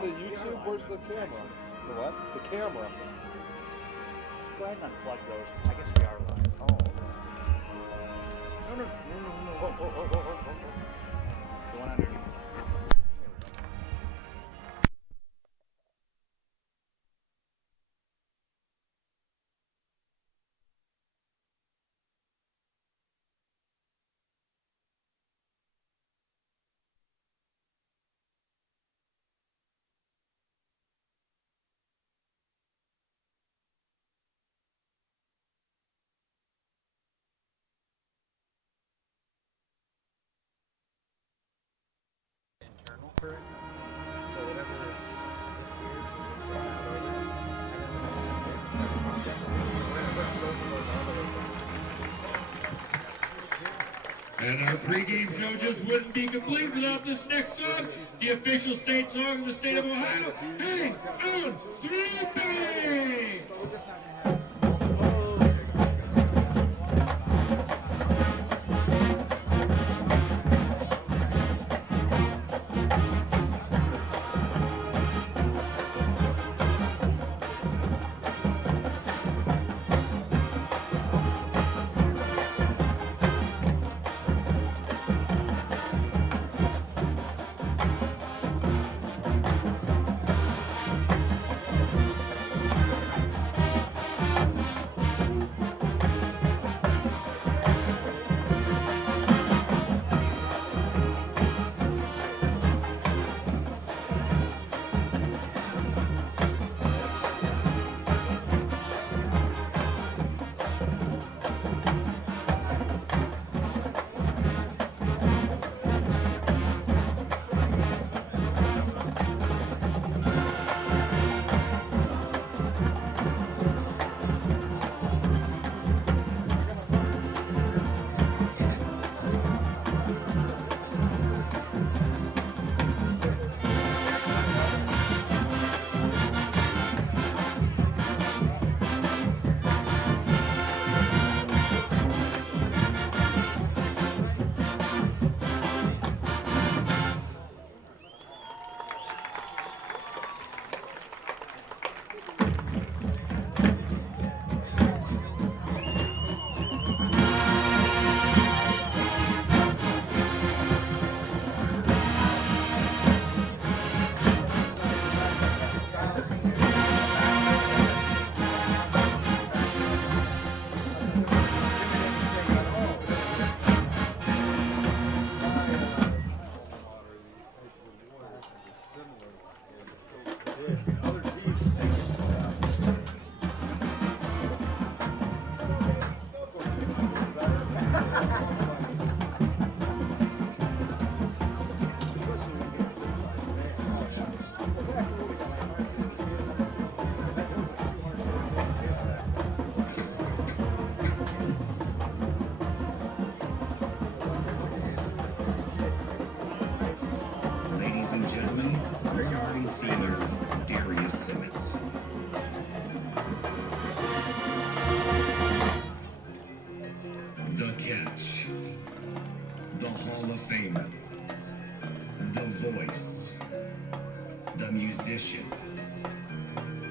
on the YouTube? Where's the camera? The what? The camera. Go ahead and unplug those. I guess we are live. Oh. No. The one underneath. For it. So whatever this year's is what's going out over, and our pregame show just wouldn't be complete without this next song, the official state song of the state of Ohio. Hang on, Sleepy!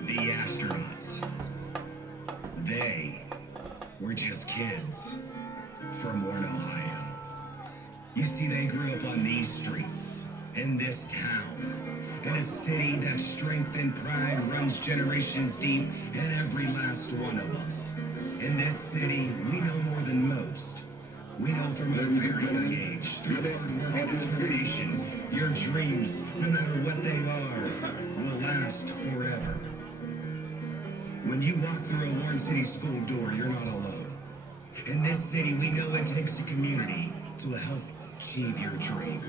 The astronauts. They were just kids from Warren, Ohio. You see, they grew up on these streets, in this town, in a city that strength and pride runs generations deep in every last one of us. In this city, we know more than most. We know from a very young age, through hard work and determination, your dreams, no matter what they are, will last forever. When you walk through a Warren City school door, you're not alone. In this city, we know it takes a community to help achieve your dream.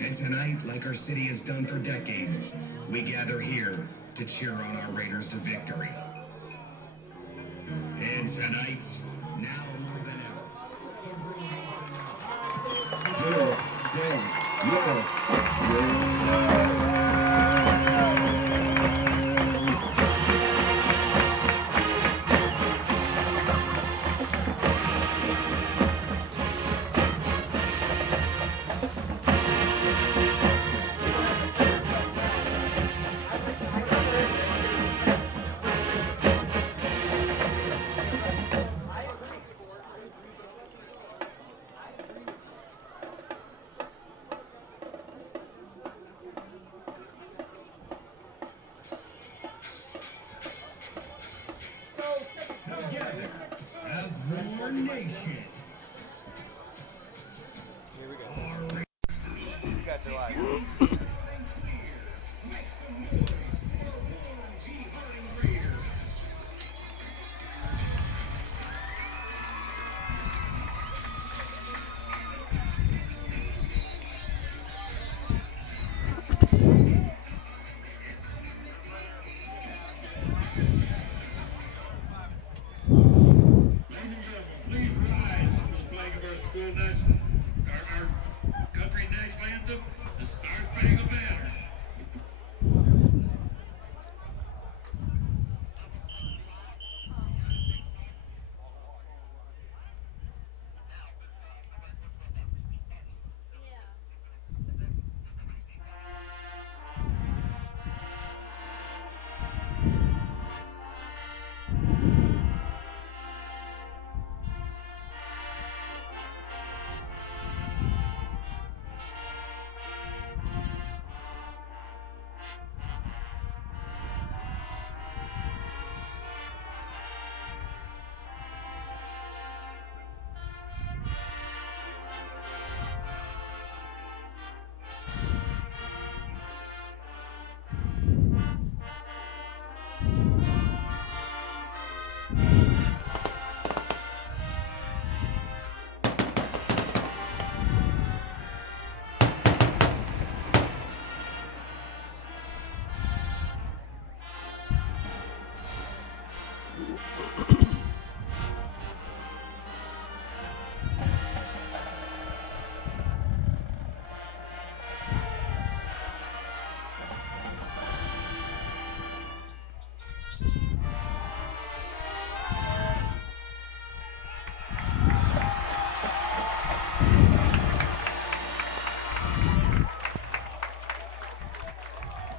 And tonight, like our city has done for decades, we gather here to cheer on our Raiders to victory. And tonight, now more than ever, shit. Here we go. You guys are live. Make some noise for Warren G. Harding Raiders. Please rise for the flag of our school national, our country national anthem, the Star Spangled Banner.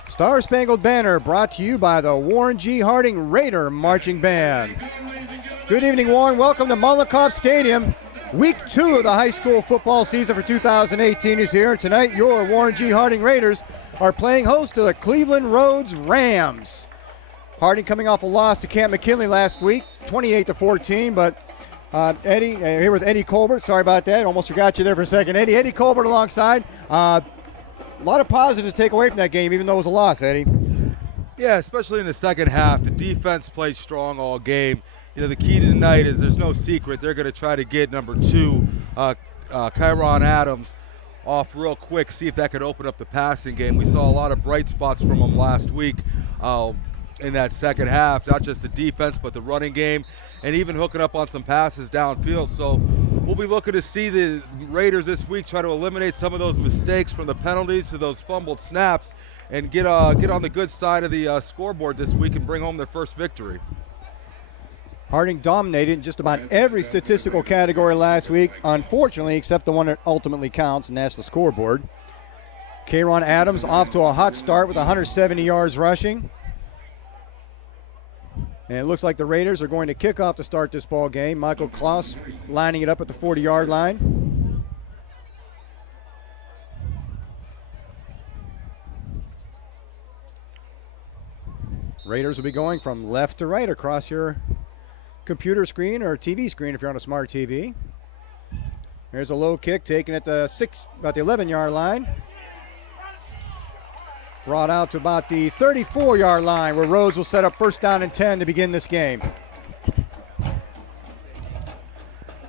Star Spangled Banner brought to you by the Warren G. Harding Raider Marching Band. Good evening, Warren. Welcome to Molotov Stadium. Week 2 of the high school football season for 2018 is here. Tonight, your Warren G. Harding Raiders are playing host to the Cleveland Rhodes Rams. Harding coming off a loss to Camp McKinley last week, 28-14, but Eddie, here with Eddie Colbert. Sorry about that. Almost forgot you there for a second. Eddie Colbert alongside. A lot of positives to take away from that game, even though it was a loss, Eddie. Yeah, especially in the second half. The defense played strong all game. You know, the key to tonight is there's no secret. They're going to try to get number 2, Kyron Adams, off real quick, see if that could open up the passing game. We saw a lot of bright spots from him last week in that second half, not just the defense, but the running game, and even hooking up on some passes downfield. So we'll be looking to see the Raiders this week try to eliminate some of those mistakes, from the penalties to those fumbled snaps, and get on the good side of the scoreboard this week and bring home their first victory. Harding dominated in just about every statistical category last week, unfortunately, except the one that ultimately counts, and that's the scoreboard. Kyron Adams off to a hot start with 170 yards rushing. And it looks like the Raiders are going to kick off to start this ball game. Michael Klaus lining it up at the 40-yard line. Raiders will be going from left to right across your computer screen or TV screen if you're on a smart TV. Here's a low kick taken at the about the 11-yard line. Brought out to about the 34-yard line, where Rhodes will set up 1st down and 10 to begin this game.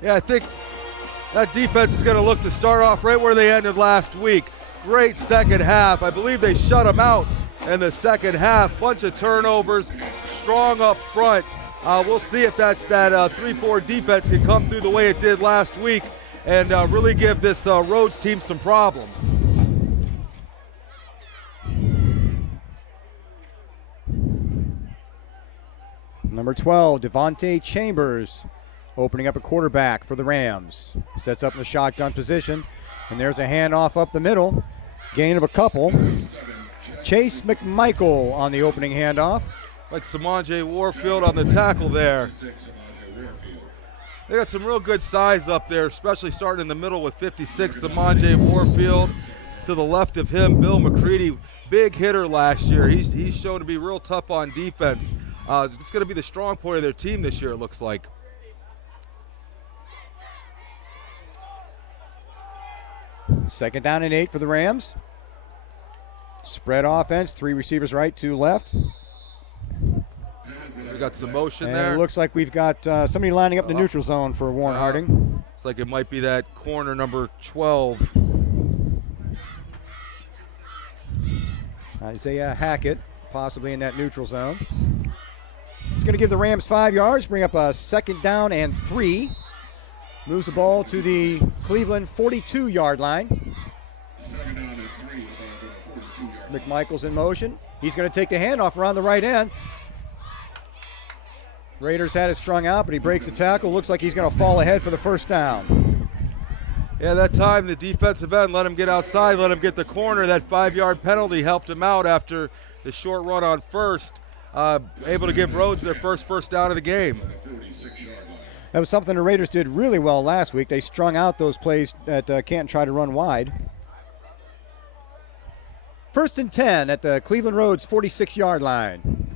Yeah, I think that defense is going to look to start off right where they ended last week. Great second half. I believe they shut them out in the second half. Bunch of turnovers, strong up front. We'll see if that 3-4 defense can come through the way it did last week and really give this Rhodes team some problems. Number 12, Devontae Chambers, opening up a quarterback for the Rams. Sets up in the shotgun position, and there's a handoff up the middle. Gain of a couple. Chase McMichael on the opening handoff. Like Samanje Warfield on the tackle there. They got some real good size up there, especially starting in the middle with 56, Samanje Warfield. To the left of him, Bill McCready, big hitter last year. He's shown to be real tough on defense. It's going to be the strong point of their team this year, it looks like. Second down and 8 for the Rams. Spread offense, 3 receivers right, 2 left. We got some motion And there. it looks like we've got somebody lining up the neutral zone for Warren Harding. It's like it might be that corner number 12. Isaiah Hackett, possibly in that neutral zone. It's going to give the Rams 5 yards, bring up a second down and 3. Moves the ball to the Cleveland 42-yard line. Second down and 3. McMichael's in motion. He's going to take the handoff around the right end. Raiders had it strung out, but he breaks the tackle. Looks like he's going to fall ahead for the first down. Yeah, that time the defensive end let him get outside, let him get the corner. That 5-yard penalty helped him out after the short run on first. Able to give Rhodes their first down of the game. That was something the Raiders did really well last week. They strung out those plays that Canton tried to run wide. First and 10 at the Cleveland Rhodes 46-yard line.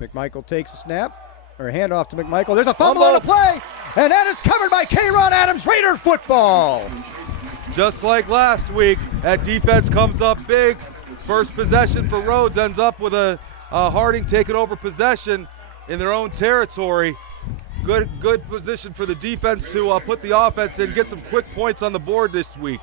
McMichael takes a snap, or handoff to McMichael. There's a fumble on the play, and that is covered by K-Ron Adams. Raider football. Just like last week, that defense comes up big. First possession for Rhodes ends up with a Harding taking over possession in their own territory. Good position for the defense to put the offense in, get some quick points on the board this week.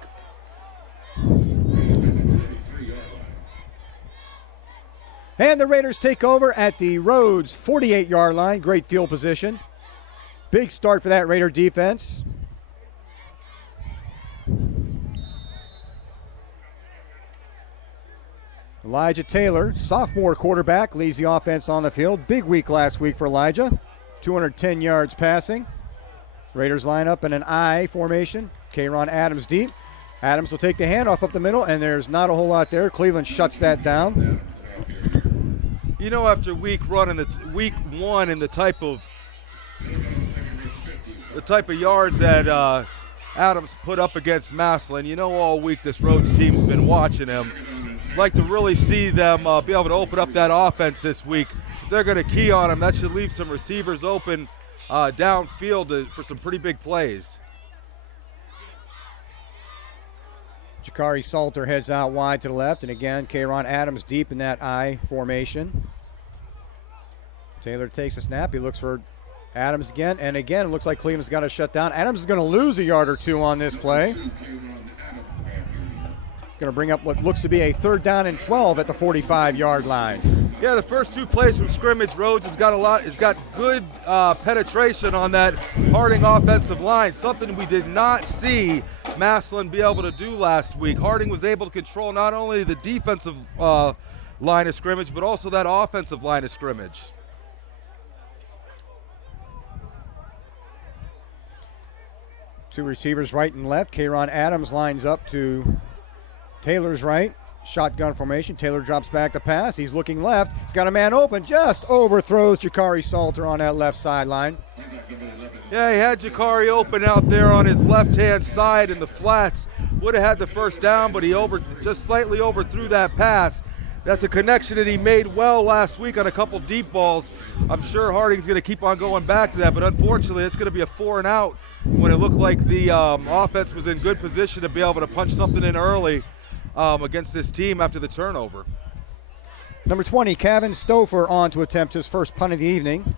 And the Raiders take over at the Rhodes 48-yard line. Great field position. Big start for that Raider defense. Elijah Taylor, sophomore quarterback, leads the offense on the field. Big week last week for Elijah. 210 yards passing. Raiders line up in an I formation. K-Ron Adams deep. Adams will take the handoff up the middle, and there's not a whole lot there. Cleveland shuts that down. You know, after week one and the type of yards that Adams put up against Massillon, you know all week this Rhodes team's been watching him. Like to really see them be able to open up that offense this week. They're going to key on him. That should leave some receivers open downfield for some pretty big plays. Jakari Salter heads out wide to the left, and again, K-Ron Adams deep in that I formation. Taylor takes a snap. He looks for Adams again, and again, it looks like Cleveland's got to shut down. Adams is going to lose a yard or two on this play. Going to bring up what looks to be a 3rd down and 12 at the 45-yard line. Yeah, the first 2 plays from scrimmage, Rhodes has got good penetration on that Harding offensive line, something we did not see Massillon be able to do last week. Harding was able to control not only the defensive line of scrimmage, but also that offensive line of scrimmage. Two receivers right and left. K-Ron Adams lines up to Taylor's right. Shotgun formation. Taylor drops back to pass. He's looking left. He's got a man open. Just overthrows Jakari Salter on that left sideline. Yeah, he had Jakari open out there on his left-hand side in the flats. Would have had the first down, but he just slightly overthrew that pass. That's a connection that he made well last week on a couple deep balls. I'm sure Harding's going to keep on going back to that, but unfortunately it's going to be a 4 and out when it looked like the offense was in good position to be able to punch something in early against this team after the turnover. Number 20, Kevin Stouffer on to attempt his first punt of the evening.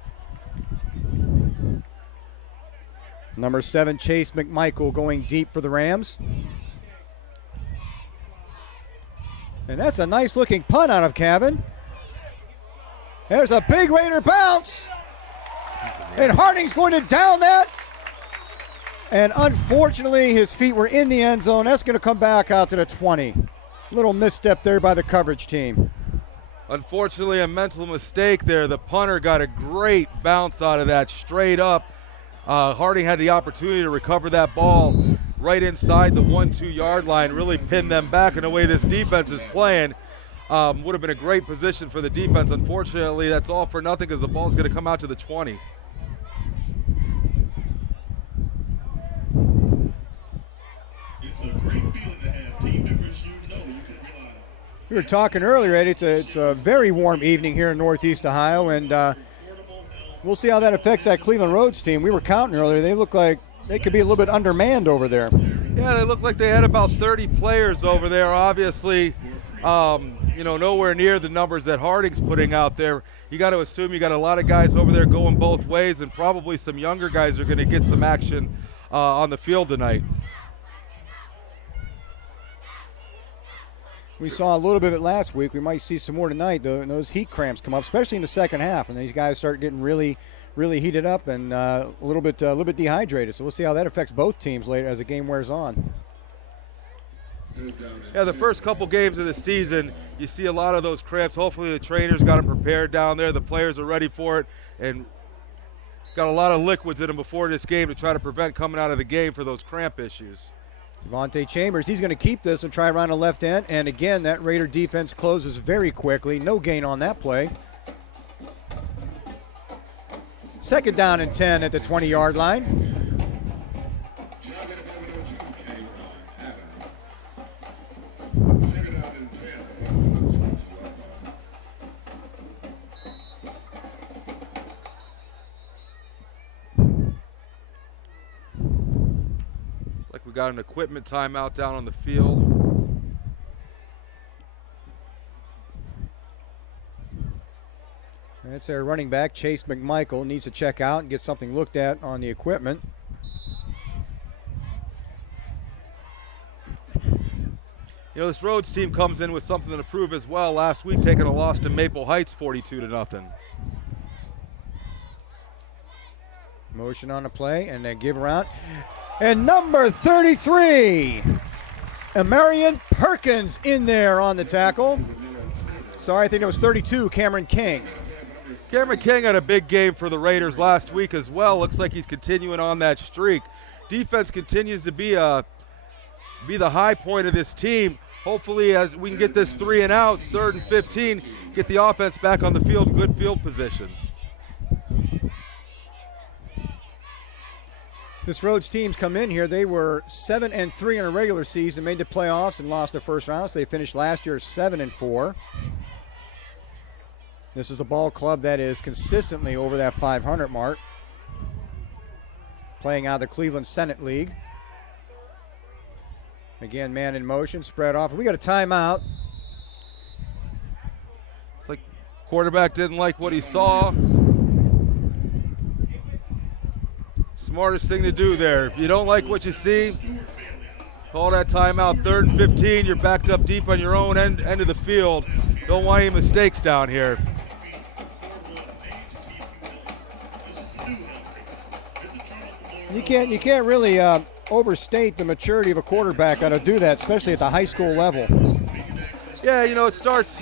Number 7, Chase McMichael going deep for the Rams. And that's a nice-looking punt out of Kevin. There's a big Raider bounce. And Harding's going to down that. And unfortunately, his feet were in the end zone. That's going to come back out to the 20. Little misstep there by the coverage team. Unfortunately, a mental mistake there. The punter got a great bounce out of that straight up. Harding had the opportunity to recover that ball right inside the 1-2 yard line, really pin them back in the way this defense is playing. Would have been a great position for the defense. Unfortunately, that's all for nothing because the ball's going to come out to the 20. It's a great feeling to have team members you can rely on. We were talking earlier, Eddie, it's a very warm evening here in Northeast Ohio, and We'll see how that affects that Cleveland Rhodes team. We were counting earlier. They look like they could be a little bit undermanned over there. Yeah, they look like they had about 30 players over there. Obviously, nowhere near the numbers that Harding's putting out there. You got to assume you got a lot of guys over there going both ways, and probably some younger guys are going to get some action on the field tonight. We saw a little bit of it last week. We might see some more tonight, though, and those heat cramps come up, especially in the second half, and these guys start getting really heated up and a little bit dehydrated. So we'll see how that affects both teams later as the game wears on. Yeah, the first couple games of the season, you see a lot of those cramps. Hopefully the trainers got them prepared down there. The players are ready for it and got a lot of liquids in them before this game to try to prevent coming out of the game for those cramp issues. Devontae Chambers, he's going to keep this and try around the left end. And again, that Raider defense closes very quickly. No gain on that play. Second down and 10 at the 20-yard line. We got an equipment timeout down on the field. That's their running back, Chase McMichael, needs to check out and get something looked at on the equipment. This Rhodes team comes in with something to prove as well. Last week taking a loss to Maple Heights 42-0. Motion on the play and then give around. And number 33, Amarian Perkins in there on the tackle. Sorry, I think it was 32, Cameron King. Cameron King had a big game for the Raiders last week as well. Looks like he's continuing on that streak. Defense continues to be the high point of this team. Hopefully, as we can get this 3 and out, 3rd and 15, get the offense back on the field, good field position. This Rhodes team's come in here. They were 7-3 in a regular season, made the playoffs and lost the first round. So they finished last year 7-4. This is a ball club that is consistently over that 500 mark, playing out of the Cleveland Senate League. Again, man in motion, spread off. We got a timeout. It's like quarterback didn't like what he saw. Smartest thing to do there. If you don't like what you see, call that timeout. 3rd and 15. You're backed up deep on your own end of the field. Don't want any mistakes down here. You can't really overstate the maturity of a quarterback how to do that, especially at the high school level. Yeah, it starts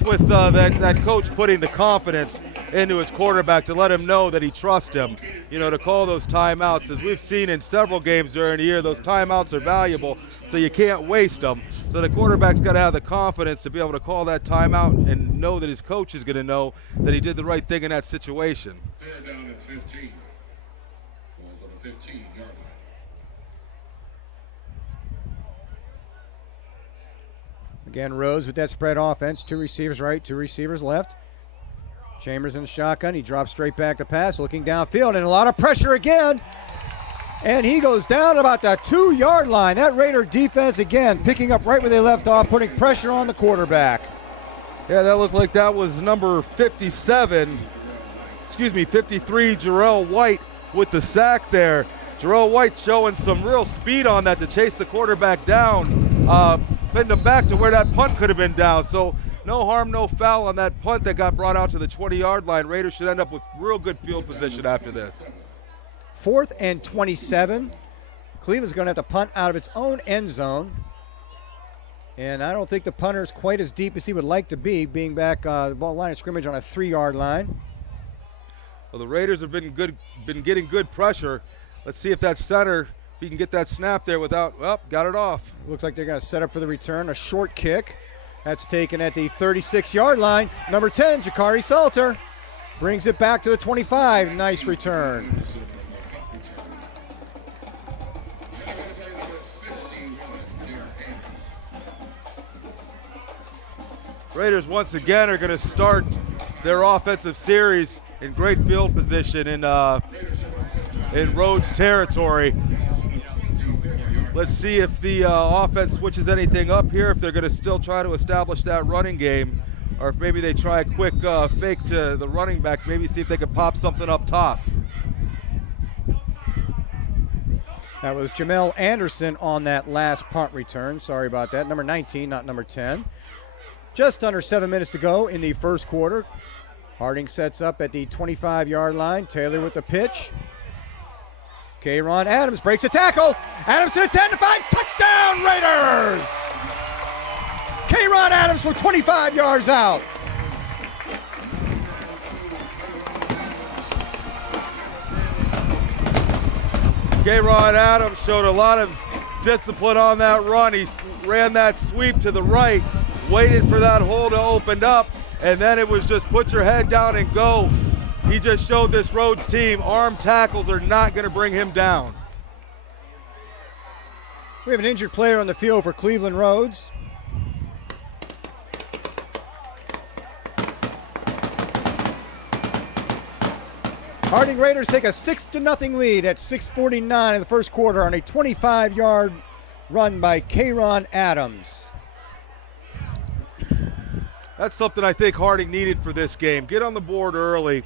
with that coach putting the confidence into his quarterback to let him know that he trusts him. To call those timeouts, as we've seen in several games during the year, those timeouts are valuable, so you can't waste them. So the quarterback's got to have the confidence to be able to call that timeout and know that his coach is going to know that he did the right thing in that situation. They're down at 15. Ball's on the 15-yard line. Again, Rhodes with that spread offense. 2 receivers right, 2 receivers left. Chambers in the shotgun. He drops straight back to pass, looking downfield, and a lot of pressure again. And he goes down about the 2-yard line. That Raider defense, again, picking up right where they left off, putting pressure on the quarterback. Yeah, that looked like that was number 53, Jarrell White with the sack there. Jarrell White showing some real speed on that to chase the quarterback down, pitting them back to where that punt could have been down. So no harm, no foul on that punt that got brought out to the 20-yard line. Raiders should end up with real good field position after this. 4th and 27. Cleveland's going to have to punt out of its own end zone. And I don't think the punter is quite as deep as he would like to be, being back the ball line of scrimmage on a 3-yard line. Well, the Raiders have been getting good pressure. Let's see if that center, if he can get that snap there without, got it off. Looks like they're going to set up for the return, a short kick. That's taken at the 36-yard line. Number 10, Jakari Salter, brings it back to the 25. Nice return. Raiders once again are going to start their offensive series in great field position in Rhodes territory. Let's see if the offense switches anything up here, if they're going to still try to establish that running game, or if maybe they try a quick fake to the running back, maybe see if they can pop something up top. That was Jamel Anderson on that last punt return. Sorry about that. Number 19, not number 10. Just under 7 minutes to go in the first quarter. Harding sets up at the 25-yard line. Taylor with the pitch. Kayron Adams breaks a tackle. Adams to the 10 to 5. Touchdown, Raiders! Kayron Adams for 25 yards out. Kayron Adams showed a lot of discipline on that run. He ran that sweep to the right, waited for that hole to open up, and then it was just put your head down and go. He just showed this Rhodes team arm tackles are not going to bring him down. We have an injured player on the field for Cleveland Rhodes. Harding Raiders take a 6-0 lead at 6:49 in the first quarter on a 25-yard run by Kayron Adams. That's something I think Harding needed for this game. Get on the board early.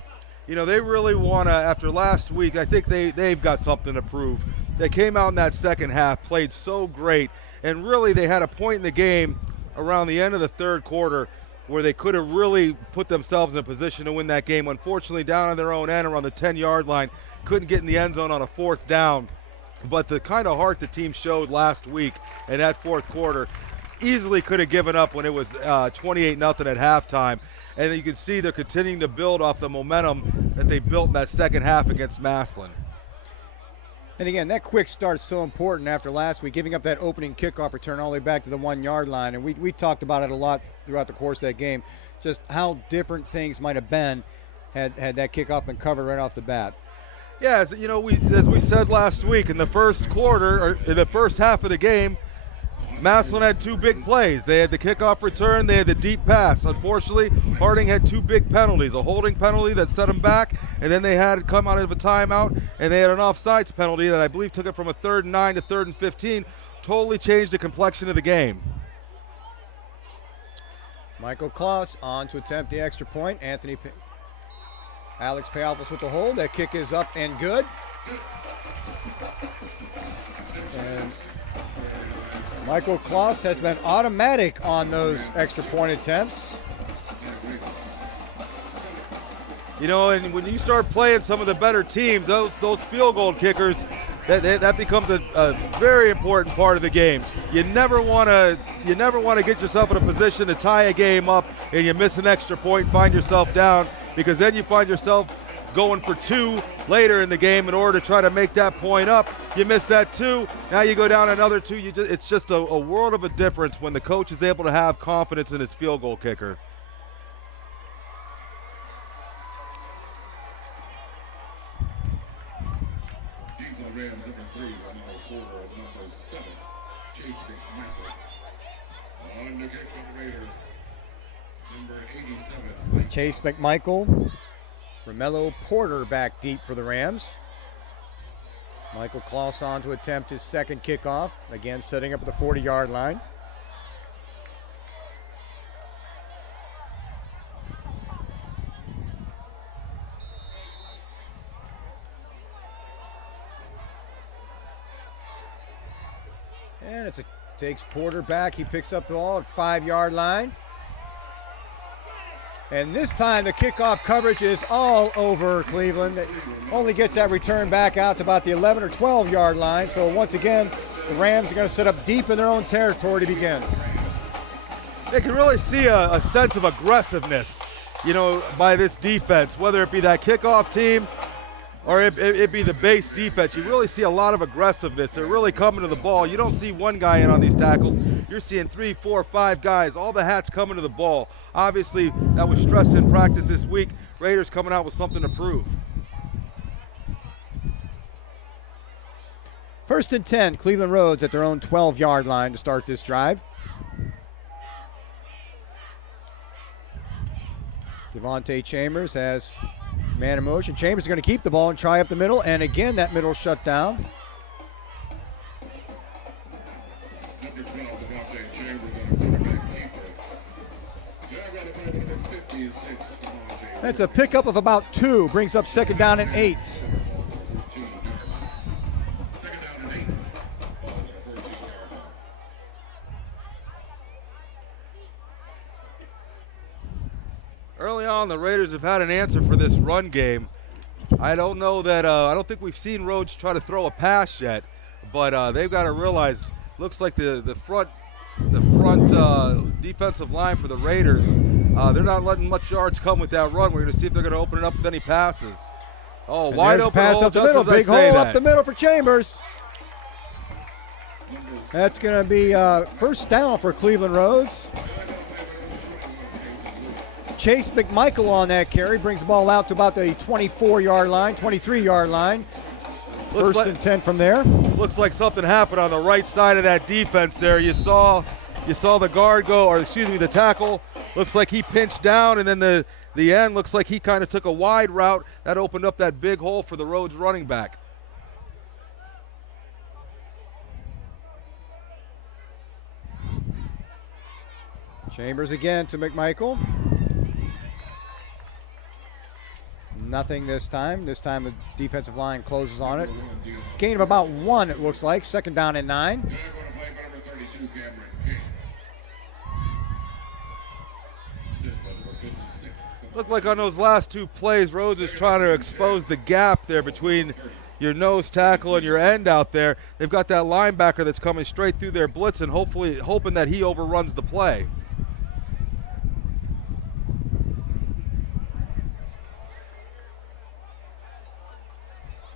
You know, they really want to, after last week, I think they've got something to prove. They came out in that second half, played so great, and really they had a point in the game around the end of the third quarter where they could have really put themselves in a position to win that game. Unfortunately, down on their own end around the 10-yard line, couldn't get in the end zone on a fourth down. But the kind of heart the team showed last week in that fourth quarter easily could have given up when it was 28-0 at halftime. And you can see they're continuing to build off the momentum that they built in that second half against Massillon. And again, that quick start's so important after last week, giving up that opening kickoff return all the way back to the 1-yard line. And we talked about it a lot throughout the course of that game, just how different things might have been had that kickoff been covered right off the bat. Yeah, as, you know, as we said last week, in the first quarter, or in the first half of the game, Massillon had two big plays. They had the kickoff return, they had the deep pass. Unfortunately, Harding had two big penalties, a holding penalty that set them back, and then they had come out of a timeout, and they had an offsides penalty that I believe took it from a 3rd and 9 to 3rd and 15, totally changed the complexion of the game. Michael Kloss on to attempt the extra point. Alex Payalphas with the hold. That kick is up and good. And Michael Kloss has been automatic on those extra point attempts. You know, and when you start playing some of the better teams, those field goal kickers, that becomes a very important part of the game. You never want to get yourself in a position to tie a game up and you miss an extra point and find yourself down, because then you find yourself going for two later in the game in order to try to make that point up. You miss that two, now you go down another two. It's just a world of a difference when the coach is able to have confidence in his field goal kicker. Rams number 3, number 4, number 7, Chase McMichael. On the kick from the Raiders, number 87. Chase McMichael. Romello Porter back deep for the Rams. Michael Kloss on to attempt his second kickoff, again setting up at the 40-yard line. And takes Porter back. He picks up the ball at 5-yard line. And this time the kickoff coverage is all over Cleveland. It only gets that return back out to about the 11 or 12-yard line. So once again, the Rams are going to set up deep in their own territory to begin. They can really see a sense of aggressiveness, you know, by this defense, whether it be that kickoff team or it be the base defense. You really see a lot of aggressiveness. They're really coming to the ball. You don't see one guy in on these tackles. You're seeing 3, 4, 5 guys, all the hats coming to the ball. Obviously, that was stressed in practice this week. Raiders coming out with something to prove. 1st and 10, Cleveland Rhodes at their own 12-yard line to start this drive. Devontae Chambers has Man in motion. Chambers is going to keep the ball and try up the middle. And again, that middle shut down. Number 12, Devontae Chambers on the quarterback keeper. Number 56, Samaje. That's a pickup of about 2. Brings up second down and 8. 14 yard. Second down and 8. Ball is a 14 yard line. Early on, the Raiders have had an answer for this run game. I don't know that I don't think we've seen Rhodes try to throw a pass yet, but they've got to realize. Looks like the front defensive line for the Raiders. They're not letting much yards come with that run. We're going to see if they're going to open it up with any passes. Oh, And wide there's a open pass hole, up the just middle. as I Big say hole that. up the middle for Chambers. That's going to be first down for Cleveland Rhodes. Chase McMichael on that carry brings the ball out to about the 24-yard line, 23-yard line. First and 10 from there. Looks like something happened on the right side of that defense there. You saw the guard go, or excuse me, the tackle. Looks like he pinched down, and then the end looks like he kind of took a wide route. That opened up that big hole for the Rhodes running back. Chambers again to McMichael. Nothing this time. This time the defensive line closes on it. Gain of about 1, it looks like. Second down and 9. They're going to play for number 32, Cameron King. Assist by number 56. Looked like on those last 2 plays, Rhodes is trying to expose the gap there between your nose tackle and your end out there. They've got that linebacker that's coming straight through their blitz and hoping that he overruns the play.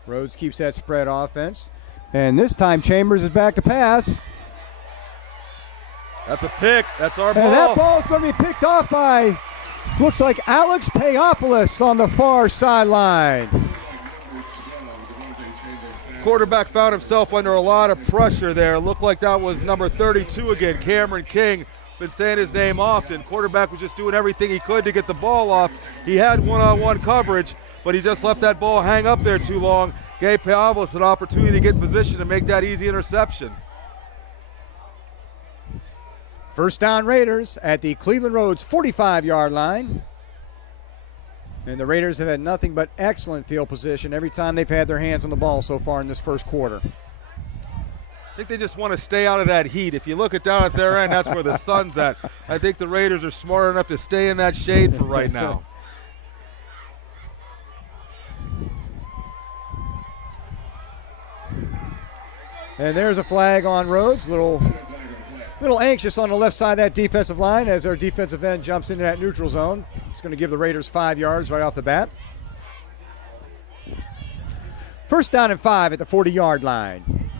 Rhodes keeps that spread offense. And this time Chambers is back to pass. That's a pick. That's our ball. And that ball is going to be picked off by, looks like Alex Payopolis on the far sideline. Quarterback found himself under a lot of pressure there. Looked like that was number 32 again, Cameron King. Been saying his name often. Quarterback was just doing everything he could to get the ball off. He had one-on-one coverage, but he just left that ball hang up there too long. Gave Payopolis an opportunity to get in position to make that easy interception. First down Raiders at the Cleveland Rhodes 45-yard line. And the Raiders have had nothing but excellent field position every time they've had their hands on the ball so far in this first quarter. I think they just want to stay out of that heat. If you look down at their end, that's where the sun's at. I think the Raiders are smart enough to stay in that shade for right now. And there's a flag on Rhodes. Little anxious on the left side of that defensive line as their defensive end jumps into that neutral zone. It's going to give the Raiders 5 yards right off the bat. First down and 5 at the 40-yard line.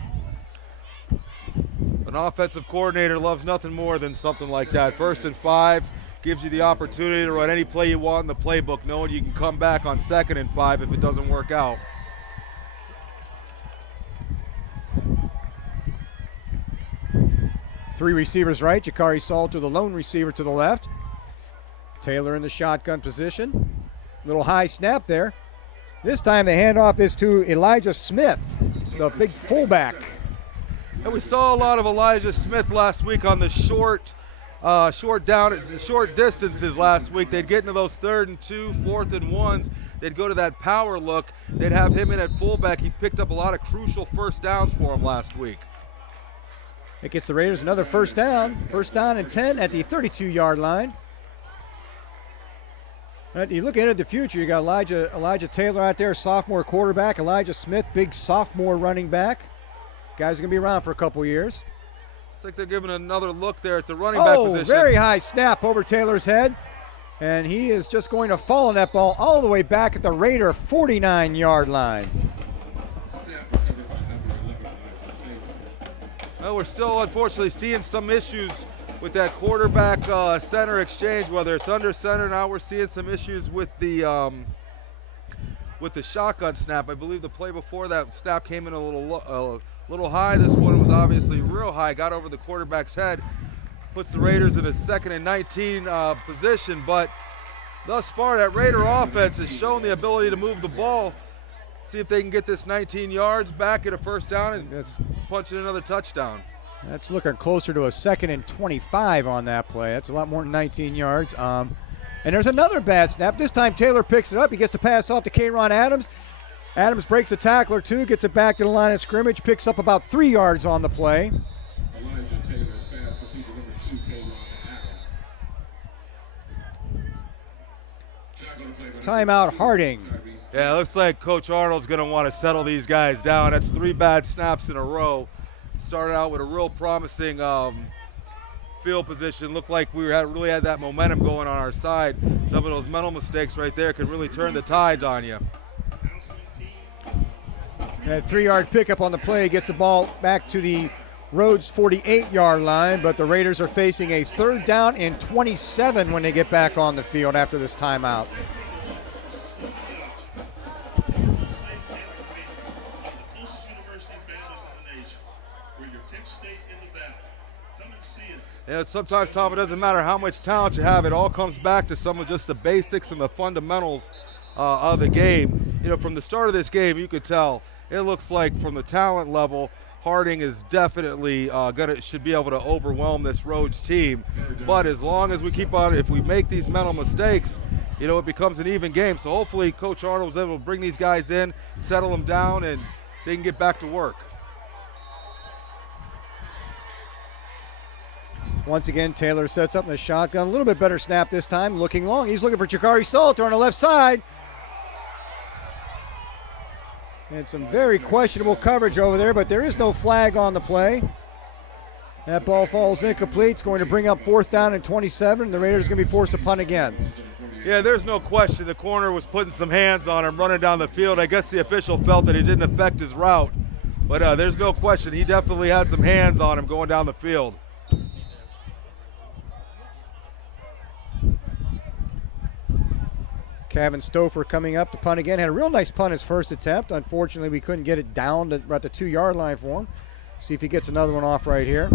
An offensive coordinator loves nothing more than something like that. First and 5 gives you the opportunity to run any play you want in the playbook, knowing you can come back on 2nd and 5 if it doesn't work out. Three receivers right. Jakari Salter, the lone receiver to the left. Taylor in the shotgun position. Little high snap there. This time the handoff is to Elijah Smith, the big fullback. And we saw a lot of Elijah Smith last week on the short distances last week. They'd get into those 3rd and 2, 4th and 1s. They'd go to that power look. They'd have him in at fullback. He picked up a lot of crucial first downs for them last week. It gets the Raiders another first down. First down and 10 at the 32-yard line. You look into the future, you got Elijah Taylor out there, sophomore quarterback. Elijah Smith, big sophomore running back. Guys are going to be around for a couple years. Looks like they're giving another look there at the running back position. Very high snap over Taylor's head. And he is just going to fall on that ball all the way back at the Raider 49-yard line. Well, we're still unfortunately seeing some issues with that quarterback center exchange, whether it's under center. Now we're seeing some issues with the shotgun snap. I believe the play before that snap came in a little high. This one was obviously real high, got over the quarterback's head, puts the Raiders in a 2nd and 19 position, but thus far, that Raider offense has shown the ability to move the ball. See if they can get this 19 yards back at a first down and punch in another touchdown. That's looking closer to a 2nd and 25 on that play. That's a lot more than 19 yards. And there's another bad snap. This time Taylor picks it up. He gets the pass off to K'Ron Adams. Adams breaks the tackler too, gets it back to the line of scrimmage, picks up about 3 yards on the play. Elijah Taylor's pass completed number 2, K'Ron Adams. Timeout Harding. Yeah, it looks like Coach Arnold's going to want to settle these guys down. That's 3 bad snaps in a row. Started out with a real promising field position. Looked like we really had that momentum going on our side. Some of those mental mistakes right there could really turn the tides on you. That 3-yard pickup on the play gets the ball back to the Rhodes 48-yard line, but the Raiders are facing a 3rd down and 27 when they get back on the field after this timeout. Yeah, sometimes, Tom, it doesn't matter how much talent you have. It all comes back to some of just the basics and the fundamentals of the game. You know, from the start of this game, you could tell it looks like from the talent level, Harding is definitely should be able to overwhelm this Rhodes team. But as long as we keep on, if we make these mental mistakes, you know, it becomes an even game. So hopefully Coach Arnold was able to bring these guys in, settle them down, and they can get back to work. Once again, Taylor sets up in the shotgun. A little bit better snap this time, looking long. He's looking for Jakari Salter on the left side. And some very questionable coverage over there, but there is no flag on the play. That ball falls incomplete. It's going to bring up 4th down and 27. The Raiders are going to be forced to punt again. Yeah, there's no question. The corner was putting some hands on him running down the field. I guess the official felt that it didn't affect his route. But there's no question. He definitely had some hands on him going down the field. Kevin Stouffer coming up to punt again. Had a real nice punt his first attempt. Unfortunately, we couldn't get it down to about the 2-yard line for him. See if he gets another one off right here.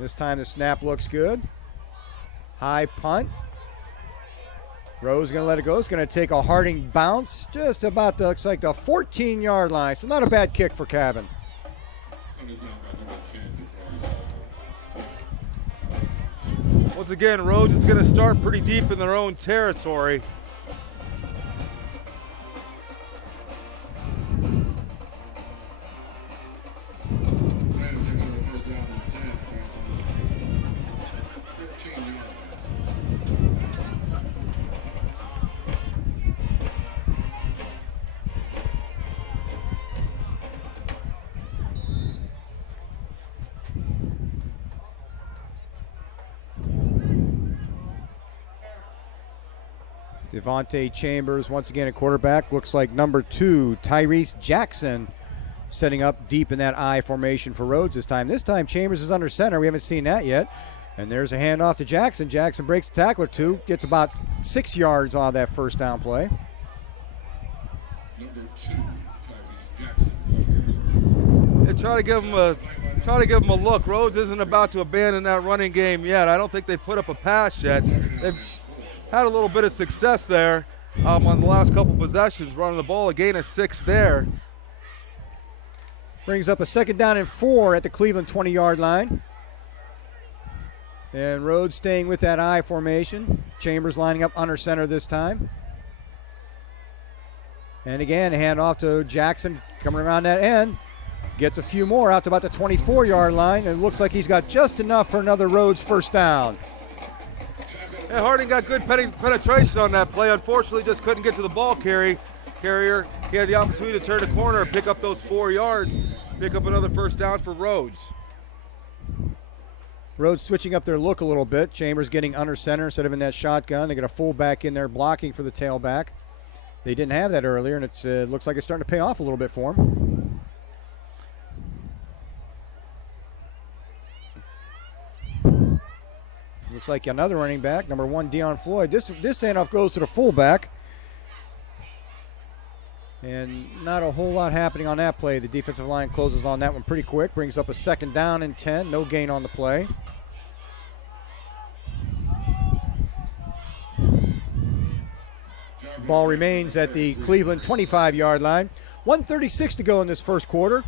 This time the snap looks good. High punt. Rose going to let it go. It's going to take a Harding bounce just about looks like the 14-yard line. So not a bad kick for Kevin. Once again, Rhodes is going to start pretty deep in their own territory. Devontae Chambers once again at quarterback. Looks like number 2, Tyrese Jackson, setting up deep in that I formation for Rhodes this time. This time Chambers is under center. We haven't seen that yet. And there's a handoff to Jackson. Jackson breaks the tackler 2, gets about 6 yards on that first down play. Number 2, Tyrese Jackson. They try to give him a look. Rhodes isn't about to abandon that running game yet. I don't think they've put up a pass yet. They've had a little bit of success there on the last couple possessions, running the ball, a gain of 6 there. Brings up a 2nd down and 4 at the Cleveland 20-yard line. And Rhodes staying with that I formation. Chambers lining up under center this time. And again, a handoff to Jackson coming around that end. Gets a few more out to about the 24-yard line. And it looks like he's got just enough for another Rhodes first down. Yeah, Harding got good penetration on that play. Unfortunately, just couldn't get to the ball carrier. He had the opportunity to turn the corner and pick up those 4 yards, pick up another first down for Rhodes. Rhodes switching up their look a little bit. Chambers getting under center instead of in that shotgun. They got a fullback in there blocking for the tailback. They didn't have that earlier, and it looks like it's starting to pay off a little bit for them. Looks like another running back, number 1, Deion Floyd. This handoff goes to the fullback. And not a whole lot happening on that play. The defensive line closes on that one pretty quick. Brings up a 2nd down and 10. No gain on the play. Ball remains at the Cleveland 25-yard line. 1:36 to go in this first quarter.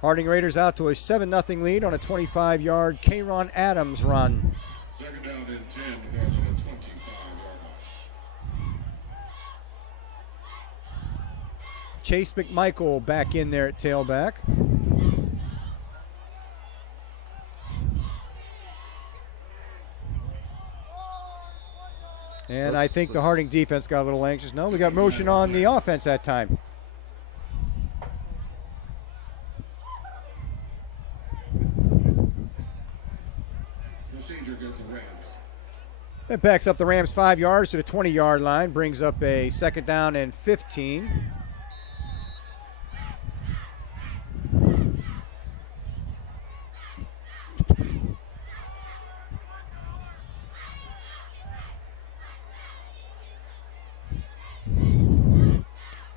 Harding Raiders out to a 7-0 lead on a 25-yard Kayron Adams run. Second down and 10 to go to the 25-yard line. Chase McMichael back in there at tailback. And I think the Harding defense got a little anxious. No, we got motion on the offense that time. Procedure against the Rams. That backs up the Rams 5 yards to the 20-yard line, brings up a second down and 15.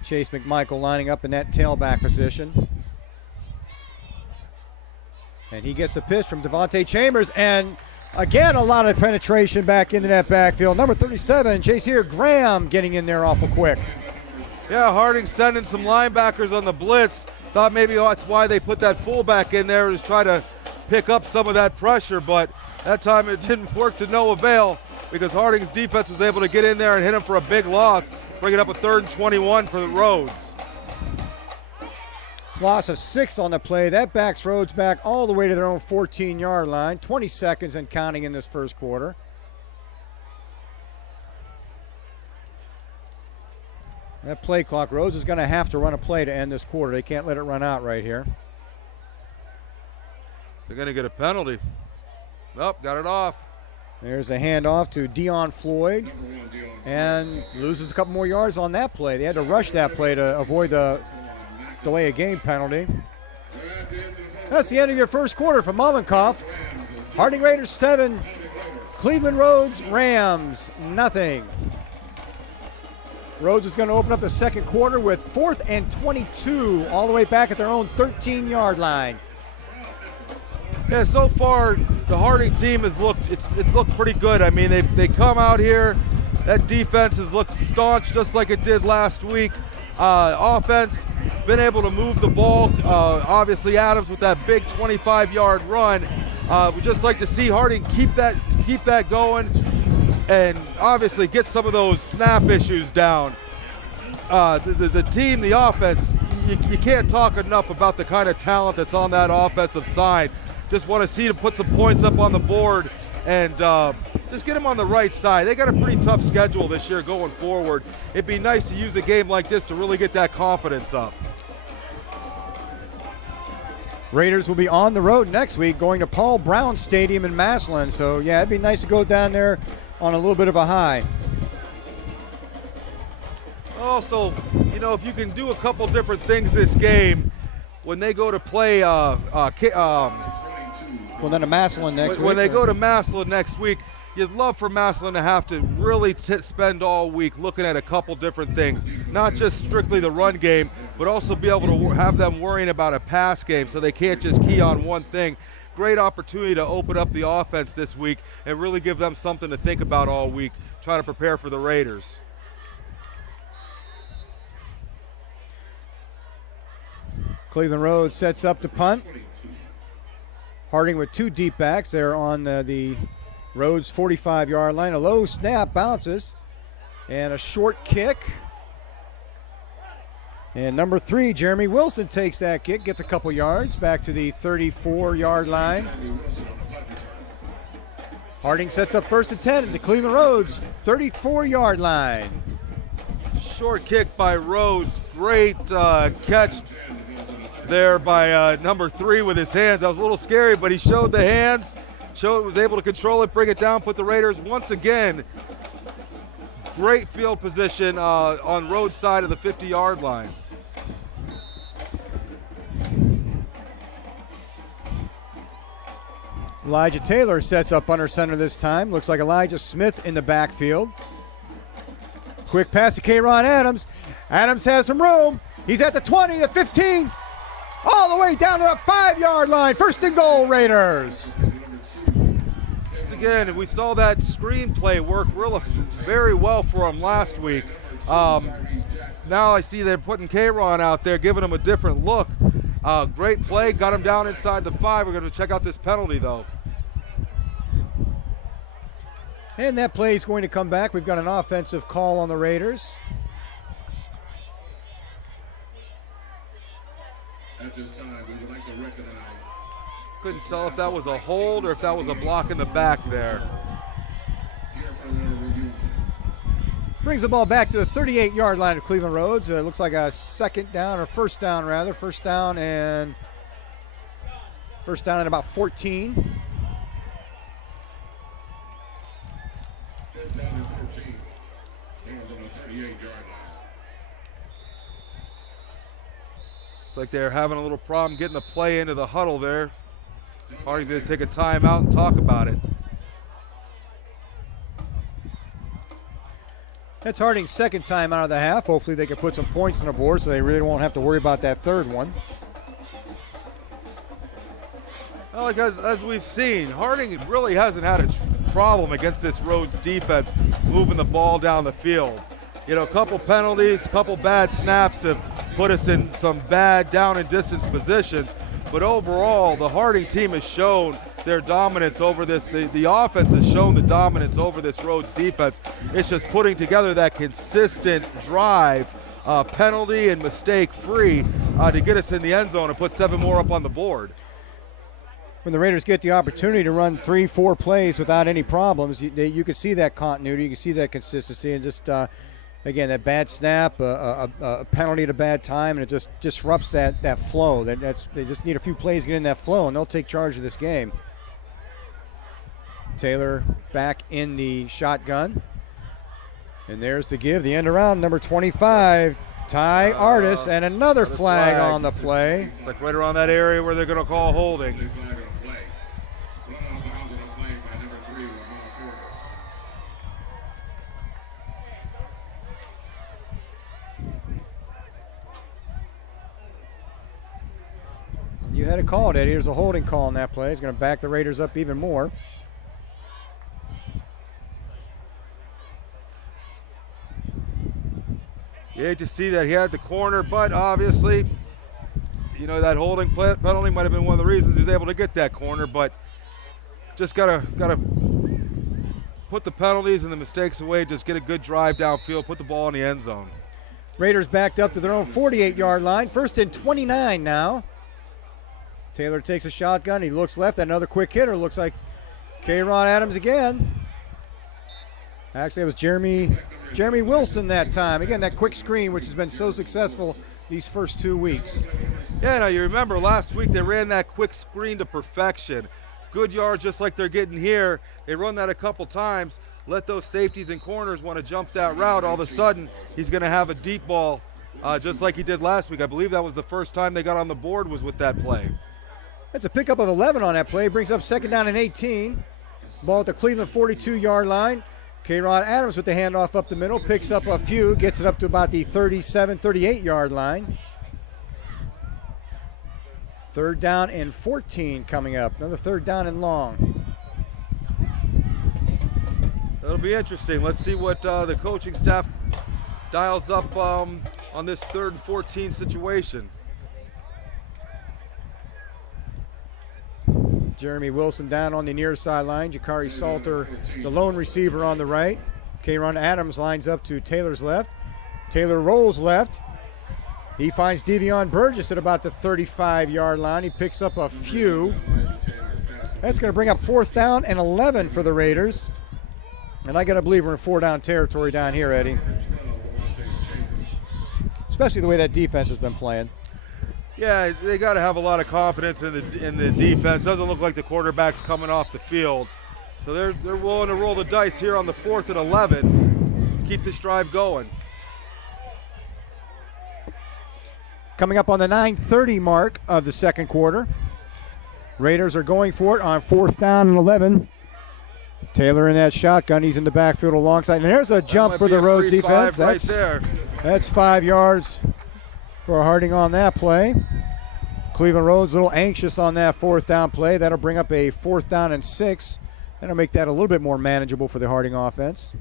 Chase McMichael lining up in that tailback position. And he gets the pitch from Devontae Chambers, and again, a lot of penetration back into that backfield. Number 37, Chase here, Graham getting in there awful quick. Yeah, Harding sending some linebackers on the blitz. Thought maybe that's why they put that fullback in there, to try to pick up some of that pressure, but that time it didn't work to no avail because Harding's defense was able to get in there and hit him for a big loss, bringing up a 3rd and 21 for the Rhodes. Loss of 6 on the play. That backs Rhodes back all the way to their own 14-yard line. 20 seconds and counting in this first quarter. That play clock, Rhodes is going to have to run a play to end this quarter. They can't let it run out right here. They're going to get a penalty. Nope, got it off. There's a handoff to Dion Floyd, and loses a couple more yards on that play. They had to rush that play to avoid the delay of game penalty. That's the end of your first quarter from Mollenkopf. Harding Raiders 7, Cleveland Rhodes Rams nothing. Rhodes is going to open up the second quarter with 4th and 22, all the way back at their own 13-yard line. Yeah, so far the Harding team has looked it's looked pretty good. I mean, they come out here, that defense has looked staunch just like it did last week. Offense been able to move the ball. Obviously Adams with that big 25-yard run. We just like to see Harding keep that going, and obviously get some of those snap issues down. The team, the offense, you can't talk enough about the kind of talent that's on that offensive side. Just want to see them put some points up on the board and just get them on the right side. They got a pretty tough schedule this year going forward. It'd be nice to use a game like this to really get that confidence up. Raiders will be on the road next week, going to Paul Brown Stadium in Massillon. So, yeah, it'd be nice to go down there on a little bit of a high. Also, you know, if you can do a couple different things this game, when they go to play Well, then to Massillon next week. When they go to Massillon next week, you'd love for Massillon to have to really spend all week looking at a couple different things, not just strictly the run game, but also be able to have them worrying about a pass game so they can't just key on one thing. Great opportunity to open up the offense this week and really give them something to think about all week, trying to prepare for the Raiders. Cleveland Rhodes sets up to punt. Harding with 2 deep backs. They're on the Rhodes 45-yard line. A low snap bounces, and a short kick. And number 3, Jeremy Wilson, takes that kick, gets a couple yards back to the 34-yard line. Harding sets up 1st and 10 at the Cleveland Rhodes 34-yard line. Short kick by Rhodes. Great catch there by number 3 with his hands. That was a little scary, but he showed the hands, was able to control it, bring it down, put the Raiders once again. Great field position on Rhodes' side of the 50-yard line. Elijah Taylor sets up under center this time. Looks like Elijah Smith in the backfield. Quick pass to Kayron Adams. Adams has some room. He's at the 20, the 15, all the way down to the 5-yard line. 1st and goal, Raiders. again, we saw that screenplay work very well for him last week. Now I see they're putting K-Ron out there, giving him a different look. Great play, got him down inside the 5. We're going to check out this penalty, though. And that play is going to come back. We've got an offensive call on the Raiders. At this time, we would like to recognize. Couldn't tell if that was a hold or if that was a block in the back there. Here for the review. Brings the ball back to the 38-yard line of Cleveland Rhodes. Looks like a second down, or first down rather. First down and about 14. Fifth down and 14. Hands on the 38-yard line. Looks like they're having a little problem getting the play into the huddle there. Harding's going to take a timeout and talk about it. That's Harding's second time out of the half. Hopefully they can put some points on the board so they really won't have to worry about that third one. Well, as we've seen, Harding really hasn't had a problem against this Rhodes defense moving the ball down the field. You know, a couple penalties, a couple bad snaps have put us in some bad down and distance positions. But overall, the Harding team has shown their dominance over this. The offense has shown the dominance over this Rhodes defense. It's just putting together that consistent drive, penalty and mistake free to get us in the end zone and put 7 more up on the board. When the Raiders get the opportunity to run 3-4 plays without any problems, you can see that continuity, you can see that consistency, and just again, that bad snap, a penalty at a bad time, and it just disrupts that flow. They just need a few plays to get in that flow, and they'll take charge of this game. Taylor back in the shotgun. And there's the give, the end around, number 25, Ty Artis, and another flag on the play. It's like right around that area where they're going to call holding. Flag on the play. Run off bounds on the play by number 3, Lamar Porter. You had it called, Eddie. There's a holding call on that play. It's going to back the Raiders up even more. You hate to see that he had the corner, but obviously, you know, that holding penalty might have been one of the reasons he was able to get that corner, but just gotta put the penalties and the mistakes away, just get a good drive downfield, put the ball in the end zone. Raiders backed up to their own 48-yard line. First and 29 now. Taylor takes a shotgun. He looks left. Another quick hitter. Looks like K-Ron Adams again. Actually, it was Jeremy Wilson that time. Again, that quick screen, which has been so successful these first 2 weeks. Yeah, now you remember last week they ran that quick screen to perfection. Good yards just like they're getting here. They run that a couple times. Let those safeties and corners want to jump that route. All of a sudden, he's going to have a deep ball just like he did last week. I believe that was the first time they got on the board was with that play. That's a pickup of 11 on that play. Brings up second down and 18. Ball at the Cleveland 42-yard line. K-Ron Adams with the handoff up the middle. Picks up a few. Gets it up to about the 37, 38-yard line. Third down and 14 coming up. Another third down and long. That'll be interesting. Let's see what the coaching staff dials up on this 3rd and 14 situation. Jeremy Wilson down on the near sideline. Jakari Salter, the lone receiver, on the right. K-Ron Adams lines up to Taylor's left. Taylor rolls left. He finds Devion Burgess at about the 35-yard line. He picks up a few. That's going to bring up 4th down and 11 for the Raiders. And I got to believe we're in 4-down territory down here, Eddie. Especially the way that defense has been playing. Yeah, they got to have a lot of confidence in the defense. Doesn't look like the quarterback's coming off the field. So they're willing to roll the dice here on the 4th and 11. Keep this drive going. Coming up on the 9:30 mark of the second quarter. Raiders are going for it on 4th down and 11. Taylor in that shotgun. He's in the backfield alongside. And there's a jump for the Rhodes defense. Right there. That's 5 yards for Harding on that play. Cleveland Rhodes a little anxious on that 4th down play. That'll bring up a 4th down and 6 That'll make that a little bit more manageable for the Harding offense.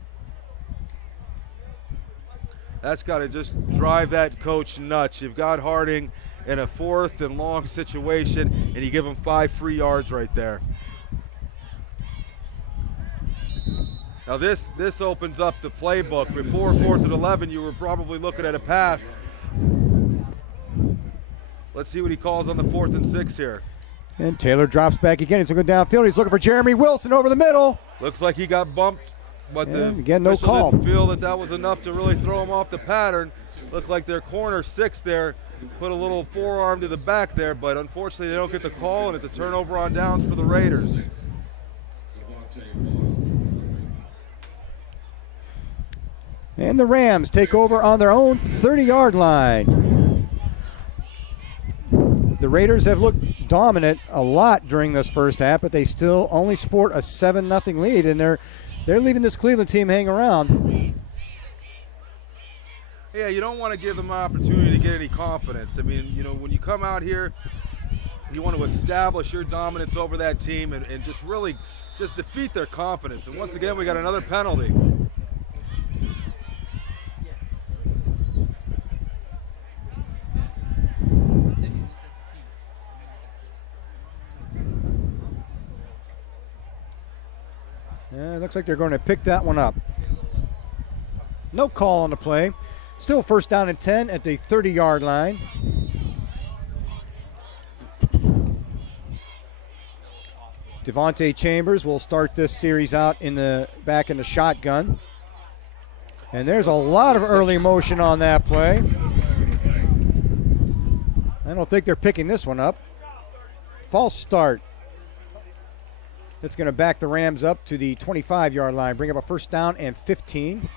That's got to just drive that coach nuts. You've got Harding in a 4th and long situation, and you give him 5 free yards right there. Now this opens up the playbook. Before 4th and 11, you were probably looking at a pass. Let's see what he calls on the 4th and 6 here. And Taylor drops back again. He's looking downfield. He's looking for Jeremy Wilson over the middle. Looks like he got bumped, but again, no call. Didn't feel that was enough to really throw him off the pattern. Looked like their corner 6 there put a little forearm to the back there, but unfortunately they don't get the call, and it's a turnover on downs for the Raiders. And the Rams take over on their own 30-yard line. The Raiders have looked dominant a lot during this first half, but they still only sport a 7-0 lead, and they're leaving this Cleveland team hang around. Yeah, you don't want to give them an opportunity to get any confidence. I mean, you know, when you come out here, you want to establish your dominance over that team and just really just defeat their confidence. And once again, we got another penalty. Yeah, it looks like they're going to pick that one up. No call on the play. Still 1st down and 10 at the 30-yard line. Devontae Chambers will start this series out back in the shotgun. And there's a lot of early motion on that play. I don't think they're picking this one up. False start. It's going to back the Rams up to the 25-yard line, bring up a 1st down and 15.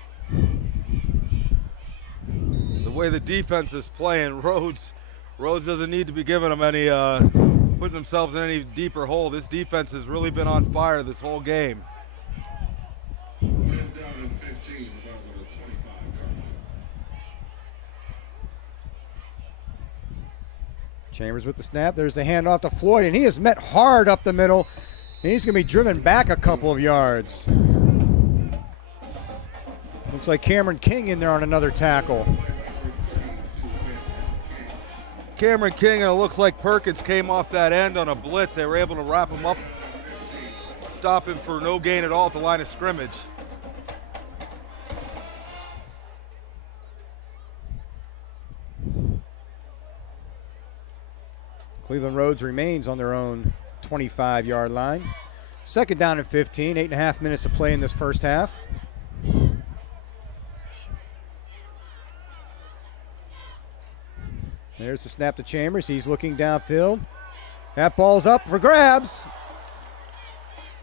The way the defense is playing, Rhodes doesn't need to be giving them any, putting themselves in any deeper hole. This defense has really been on fire this whole game. 5th down and 15, about on the 25-yard line. Chambers with the snap. There's the handoff to Floyd, and he is met hard up the middle, and he's going to be driven back a couple of yards. Looks like Cameron King in there on another tackle. Cameron King, and it looks like Perkins came off that end on a blitz. They were able to wrap him up, stop him for no gain at all at the line of scrimmage. Cleveland Rhodes remains on their own 25-yard line. 2nd down and 15, 8.5 minutes to play in this first half. There's the snap to Chambers. He's looking downfield. That ball's up for grabs.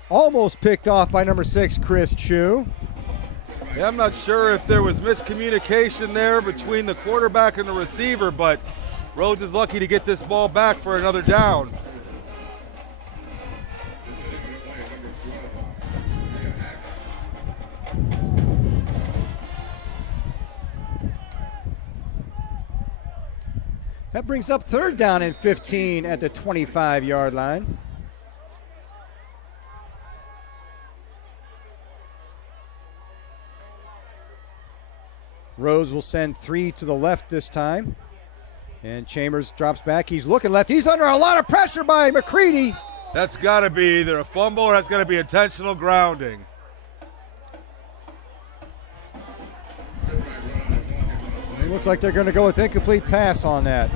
Almost picked off by number 6, Chris Chu. Yeah, I'm not sure if there was miscommunication there between the quarterback and the receiver, but Rhodes is lucky to get this ball back for another down. That brings up 3rd down and 15 at the 25-yard line. Rhodes will send 3 to the left this time. And Chambers drops back. He's looking left. He's under a lot of pressure by McCready. That's got to be either a fumble or that's got to be intentional grounding. It looks like they're going to go with incomplete pass on that.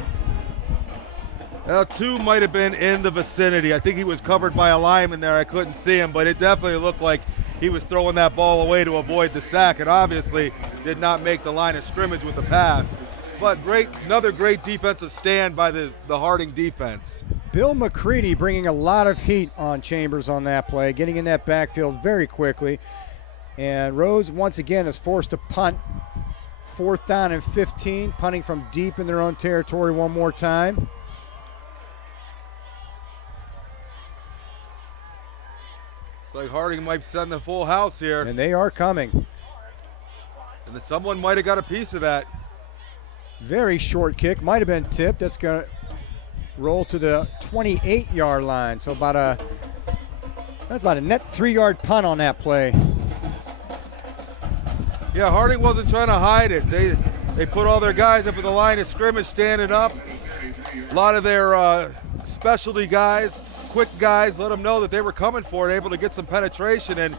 Now, 2 might have been in the vicinity. I think he was covered by a lineman there. I couldn't see him, but it definitely looked like he was throwing that ball away to avoid the sack, and obviously did not make the line of scrimmage with the pass. But another great defensive stand by the Harding defense. Bill McCready bringing a lot of heat on Chambers on that play, getting in that backfield very quickly. And Rhodes once again is forced to punt. 4th down and 15, punting from deep in their own territory one more time. It's like Harding might send the full house here. And they are coming. And someone might have got a piece of that. Very short kick, might have been tipped. That's going to roll to the 28-yard line. So about a That's about a net 3-yard punt on that play. Yeah, Harding wasn't trying to hide it. They put all their guys up at the line of scrimmage standing up. A lot of their specialty guys, quick guys, let them know that they were coming for it, able to get some penetration, and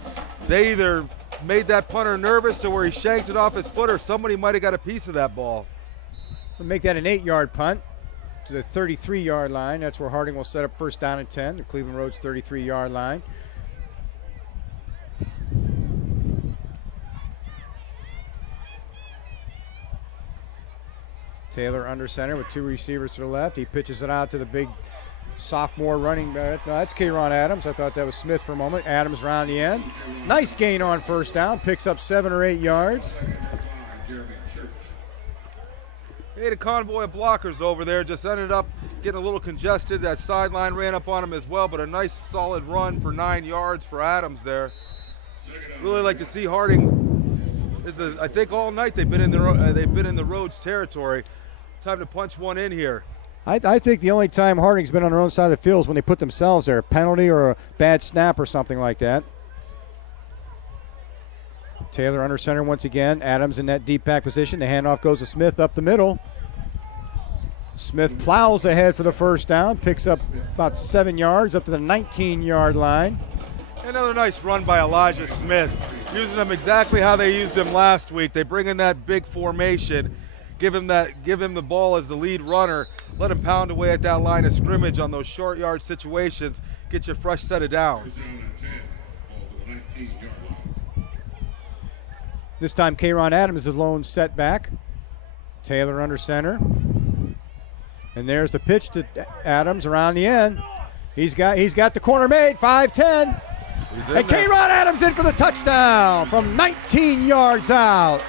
they either made that punter nervous to where he shanked it off his foot, or somebody might have got a piece of that ball. We'll make that an 8-yard punt to the 33-yard line. That's where Harding will set up first down and 10, the Cleveland Rhodes 33-yard line. Taylor under center with 2 receivers to the left. He pitches it out to the big sophomore running back. No, that's Kayron Adams. I thought that was Smith for a moment. Adams around the end. Nice gain on first down. Picks up 7 or 8 yards. He had a convoy of blockers over there, just ended up getting a little congested. That sideline ran up on him as well, but a nice solid run for 9 yards for Adams there. Really like to see Harding. I think all night they've been in the Rhodes territory. Time to punch one in here. I think the only time Harding's been on their own side of the field is when they put themselves there, a penalty or a bad snap or something like that. Taylor under center once again. Adams in that deep pack position. The handoff goes to Smith up the middle. Smith plows ahead for the first down, picks up about 7 yards up to the 19-yard line. Another nice run by Elijah Smith, using him exactly how they used him last week. They bring in that big formation, give him the ball as the lead runner, let him pound away at that line of scrimmage on those short yard situations, get you a fresh set of downs. This time Kayron Adams is the lone setback. Taylor under center. And there's the pitch to Adams around the end. He's got the corner made, 5-10. And Kayron Adams in for the touchdown from 19 yards out.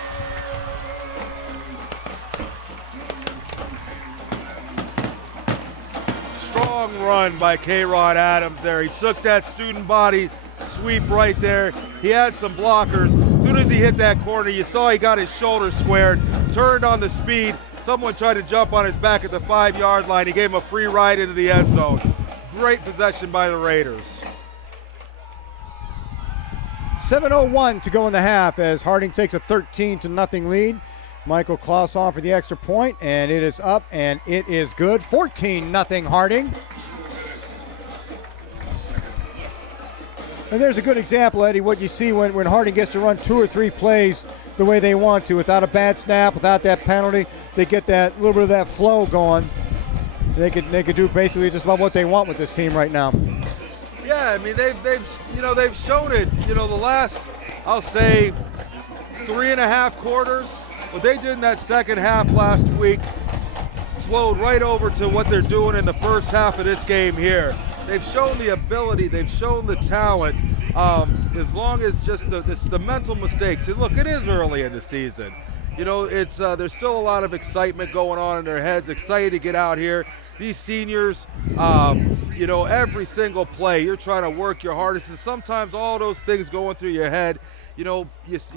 Strong run by Kayron Adams there. He took that student body sweep right there. He had some blockers. As soon as he hit that corner, you saw he got his shoulder squared, turned on the speed. Someone tried to jump on his back at the 5-yard line. He gave him a free ride into the end zone. Great possession by the Raiders. 7:01 to go in the half as Harding takes a 13-0 lead. Michael Klaus on for the extra point, and it is up, and it is good. 14-0 Harding. And there's a good example, Eddie, what you see when Harding gets to run 2 or 3 plays the way they want to, without a bad snap, without that penalty. They get that little bit of that flow going. They could do basically just about what they want with this team right now. Yeah, I mean they've shown it. The last, I'll say, 3.5 quarters. What they did in that second half last week flowed right over to what they're doing in the first half of this game here. They've shown the ability, they've shown the talent, as long as it's the mental mistakes. And look, it is early in the season. There's still a lot of excitement going on in their heads, excited to get out here. These seniors, every single play, you're trying to work your hardest, and sometimes all those things going through your head, you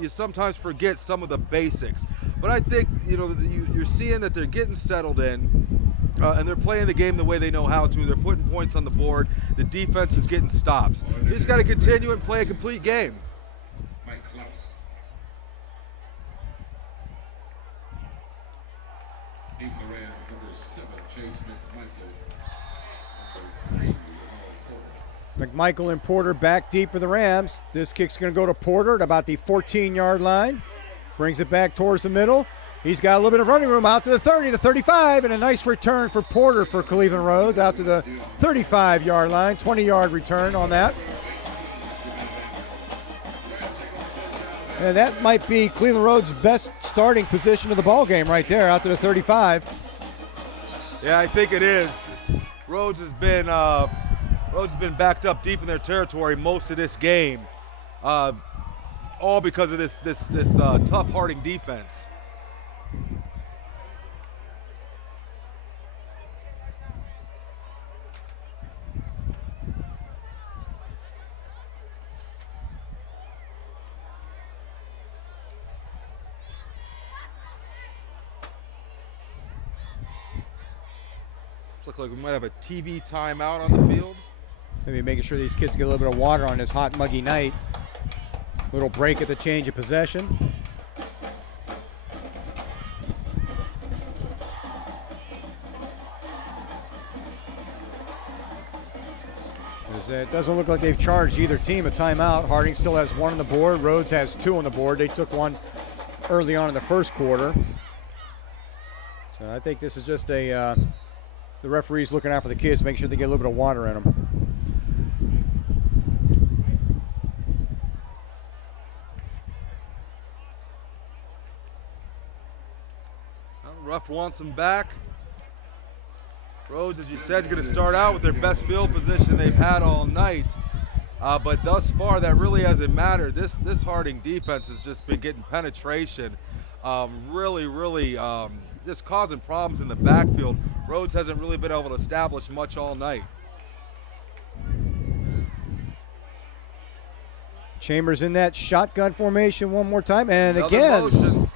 sometimes forget some of the basics. But I think, you're seeing that they're getting settled in. And they're playing the game the way they know how to. They're putting points on the board. The defense is getting stops. They just got to continue and play a complete game. Mike Klaus. Leave the Rams, number 7, Chase McMichael. McMichael and Porter back deep for the Rams. This kick's going to go to Porter at about the 14-yard line. Brings it back towards the middle. He's got a little bit of running room out to the 30, the 35, and a nice return for Porter for Cleveland Rhodes out to the 35-yard line. 20-yard return on that. And that might be Cleveland Rhodes' best starting position of the ball game right there, out to the 35. Yeah, I think it is. Rhodes has been backed up deep in their territory most of this game, all because of this tough Harding defense. Looks like we might have a TV timeout on the field. Maybe making sure these kids get a little bit of water on this hot, muggy night. Little break at the change of possession. It doesn't look like they've charged either team a timeout. Harding still has one on the board. Rhodes has two on the board. They took one early on in the first quarter. So I think this is just the referee's looking out for the kids, make sure they get a little bit of water in them. Ruff wants them back. Rhodes, as you said, is going to start out with their best field position they've had all night. But thus far, that really hasn't mattered. This Harding defense has just been getting penetration, really just causing problems in the backfield. Rhodes hasn't really been able to establish much all night. Chambers in that shotgun formation one more time, and Another again. motion.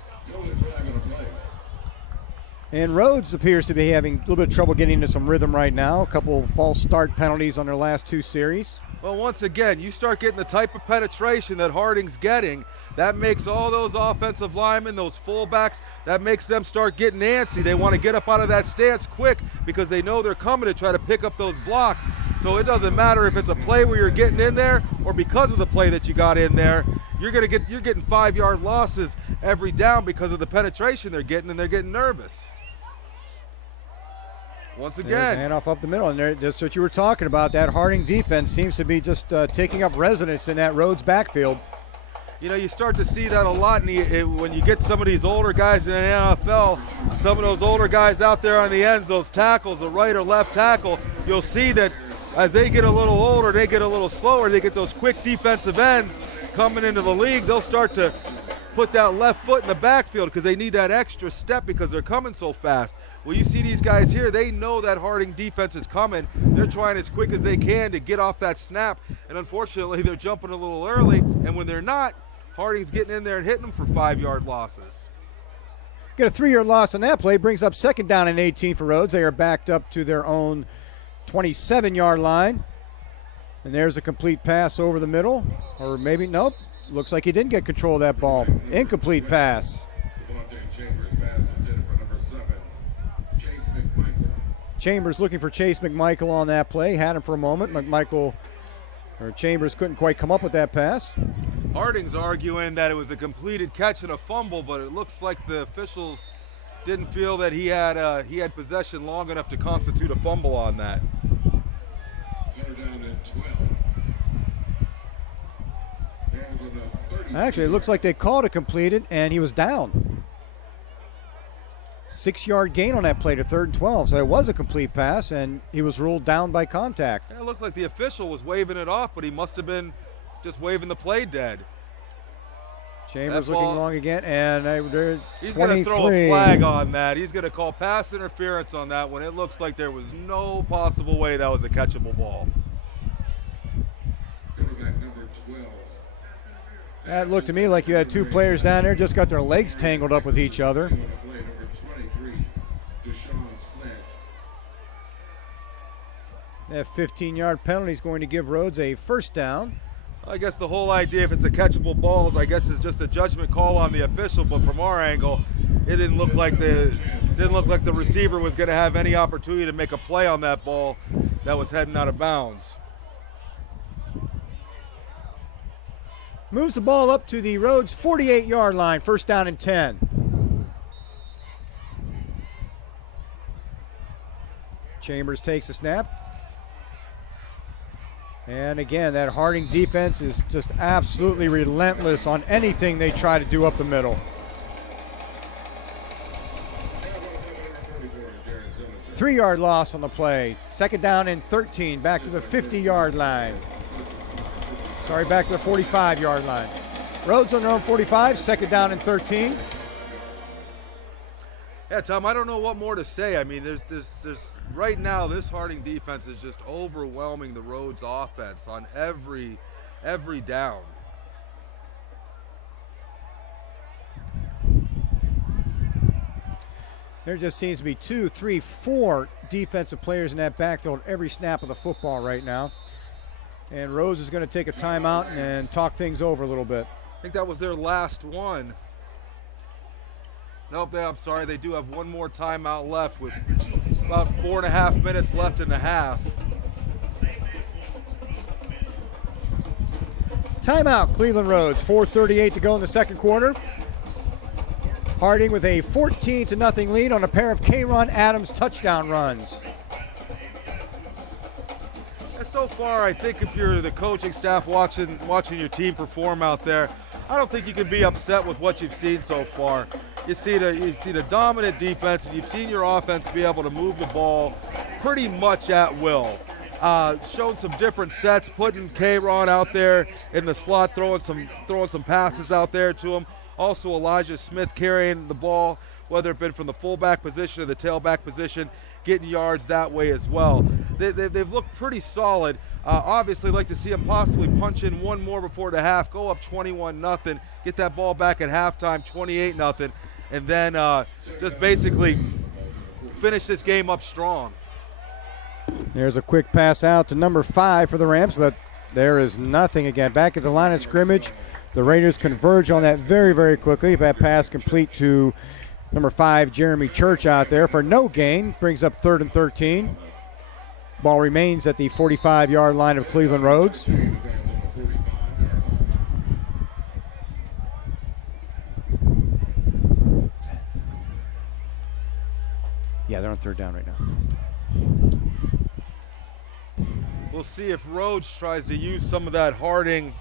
And Rhodes appears to be having a little bit of trouble getting into some rhythm right now. A couple false start penalties on their last two series. Well, once again, you start getting the type of penetration that Harding's getting, that makes all those offensive linemen, those fullbacks, that makes them start getting antsy. They want to get up out of that stance quick because they know they're coming to try to pick up those blocks. So it doesn't matter if it's a play where you're getting in there or because of the play that you got in there, you're getting 5-yard losses every down because of the penetration they're getting, and they're getting nervous. Once again, handoff up the middle, and that's what you were talking about. That Harding defense seems to be just taking up residence in that Rhodes backfield. You know, you start to see that a lot when you get some of these older guys in the NFL, some of those older guys out there on the ends, those tackles, the right or left tackle, you'll see that as they get a little older, they get a little slower, they get those quick defensive ends coming into the league, they'll start to put that left foot in the backfield because they need that extra step because they're coming so fast. Well, you see these guys here, they know that Harding defense is coming. They're trying as quick as they can to get off that snap, and unfortunately they're jumping a little early, and when they're not, Harding's getting in there and hitting them for 5-yard losses. Get a 3-yard loss on that play, brings up second down and 18 for Rhodes. They are backed up to their own 27-yard line. And there's a complete pass over the middle, or maybe, nope. Looks like he didn't get control of that ball. Incomplete pass. Chambers looking for Chase McMichael on that play. Had him for a moment. Chambers couldn't quite come up with that pass. Harding's arguing that it was a completed catch and a fumble, but it looks like the officials didn't feel that he had possession long enough to constitute a fumble on that. Actually, it looks like they called it completed, and he was down. 6-yard gain on that play to 3rd and 12. So it was a complete pass, and he was ruled down by contact. It looked like the official was waving it off, but he must have been just waving the play dead. Chambers looking long again, and he's going to throw a flag on that. He's going to call pass interference on that one. It looks like there was no possible way that was a catchable ball. That looked to me like you had two players down there, just got their legs tangled up with each other. That 15-yard penalty is going to give Rhodes a first down. I guess the whole idea, if it's a catchable ball, is just a judgment call on the official. But from our angle, it didn't look like the receiver was going to have any opportunity to make a play on that ball that was heading out of bounds. Moves the ball up to the Rhodes 48-yard line, first down and 10. Chambers takes a snap. And again, that Harding defense is just absolutely relentless on anything they try to do up the middle. 3-yard loss on the play. Second down and 13, back to the 50-yard line. Back to the 45-yard line. Rhodes on their own 45, second down and 13. Yeah, Tom, I don't know what more to say. I mean, there's right now this Harding defense is just overwhelming the Rhodes offense on every down. There just seems to be 2, 3, 4 defensive players in that backfield every snap of the football right now. And Rhodes is going to take a timeout and talk things over a little bit. I think that was their last one. Nope, I'm sorry. They do have one more timeout left with about 4.5 minutes left in the half. Timeout, Cleveland Rhodes. 4:38 to go in the second quarter. Harding with a 14-0 lead on a pair of K'Ron Adams touchdown runs. So far, I think if you're the coaching staff watching your team perform out there, I don't think you can be upset with what you've seen so far. You see the dominant defense, and you've seen your offense be able to move the ball pretty much at will. Showed some different sets, putting K'Ron out there in the slot, throwing some passes out there to him. Also, Elijah Smith carrying the ball, whether it been from the fullback position or the tailback position, getting yards that way as well. They've looked pretty solid. Obviously, like to see them possibly punch in one more before the half, go up 21-0, get that ball back at halftime, 28-0, and then just basically finish this game up strong. There's a quick pass out to number 5 for the Rams, but there is nothing again. Back at the line of scrimmage, the Raiders converge on that very, very quickly. That pass complete to number 5, Jeremy Church out there for no gain. Brings up 3rd and 13. Ball remains at the 45-yard line of Cleveland Rhodes. Yeah, they're on 3rd down right now. We'll see if Rhodes tries to use some of that Harding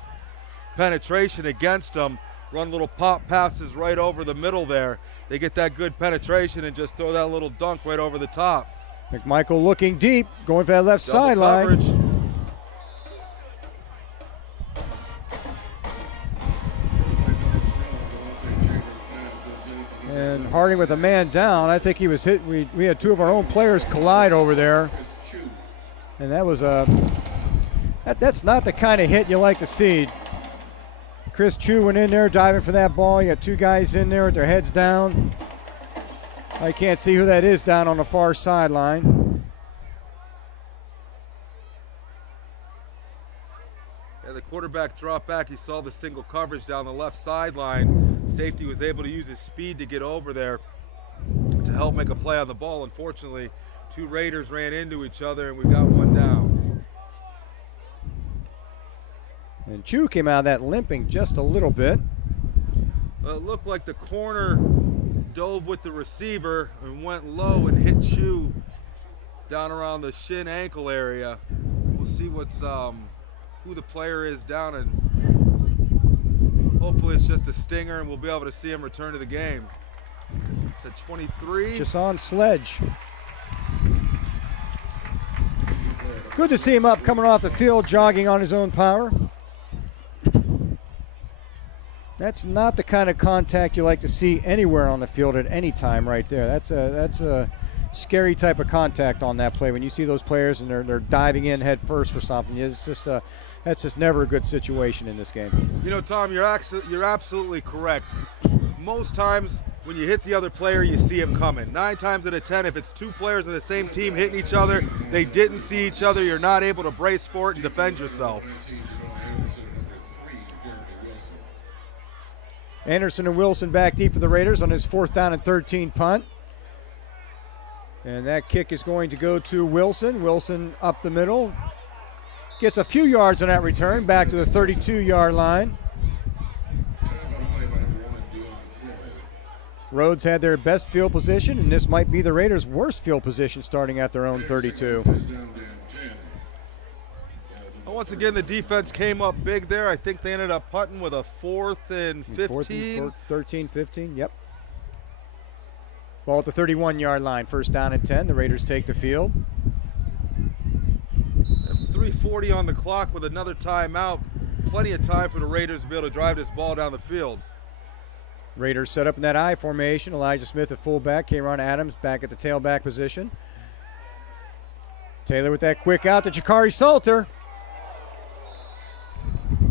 penetration against them. Run little pop passes right over the middle there. They get that good penetration and just throw that little dunk right over the top. McMichael looking deep, going for that left Double sideline. coverage. And Harding with a man down. I think he was hit. We had 2 of our own players collide over there. And that was that's not the kind of hit you like to see. Chris Chu went in there diving for that ball. You got 2 guys in there with their heads down. I can't see who that is down on the far sideline. Yeah, the quarterback dropped back. He saw the single coverage down the left sideline. Safety was able to use his speed to get over there to help make a play on the ball. Unfortunately, 2 Raiders ran into each other, and we got one down. And Chu came out of that limping just a little bit. Well, it looked like the corner dove with the receiver and went low and hit Chu down around the shin ankle area. We'll see what's who the player is down, and hopefully it's just a stinger and we'll be able to see him return to the game. It's at 23. Jason Sledge. Good to see him up, coming off the field, jogging on his own power. That's not the kind of contact you like to see anywhere on the field at any time right there. That's a scary type of contact on that play. When you see those players and they're diving in head first for something, it's just that's just never a good situation in this game. You know, Tom, you're absolutely correct. Most times when you hit the other player, you see him coming. 9 times out of 10, if it's 2 players on the same team hitting each other, they didn't see each other, you're not able to brace for it and defend yourself. Anderson and Wilson back deep for the Raiders on his 4th down and 13 punt. And that kick is going to go to Wilson. Wilson up the middle. Gets a few yards on that return, back to the 32-yard line. Rhodes had their best field position, and this might be the Raiders' worst field position starting at their own 32. Once again, the defense came up big there. I think they ended up punting with a 4th and 15. 13, 15, yep. Ball at the 31-yard line, 1st down and 10. The Raiders take the field. 3:40 on the clock with another timeout. Plenty of time for the Raiders to be able to drive this ball down the field. Raiders set up in that I formation. Elijah Smith at fullback. K'Ron Adams back at the tailback position. Taylor with that quick out to Jakari Salter.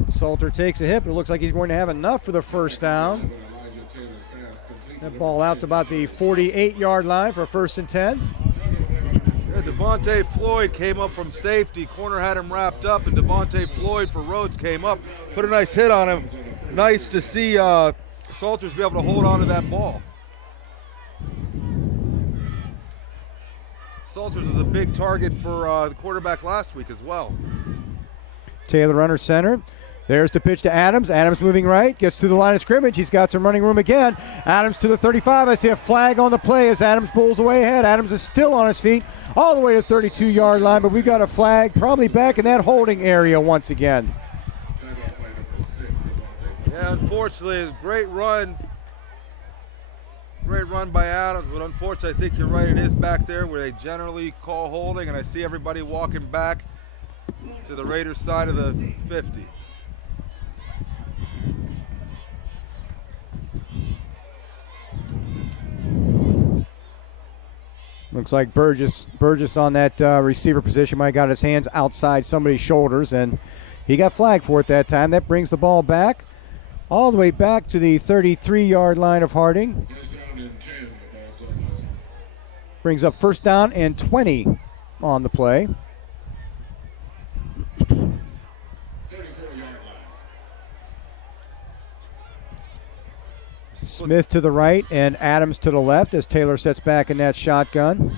Salter takes a hit, but it looks like he's going to have enough for the 1st down. That ball out to about the 48-yard line for 1st and 10. Yeah, Devontae Floyd came up from safety. Corner had him wrapped up, and Devontae Floyd for Rhodes came up, put a nice hit on him. Nice to see Salters be able to hold on to that ball. Salters was a big target for the quarterback last week as well. Taylor under center. There's the pitch to Adams. Adams moving right, gets to the line of scrimmage. He's got some running room again. Adams to the 35. I see a flag on the play as Adams pulls away ahead. Adams is still on his feet all the way to the 32-yard line, but we've got a flag probably back in that holding area once again. Yeah, unfortunately, it's a great run. Great run by Adams, but unfortunately, I think you're right. It is back there where they generally call holding, and I see everybody walking back to the Raiders' side of the 50. Looks like Burgess on that receiver position might have got his hands outside somebody's shoulders, and he got flagged for it that time. That brings the ball back all the way back to the 33-yard line of Harding. Brings up first down and 20 on the play. Smith to the right and Adams to the left as Taylor sets back in that shotgun.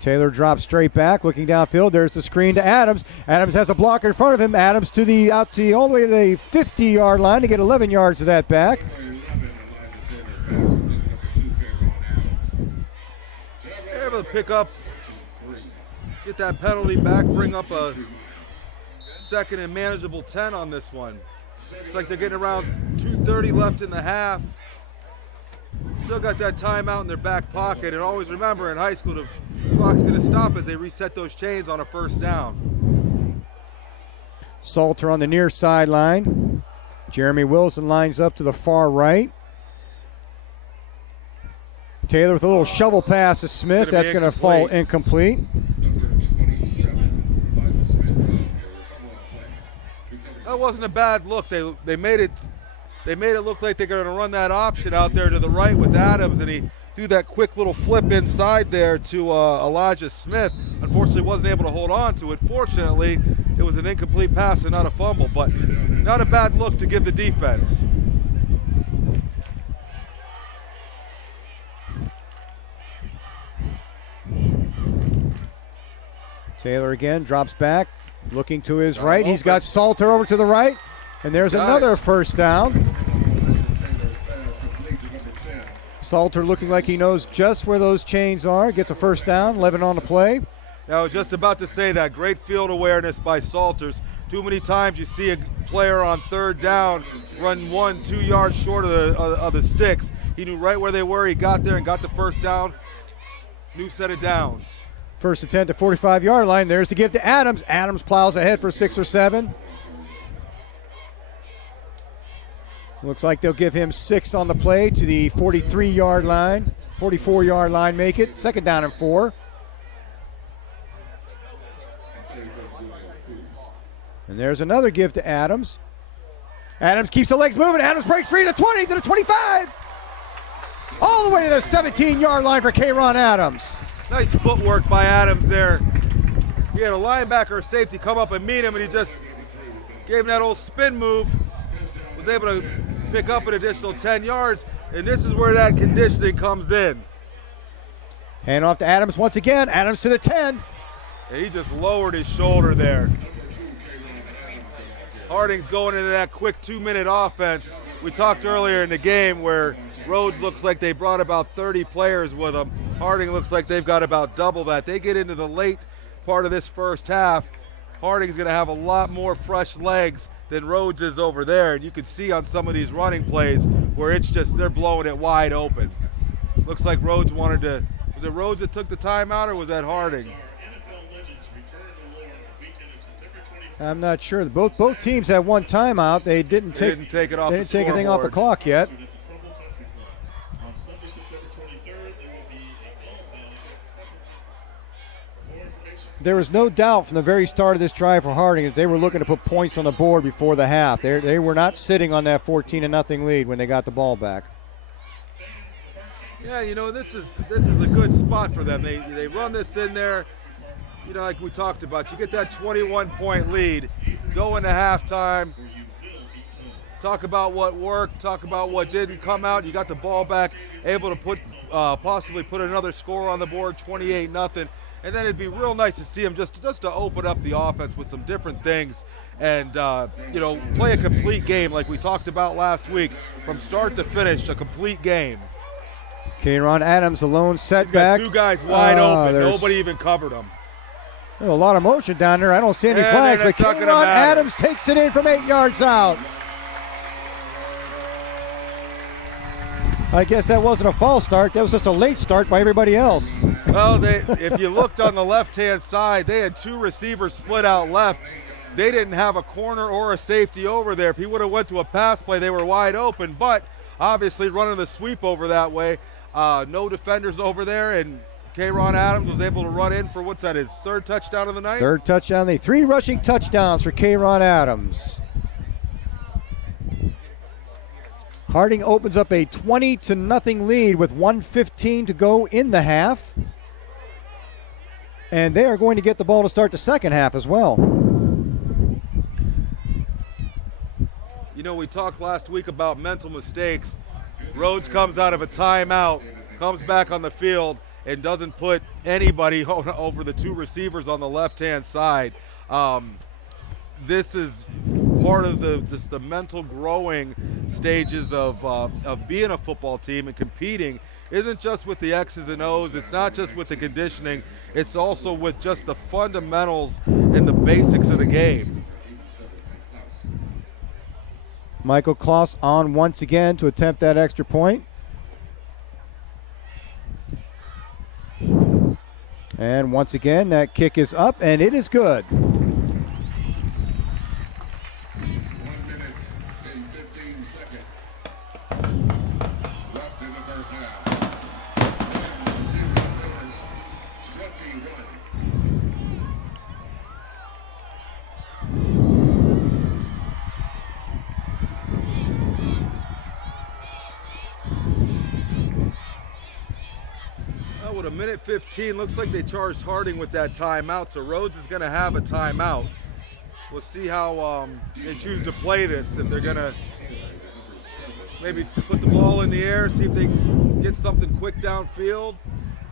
Taylor drops straight back, looking downfield. There's the screen to Adams. Adams has a blocker in front of him. Adams to the all the way to the 50-yard line to get 11 yards of that back. Able to pick up, get that penalty back, bring up a second and manageable 10 on this one. It's like they're getting around 2:30 left in the half. Still got that timeout in their back pocket. And always remember, in high school, the clock's going to stop as they reset those chains on a first down. Salter on the near sideline. Jeremy Wilson lines up to the far right. Taylor with a little shovel pass to Smith. That's going to fall incomplete. That wasn't a bad look. They made it look like they're going to run that option out there to the right with Adams, and he do that quick little flip inside there to Elijah Smith. Unfortunately, wasn't able to hold on to it. Fortunately, it was an incomplete pass and not a fumble, but not a bad look to give the defense. Taylor again drops back, looking to his right. He's got Salter over to the right, and there's another first down. Salter looking like he knows just where those chains are. Gets a first down, 11 on the play. Now, I was just about to say that. Great field awareness by Salters. Too many times you see a player on third down run 1-2 yards short of the sticks. He knew right where they were. He got there and got the first down. New set of downs. First attempt at 45-yard line. There's the give to Adams. Adams plows ahead for 6 or 7. Looks like they'll give him 6 on the play to the 43-yard line. 44-yard line make it. Second down and 4. And there's another give to Adams. Adams keeps the legs moving. Adams breaks free to the 20, to the 25. All the way to the 17-yard line for K'Ron Adams. Nice footwork by Adams there. He had a linebacker or safety come up and meet him, and he just gave him that old spin move. Was able to pick up an additional 10 yards, and this is where that conditioning comes in. Hand off to Adams once again. Adams to the 10. And he just lowered his shoulder there. Harding's going into that quick 2-minute offense. We talked earlier in the game where Rhodes looks like they brought about 30 players with them. Harding looks like they've got about double that. They get into the late part of this first half. Harding's going to have a lot more fresh legs than Rhodes is over there. And you can see on some of these running plays where it's just they're blowing it wide open. Looks like Rhodes wanted to. Was it Rhodes that took the timeout, or was that Harding? I'm not sure. Both teams had one timeout. They didn't take it off. They didn't take anything off the clock yet. There was no doubt from the very start of this drive for Harding that they were looking to put points on the board before the half. They were not sitting on that 14-0 lead when they got the ball back. Yeah, you know, this is a good spot for them. They run this in there, you know, like we talked about. You get that 21-point lead, go into halftime, talk about what worked, talk about what didn't come out. You got the ball back, able to possibly put another score on the board, 28-0. And then it'd be real nice to see them just to open up the offense with some different things and, you know, play a complete game like we talked about last week, from start to finish, a complete game. Kayron Adams, the lone setback. He's got two guys wide open. Nobody even covered him. There's a lot of motion down there. I don't see any Yeah, flags, they're but not gonna Kayron matter. Adams takes it in from 8 yards out. I guess that wasn't a false start. That was just a late start by everybody else. Well, if you looked on the left-hand side, they had two receivers split out left. They didn't have a corner or a safety over there. If he would have went to a pass play, they were wide open. But obviously running the sweep over that way, no defenders over there, and Kayron Adams was able to run in for, what's that, his third touchdown of the night? Third touchdown. The 3 rushing touchdowns for Kayron Adams. Harding opens up a 20-0 lead with 1:15 to go in the half. And they are going to get the ball to start the second half as well. You know, we talked last week about mental mistakes. Rhodes comes out of a timeout, comes back on the field, and doesn't put anybody over the two receivers on the left-hand side. This is part of the mental growing stages of being a football team and competing. Isn't just with the X's and O's. It's not just with the conditioning. It's also with just the fundamentals and the basics of the game. Michael Klaus on once again to attempt that extra point. And once again, that kick is up, and it is good. 1 minute and 15 seconds left in the first half. And 21. With a minute 15, looks like they charged Harding with that timeout, so Rhodes is going to have a timeout. We'll see how they choose to play this, if they're going to maybe put the ball in the air, see if they can get something quick downfield,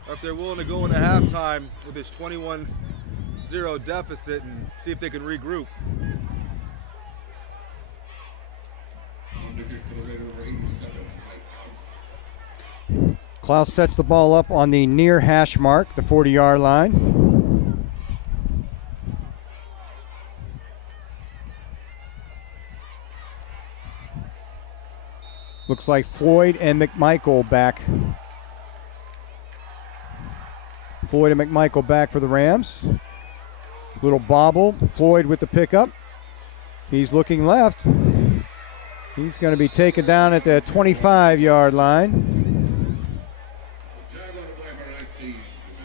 or if they're willing to go into halftime with this 21-0 deficit and see if they can regroup. Klaus sets the ball up on the near hash mark, the 40-yard line. Looks like Floyd and McMichael back. Floyd and McMichael back for the Rams. Little bobble. Floyd with the pickup. He's looking left. He's going to be taken down at the 25-yard line.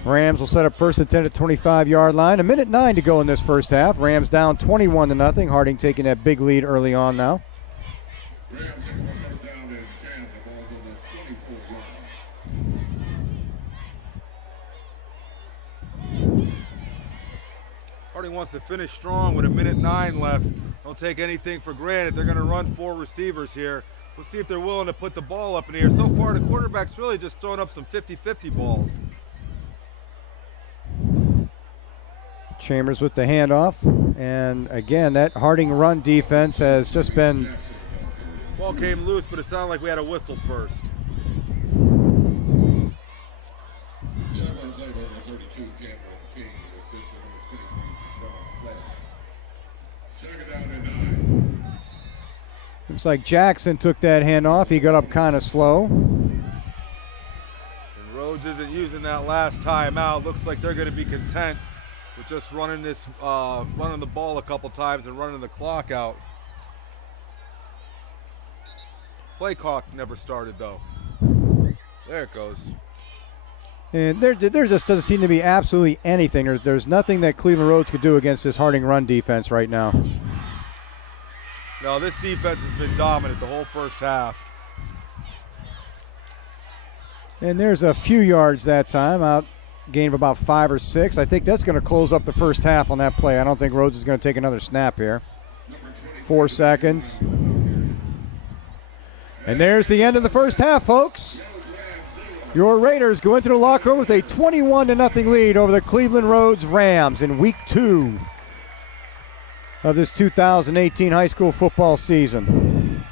Rams will set up first and 10 at 25-yard line. 1:09 to go in this first half. Rams down 21-0. Harding taking that big lead early on now. Rams have a first down and 10. The ball's on the 24 yard. Harding wants to finish strong with 1:09 left. Don't take anything for granted. They're going to run 4 receivers here. We'll see if they're willing to put the ball up in the air. So far, the quarterback's really just throwing up some 50-50 balls. Chambers with the handoff. And again, that Harding run defense has just been... Ball came loose, but it sounded like we had a whistle first. Jaguars play number 32, Cameron King, assistant number 23, Sean Fletcher. Second down and 9. Looks like Jackson took that handoff. He got up kind of slow. And Rhodes isn't using that last timeout. Looks like they're going to be content with just running the ball a couple times and running the clock out. Play clock never started though. There it goes. And there just doesn't seem to be absolutely anything. There's nothing that Cleveland Rhodes could do against this Harding run defense right now. No, this defense has been dominant the whole first half. And there's a few yards that time, out gain of about 5 or 6. I think that's going to close up the first half on that play. I don't think Rhodes is going to take another snap here. 4 seconds. And there's the end of the first half, folks. Your Raiders go into the locker room with a 21-0 lead over the Cleveland Rhodes Rams in week 2 of this 2018 high school football season.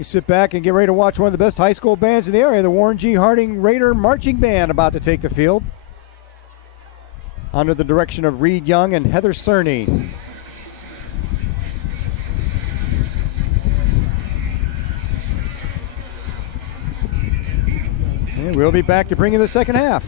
You sit back and get ready to watch one of the best high school bands in the area, the Warren G. Harding Raider Marching Band, about to take the field under the direction of Reed Young and Heather Cerny. And we'll be back to bring you the second half.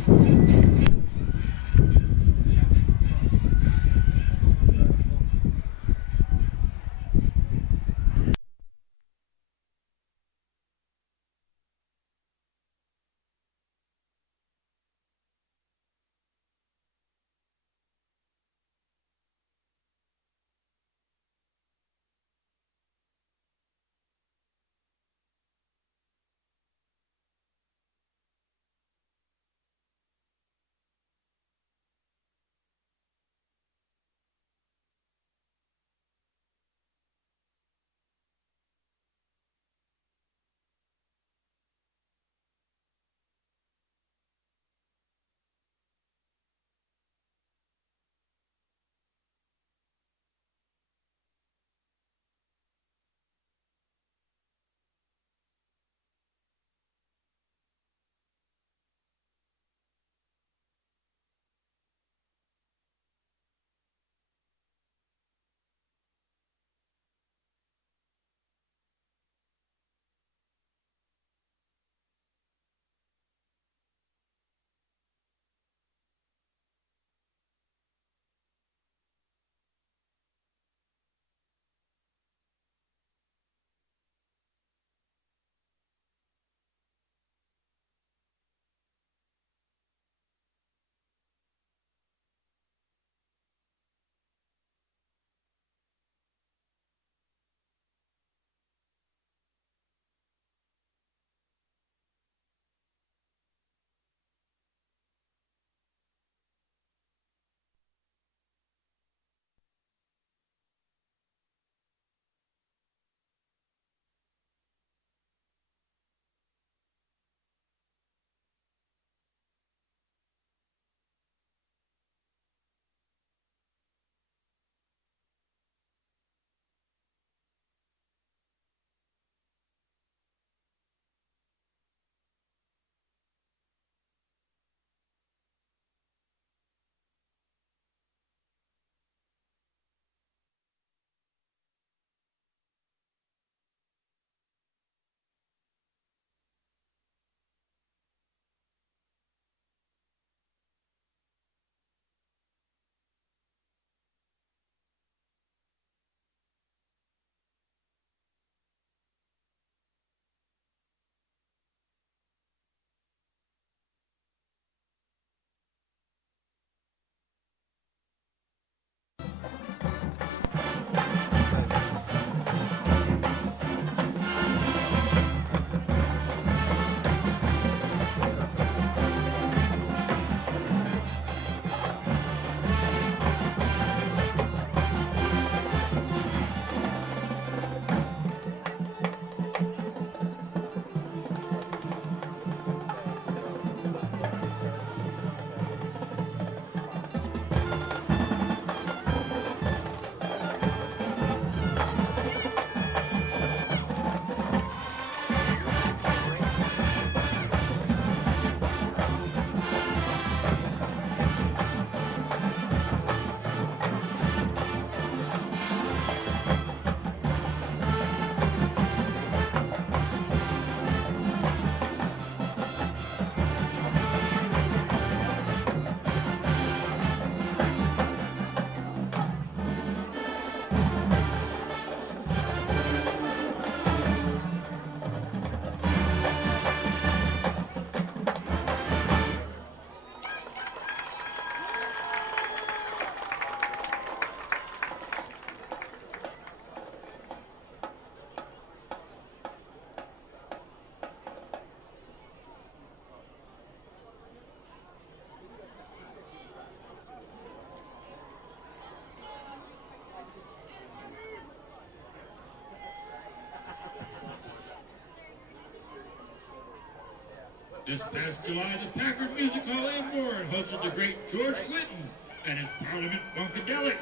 This past July, the Packers Music Hall in Warren hosted the great George Clinton and his Parliament Funkadelic.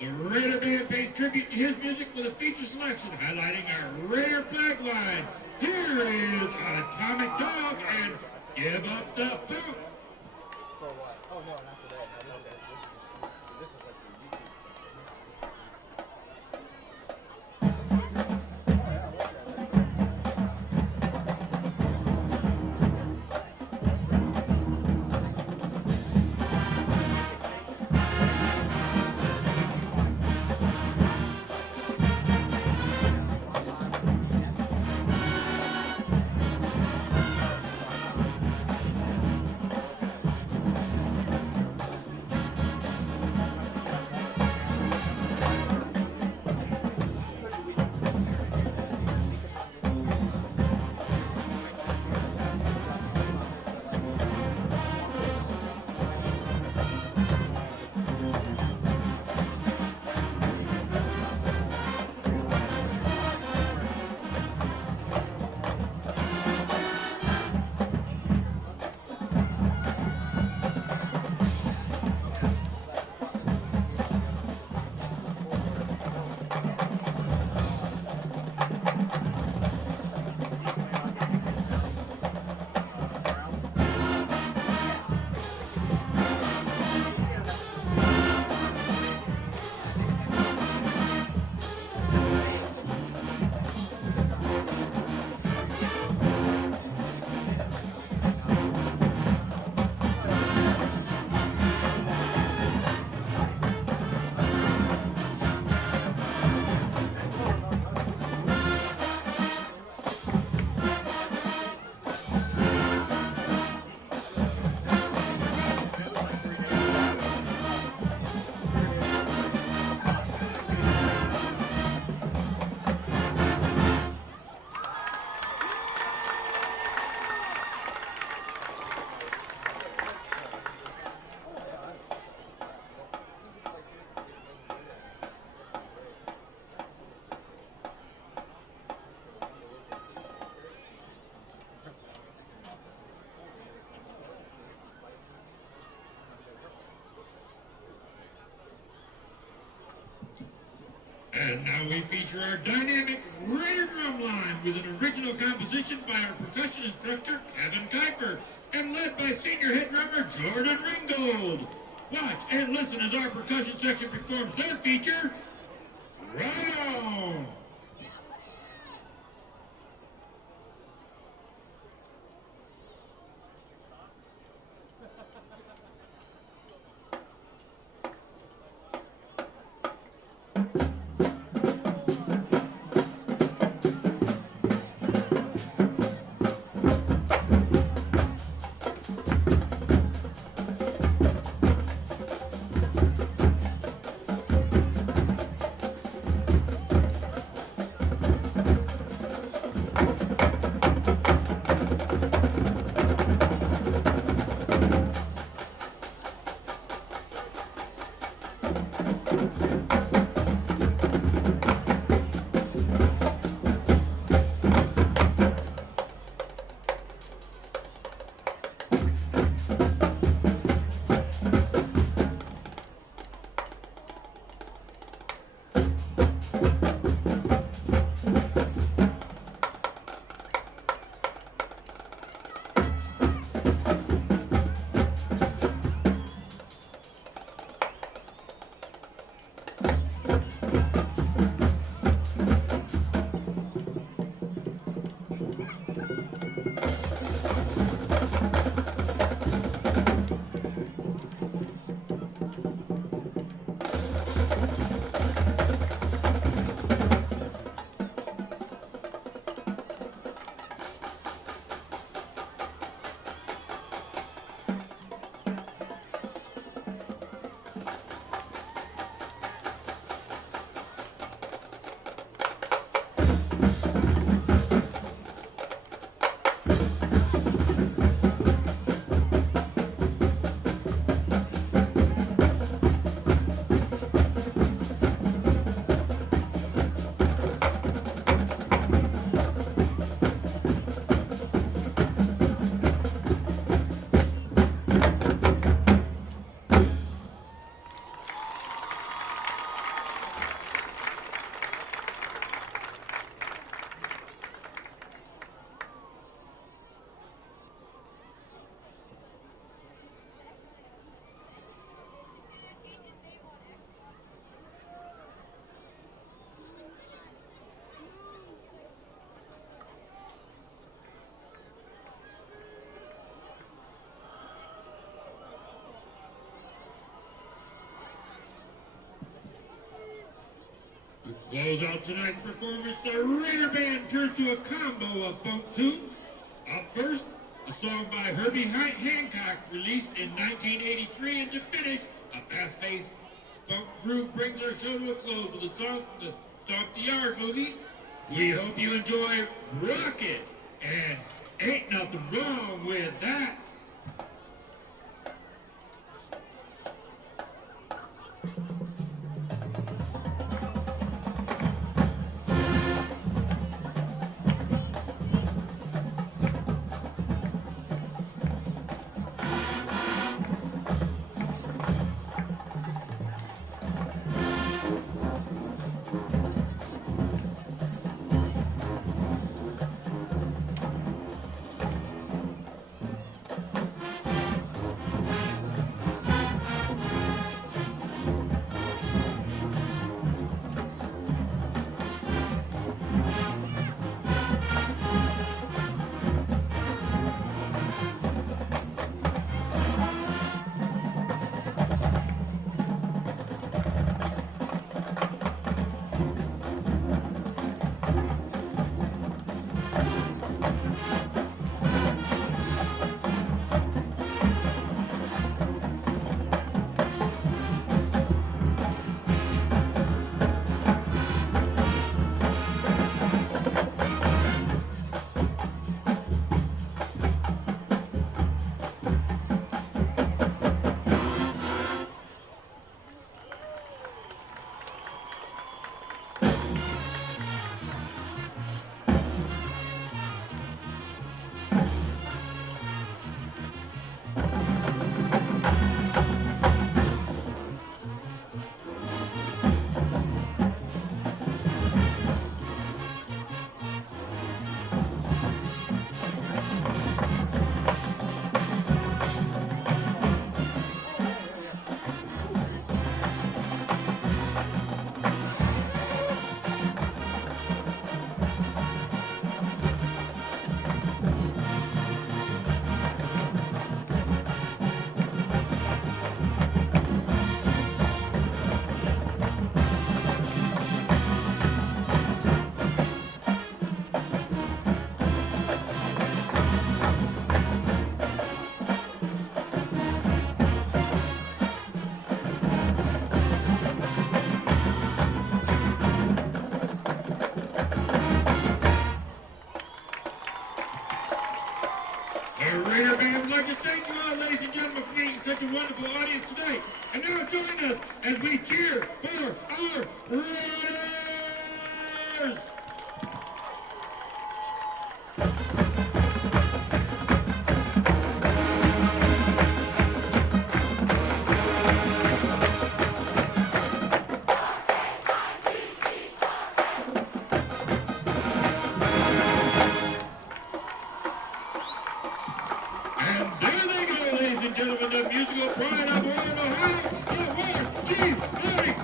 The Raider Band pays tribute to his music with a feature selection highlighting our Raider flag line. Here is Atomic Dog and Give Up the Funk. For what? Oh no, not today. No, this is like your YouTube. And now we feature our dynamic Raider drum line with an original composition by our percussion instructor, Kevin Kuiper, and led by senior head drummer, Jordan Ringgold. Watch and listen as our percussion section performs their feature, Right On! Close out tonight's performance, the Raider Band turns to a combo of folk tunes. Up first, a song by Herbie Hancock, released in 1983, and to finish, a fast-paced folk groove brings our show to a close with a song from the Stomp the Yard movie. We hope you enjoy Rocket, and ain't nothing wrong with that. Thank you all, ladies and gentlemen, for being such a wonderful audience tonight. And now join us as we cheer for our Raiders! Gentlemen, the musical pride of Warren, Ohio, the WGH Marching Band.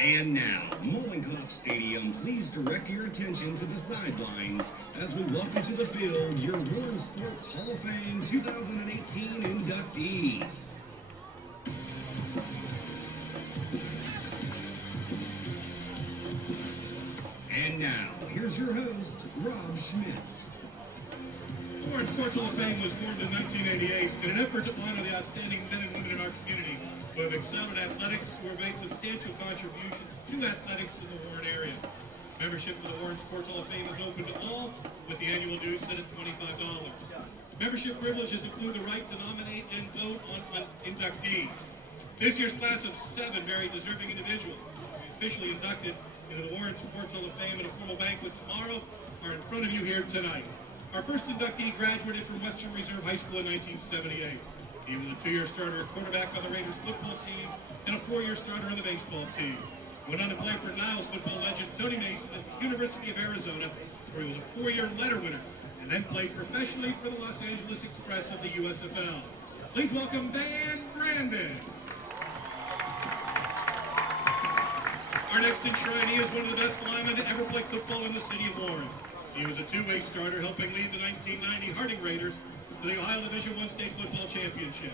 And now, Mollenkopf Stadium, please direct your attention to the sidelines as we welcome to the field your Warren Sports Hall of Fame 2018 inductees. And now, here's your host, Rob Schmidt. The Warren Sports Hall of Fame was formed in 1988 in an effort to honor the outstanding men and women in our community who have excelled in athletics or made substantial contributions to athletics in the Warren area. Membership of the Warren Sports Hall of Fame is open to all, with the annual dues set at $25. Membership privileges include the right to nominate and vote on inductees. This year's class of 7 very deserving individuals will be officially inducted into the Warren Sports Hall of Fame and a formal banquet tomorrow are in front of you here tonight. Our first inductee graduated from Western Reserve High School in 1978. He was a 2-year starter at quarterback on the Raiders football team and a 4-year starter on the baseball team. Went on to play for Niles football legend Tony Mason at the University of Arizona, where he was a 4-year letter winner, and then played professionally for the Los Angeles Express of the USFL. Please welcome Van Brandon. Our next enshrinee is one of the best linemen to ever play football in the city of Warren. He was a 2-way starter, helping lead the 1990 Harding Raiders to the Ohio Division I State Football Championship.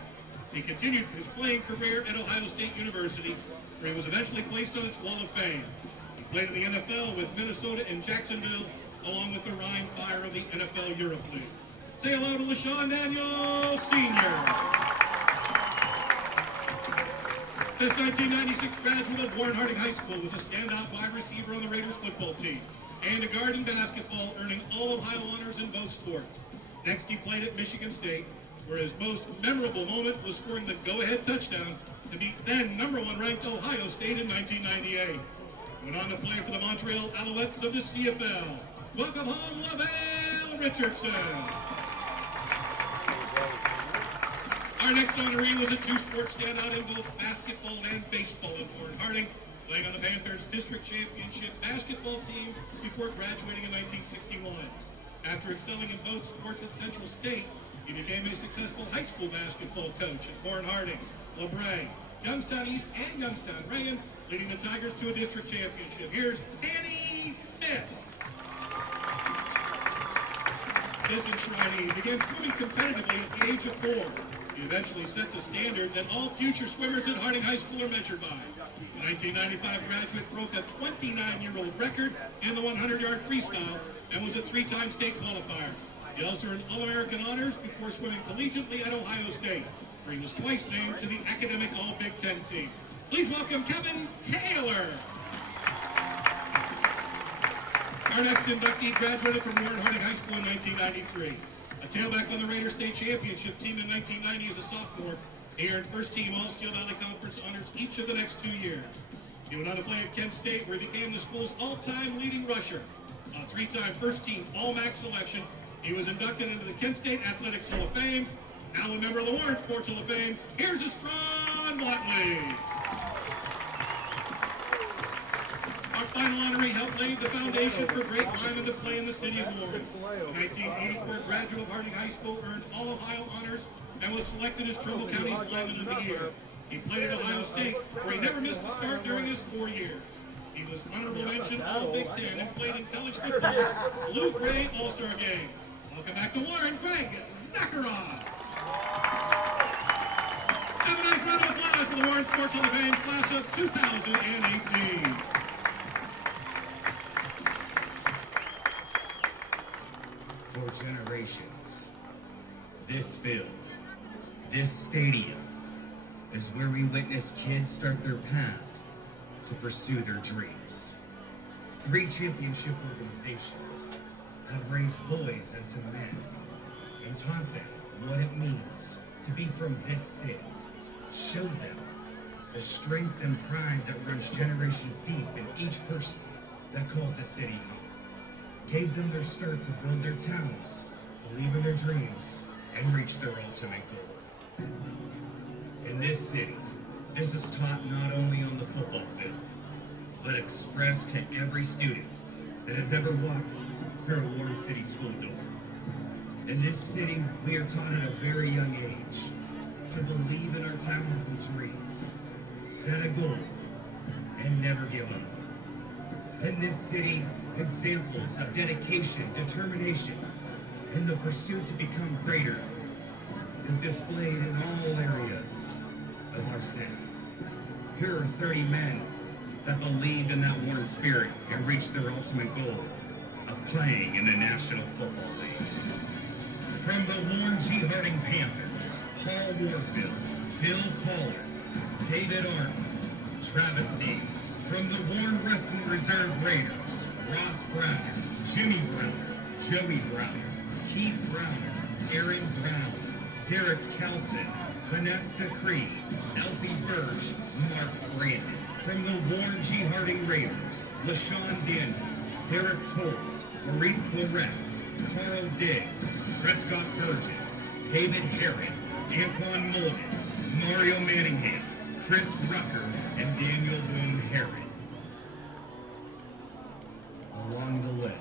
He continued his playing career at Ohio State University, where he was eventually placed on its Wall of Fame. He played in the NFL with Minnesota and Jacksonville, along with the Rhine Fire of the NFL Europe League. Say hello to LaShawn Daniels, Sr. This 1996 graduate of Warren Harding High School was a standout wide receiver on the Raiders football team and a guard in basketball, earning all Ohio honors in both sports. Next, he played at Michigan State, where his most memorable moment was scoring the go-ahead touchdown to beat then #1 ranked Ohio State in 1998. Went on to play for the Montreal Alouettes of the CFL. Welcome home, Lavelle Richardson. Our next honoree was a 2-sport standout in both basketball and baseball in Warren Harding, playing on the Panthers District Championship basketball team before graduating in 1961. After excelling in both sports at Central State, he became a successful high school basketball coach at Warren Harding, LaBray, Youngstown East, and Youngstown Reagan, leading the Tigers to a district championship. Here's Danny Smith. This enshrinee began swimming competitively at the age of 4. He eventually set the standard that all future swimmers at Harding High School are measured by. The 1995 graduate broke a 29-year-old record in the 100-yard freestyle and was a 3-time state qualifier. He also earned All-American honors before swimming collegiately at Ohio State, where he was twice named to the academic All-Big Ten team. Please welcome Kevin Taylor. Our next inductee graduated from Warren Harding High School in 1993. A tailback on the Raiders State Championship team in 1990 as a sophomore, he earned first-team All-Steel Valley Conference honors each of the next 2 years. He went on to play at Kent State, where he became the school's all-time leading rusher. A 3-time first-team All-MAC selection, he was inducted into the Kent State Athletics Hall of Fame. Now a member of the Warren Sports Hall of Fame, here's Estron Watley. Our final honoree helped lay the foundation for great linemen to play in the city of Warren. The 1984 graduate of Harding High School earned all Ohio honors and was selected as Trumbull County's Lineman of the Year. He played at Ohio State, where he never missed a start during his 4 years. He was honorable mention All-Big Ten and played in college football's Blue-Gray All-Star Game. Welcome back to Warren, Greg Zakharov. Have a nice round of applause for the Warren Sports Hall of Fame class of 2018. For generations, this field, this stadium, is where we witness kids start their path to pursue their dreams. 3 championship organizations have raised boys into men and taught them what it means to be from this city, showed them the strength and pride that runs generations deep in each person that calls this city home, gave them their start to build their talents, believe in their dreams, and reach their ultimate goal. In this city, this is taught not only on the football field, but expressed to every student that has ever walked through a Warren City school door. In this city, we are taught at a very young age to believe in our talents and dreams, set a goal, and never give up. In this city, examples of dedication, determination, and the pursuit to become greater is displayed in all areas of our city. Here are 30 men that believed in that Warren spirit and reached their ultimate goal of playing in the National Football League. From the Warren G. Harding Panthers, Paul Warfield, Bill Pollard, David Arnold, Travis Davis. From the Warren Western Reserve Raiders, Ross Browner, Jimmy Browner, Joey Browner, Keith Browner, Aaron Brown, Derek Kelson, Vanessa Creed, Elfie Birch, Mark Brandon. From the Warren G. Harding Raiders, LaShawn Daniels, Derek Tolles, Maurice Claret, Carl Diggs, Prescott Burgess, David Herron, Antoine Mullen, Mario Manningham, Chris Rucker, and Daniel Boone Herron. Along the way,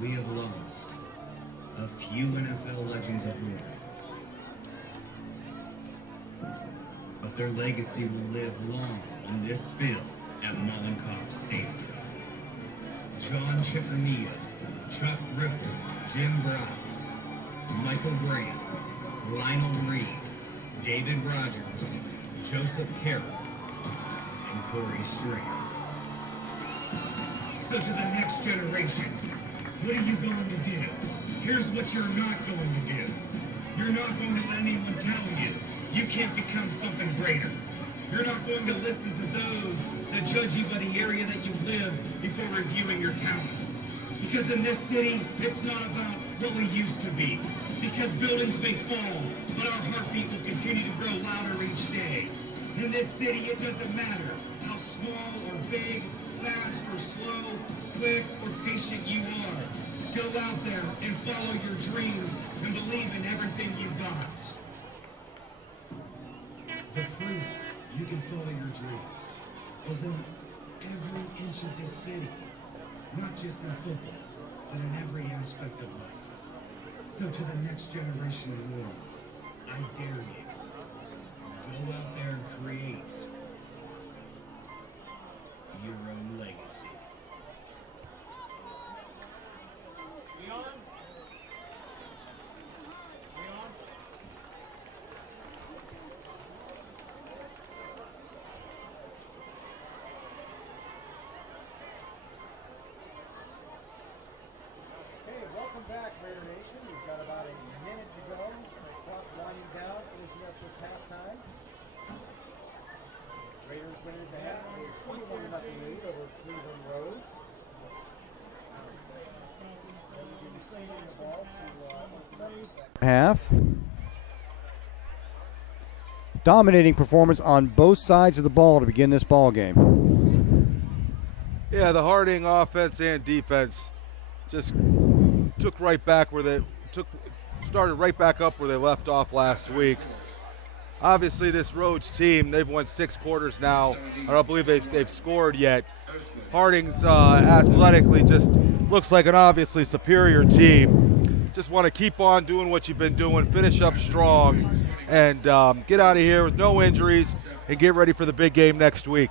we have lost a few NFL legends of war. But their legacy will live long in this field at Mollenkoff Stadium. John Chickamilla, Chuck Griffin, Jim Bratz, Michael Graham, Lionel Reed, David Rogers, Joseph Carroll, and Corey Stringer. So to the next generation, what are you going to do? Here's what you're not going to do. You're not going to let anyone tell you you can't become something greater. You're not going to listen to those that judge you by the area that you live before reviewing your talents. Because in this city, it's not about what we used to be. Because buildings may fall, but our heartbeat will continue to grow louder each day. In this city, it doesn't matter how small or big, fast or slow, quick or patient you are. Go out there and follow your dreams and believe in everything you've got. The proof you can follow your dreams is in every inch of this city, not just in football, but in every aspect of life. So to the next generation of war, I dare you, go out there and create your own legacy. Welcome back, Raider Nation. We've got about a minute to go. The clock winding down, finishing up this halftime. Raiders winning the half with 21-0 lead over Cleveland Rhodes. Receiving the ball to half. Dominating performance on both sides of the ball to begin this ball game. Yeah, the Harding offense and defense just started right back up where they left off last week. Obviously, this Rhodes team, they've won 6 quarters now. I don't believe they've scored yet. Harding's athletically just looks like an obviously superior team. Just want to keep on doing what you've been doing, finish up strong, and get out of here with no injuries and get ready for the big game next week.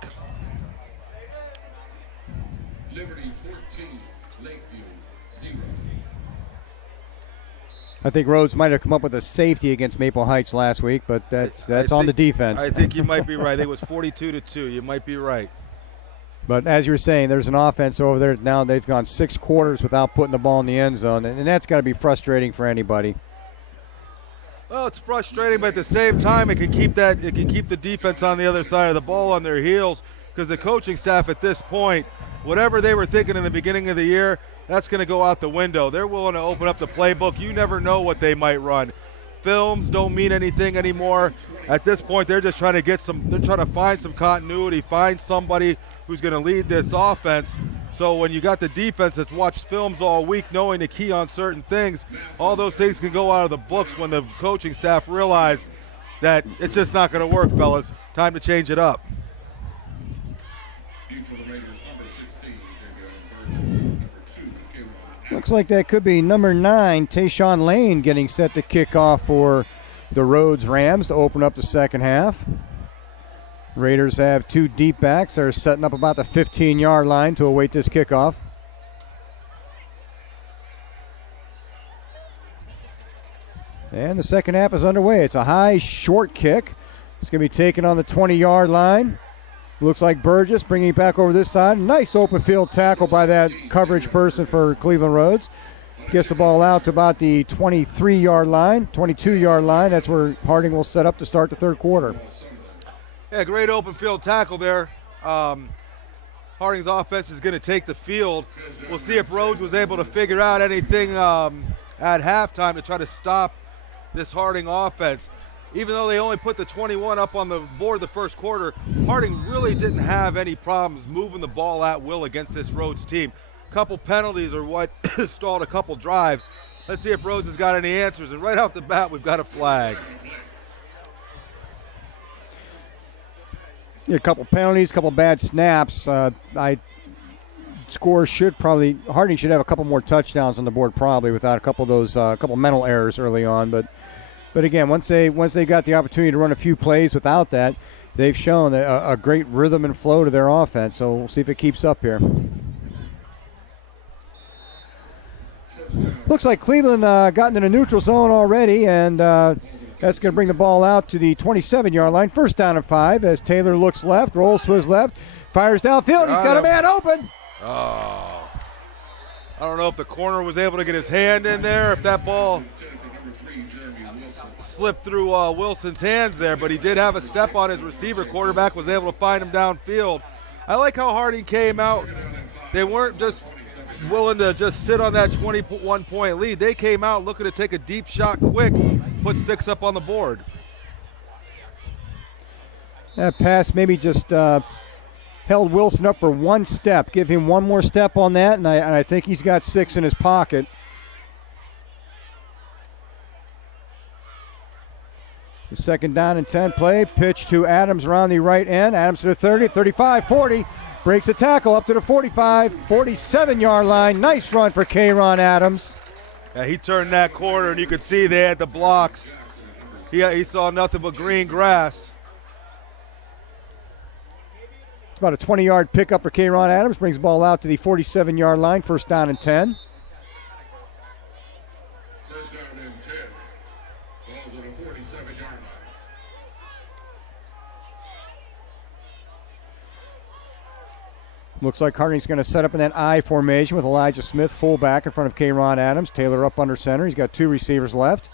Liberty 14, Lakeview 0. I think Rhodes might have come up with a safety against Maple Heights last week, but that's on the defense. I think you might be right. I think it was 42-2. You might be right. But as you were saying, there's an offense over there. Now they've gone 6 quarters without putting the ball in the end zone, and that's got to be frustrating for anybody. Well, it's frustrating, but at the same time, it can keep the defense on the other side of the ball on their heels, because the coaching staff at this point, whatever they were thinking in the beginning of the year, that's going to go out the window. They're willing to open up the playbook. You never know what they might run. Films don't mean anything anymore. At this point, they're just trying to find some continuity, find somebody who's going to lead this offense. So when you got the defense that's watched films all week, knowing the key on certain things, all those things can go out of the books when the coaching staff realize that it's just not going to work, fellas. Time to change it up. Looks like that could be number 9, Tayshawn Lane, getting set to kick off for the Rhodes Rams to open up the second half. Raiders have 2 deep backs. They're setting up about the 15-yard line to await this kickoff. And the second half is underway. It's a high, short kick. It's going to be taken on the 20-yard line. Looks like Burgess bringing it back over this side. Nice open field tackle by that coverage person for Cleveland Rhodes. Gets the ball out to about the 23-yard line, 22-yard line. That's where Harding will set up to start the third quarter. Yeah, great open field tackle there. Harding's offense is going to take the field. We'll see if Rhodes was able to figure out anything at halftime to try to stop this Harding offense. Even though they only put the 21 up on the board the first quarter, Harding really didn't have any problems moving the ball at will against this Rhodes team. A couple penalties are what stalled a couple drives. Let's see if Rhodes has got any answers. And right off the bat, we've got a flag. Yeah, a couple penalties, a couple bad snaps. Scores should probably, Harding should have a couple more touchdowns on the board probably without a couple of those, couple mental errors early on. But again, once they got the opportunity to run a few plays without that, they've shown a great rhythm and flow to their offense. So we'll see if it keeps up here. Looks like Cleveland got into the neutral zone already, and that's going to bring the ball out to the 27-yard line. First down and 5 as Taylor looks left, rolls to his left, fires downfield. He's got a man open. Oh. I don't know if the corner was able to get his hand in there, if that ball slipped through Wilson's hands there, but he did have a step on his receiver. Quarterback was able to find him downfield. I like how Harding came out. They weren't just willing to just sit on that 21-point lead. They came out looking to take a deep shot quick, put 6 up on the board. That pass maybe just held Wilson up for one step. Give him one more step on that, and I think he's got 6 in his pocket. The second down and 10 play. Pitch to Adams around the right end. Adams to the 30, 35, 40. Breaks a tackle up to the 45, 47-yard line. Nice run for K'Ron Adams. Yeah, he turned that corner, and you could see they had the blocks. He saw nothing but green grass. It's about a 20-yard pickup for K'Ron Adams. Brings the ball out to the 47-yard line. First down and 10. First down and 10. Ball's at the 47-yard line. Looks like Harding's going to set up in that I formation with Elijah Smith, fullback, in front of K'Ron Adams. Taylor up under center. He's got 2 receivers left.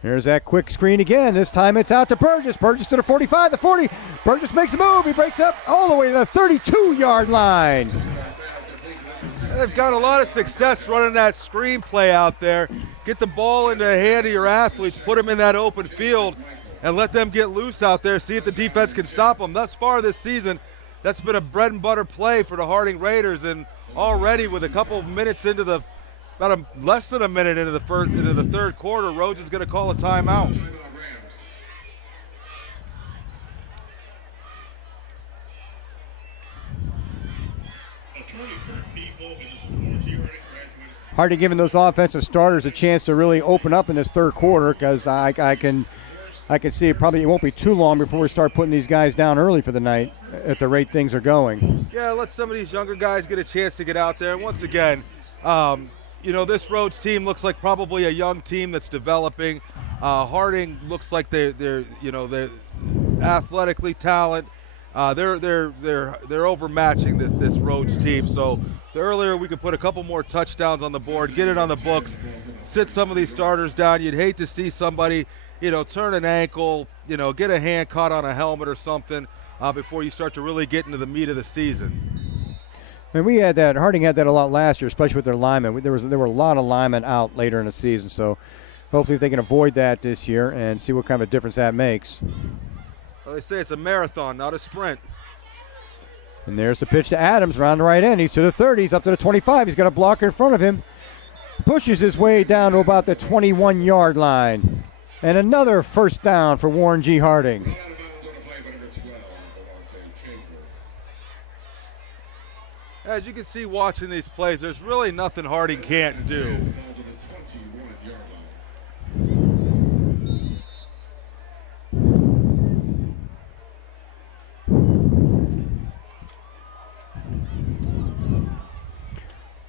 Here's that quick screen again. This time it's out to Burgess. Burgess to the 45, the 40. Burgess makes a move. He breaks up all the way to the 32-yard line. They've got a lot of success running that screen play out there. Get the ball into the hand of your athletes, put them in that open field, and let them get loose out there, see if the defense can stop them. Thus far this season, that's been a bread and butter play for the Harding Raiders, and already with a couple of minutes into less than a minute into the third quarter, Rhodes is going to call a timeout. Harding giving those offensive starters a chance to really open up in this third quarter, because I can see it won't be too long before we start putting these guys down early for the night at the rate things are going. Yeah, let some of these younger guys get a chance to get out there. And once again, this Rhodes team looks like probably a young team that's developing. Harding looks like they're athletically talented. They're overmatching this Rhodes team. So the earlier we could put a couple more touchdowns on the board, get it on the books, sit some of these starters down. You'd hate to see somebody, turn an ankle, get a hand caught on a helmet or something before you start to really get into the meat of the season. And Harding had that a lot last year, especially with their linemen. There were a lot of linemen out later in the season, so hopefully if they can avoid that this year and see what kind of a difference that makes. Well, they say it's a marathon, not a sprint. And there's the pitch to Adams around the right end. He's to the 30, he's up to the 25. He's got a blocker in front of him. Pushes his way down to about the 21-yard line. And another first down for Warren G. Harding. As you can see watching these plays, there's really nothing Harding can't do.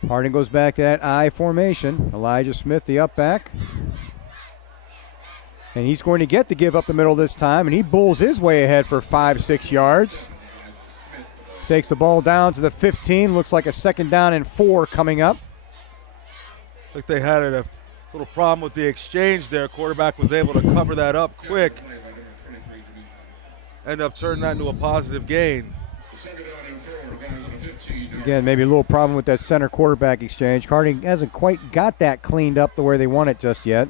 Harding goes back to that I formation. Elijah Smith, the up back. And he's going to get to give up the middle this time, and he bulls his way ahead for 5-6 yards. Takes the ball down to the 15. Looks like a second down and 4 coming up. Like they had a little problem with the exchange there. Quarterback was able to cover that up quick. End up turning that into a positive gain. Second down and 4, the ball is on the Again, maybe a little problem with that center quarterback exchange. Harding hasn't quite got that cleaned up the way they want it just yet.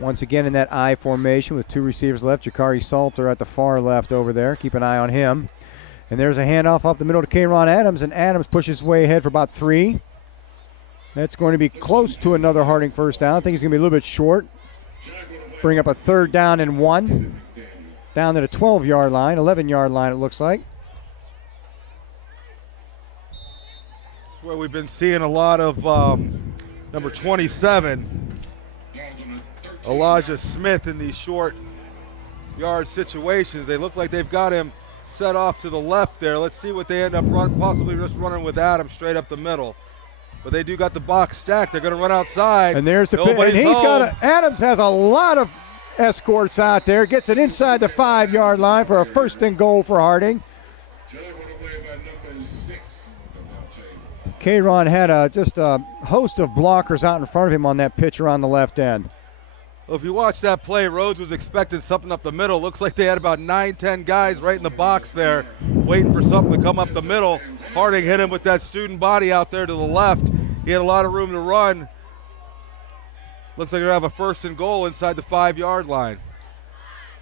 Once again in that I formation with 2 receivers left. Jakari Salter at the far left over there. Keep an eye on him. And there's a handoff up the middle to Kayron Adams, and Adams pushes his way ahead for about 3. That's going to be close to another Harding first down. I think he's going to be a little bit short. Bring up a 3rd down and 1. Down to the 12-yard line, 11-yard line it looks like. That's where we've been seeing a lot of number 27, Elijah Smith, in these short yard situations. They look like they've got him set off to the left there. Let's see what they end up possibly just running with Adams straight up the middle. But they do got the box stacked. They're going to run outside. And there's the pin. And Adams has a lot of escorts out there. Gets it inside the 5-yard line for a 1st and goal for Harding. Kayron had just a host of blockers out in front of him on that pitch around the left end. Well, if you watch that play, Rhodes was expecting something up the middle. Looks like they had about 9-10 guys right in the box there waiting for something to come up the middle. Harding hit him with that student body out there to the left. He had a lot of room to run. Looks like they're going to have a 1st and goal inside the 5-yard line.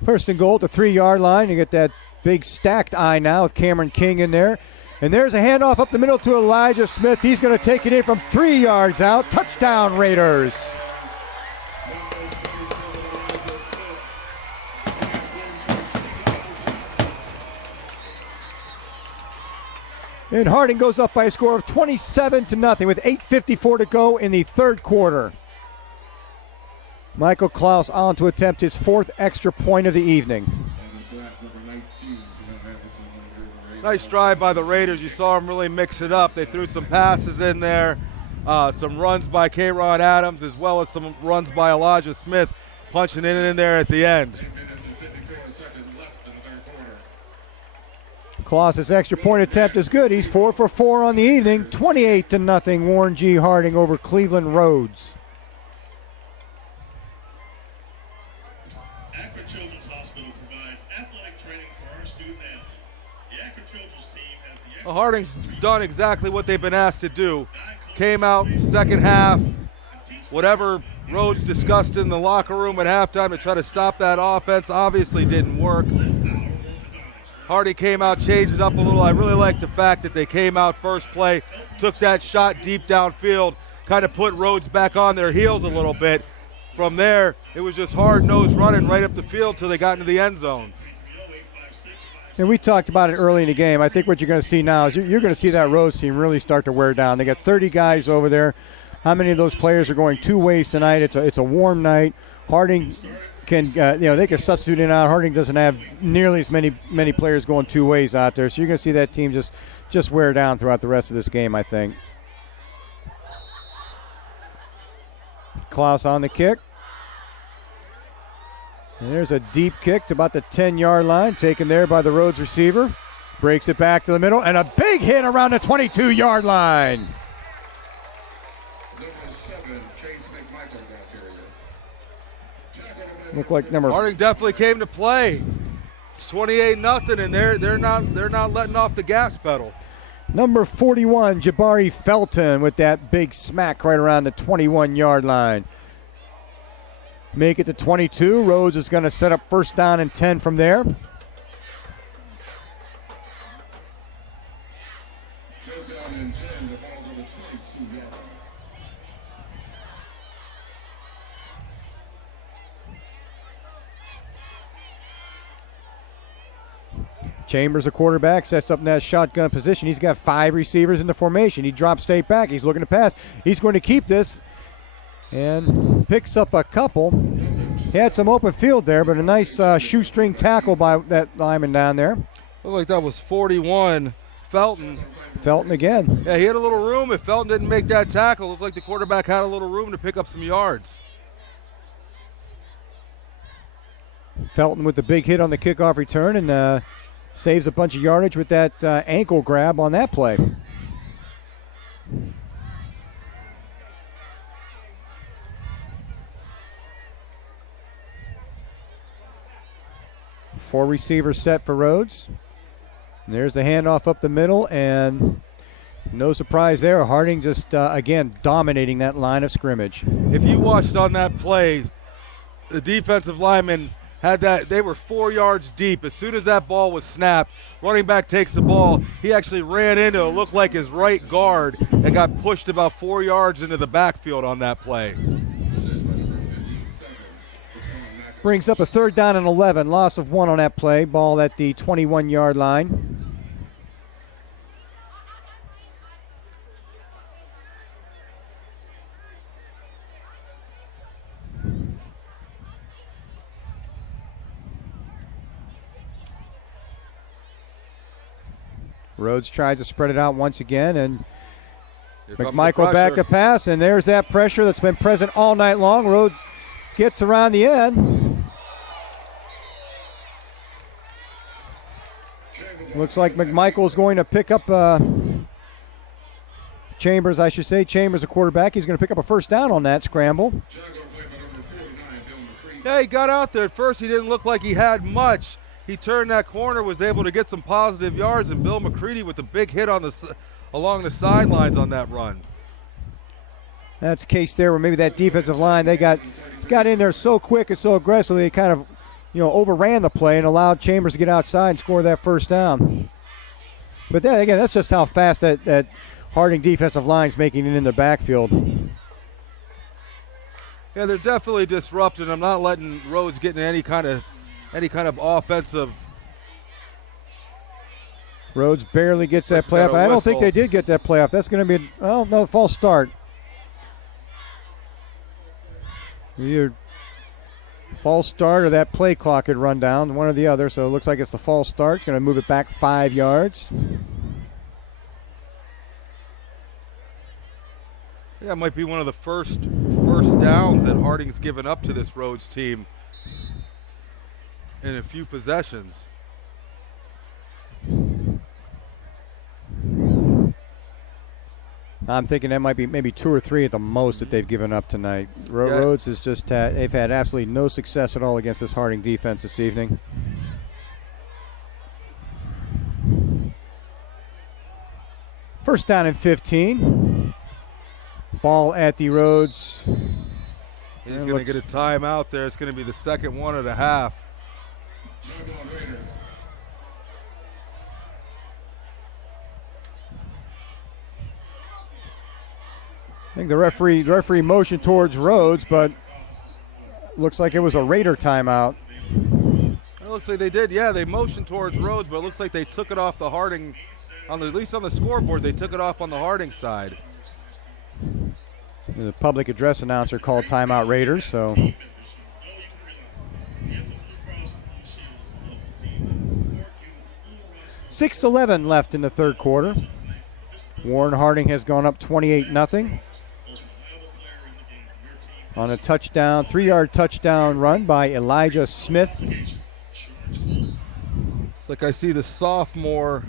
1st and goal at the 3-yard line. You get that big stacked I now with Cameron King in there. And there's a handoff up the middle to Elijah Smith. He's going to take it in from 3 yards out. Touchdown, Raiders. And Harding goes up by a score of 27-0 with 8:54 to go in the 3rd quarter. Michael Klaus on to attempt his 4th extra point of the evening. Nice drive by the Raiders. You saw them really mix it up. They threw some passes in there, some runs by Kayron Adams, as well as some runs by Elijah Smith, punching it in there at the end. Klaus's extra point attempt is good. He's 4 for 4 on the evening. 28-0 Warren G. Harding over Cleveland Rhodes. Akron Children's Hospital provides athletic training for our student athletes. The Akron Children's team has the Well, Harding's done exactly what they've been asked to do. Came out second half, whatever Rhodes discussed in the locker room at halftime to try to stop that offense obviously didn't work. Harding came out, changed it up a little. I really like the fact that they came out first play, took that shot deep downfield, kind of put Rhodes back on their heels a little bit. From there, it was just hard-nosed running right up the field till they got into the end zone. And we talked about it early in the game. I think what you're going to see now is you're going to see that Rhodes team really start to wear down. They got 30 guys over there. How many of those players are going 2 ways tonight? It's a warm night. Harding can they can substitute in and out. Harding doesn't have nearly as many players going 2 ways out there. So you're going to see that team just wear down throughout the rest of this game, I think. Klaus on the kick. And there's a deep kick to about the 10-yard line, taken there by the Rhodes receiver. Breaks it back to the middle, and a big hit around the 22-yard line. Look like Harding definitely came to play. It's 28-0, and they're not letting off the gas pedal. Number 41, Jabari Felton with that big smack right around the 21-yard line. Make it to 22. Rhodes is going to set up 1st down and 10 from there. Chambers, a quarterback, sets up in that shotgun position. He's got 5 receivers in the formation. He drops straight back. He's looking to pass. He's going to keep this and picks up a couple. He had some open field there, but a nice shoestring tackle by that lineman down there. Looked like that was 41, Felton. Felton again. Yeah, he had a little room. If Felton didn't make that tackle, it looked like the quarterback had a little room to pick up some yards. Felton with the big hit on the kickoff return and saves a bunch of yardage with that ankle grab on that play. Four receivers set for Rhodes. And there's the handoff up the middle, and no surprise there. Harding just, again, dominating that line of scrimmage. If you watched on that play, the defensive lineman had that. They were 4 yards deep. As soon as that ball was snapped, running back takes the ball. He actually ran into it. Looked like his right guard and got pushed about 4 yards into the backfield on that play. Brings up a 3rd down and 11. Loss of 1 on that play. Ball at the 21-yard line. Rhodes tries to spread it out once again, and McMichael back to pass, and there's that pressure that's been present all night long. Rhodes gets around the end. Looks like McMichael is going to pick up Chambers, I should say. Chambers, a quarterback. He's going to pick up a 1st down on that scramble. Yeah, he got out there. At first, he didn't look like he had much. He turned that corner, was able to get some positive yards, and Bill McCready with a big hit on along the sidelines on that run. That's a case there where maybe that defensive line, they got in there so quick and so aggressively, they kind of, overran the play and allowed Chambers to get outside and score that 1st down. But then again, that's just how fast that Harding defensive line's making it in the backfield. Yeah, they're definitely disrupted. I'm not letting Rhodes get in any kind of offensive. Rhodes barely gets that playoff. I don't think they did get that playoff. That's going to be another false start. Either false start or that play clock had run down, one or the other. So it looks like it's the false start. It's going to move it back 5 yards. Yeah, it might be one of the first downs that Harding's given up to this Rhodes team in a few possessions. I'm thinking that might be maybe 2 or 3 at the most that they've given up tonight. Rhodes is just they've had absolutely no success at all against this Harding defense this evening. First down and 15. Ball at the Rhodes. He's going to get a timeout there. It's going to be the second one of the half. I think the referee motioned towards Rhodes, but looks like it was a Raider timeout. It looks like they did. Yeah, they motioned towards Rhodes, but it looks like they took it off the Harding, at least on the scoreboard, they took it off on the Harding side. The public address announcer called timeout Raiders, so. 6:11 left in the 3rd quarter. Warren Harding has gone up 28-0 on a touchdown, 3-yard touchdown run by Elijah Smith. It's like I see the sophomore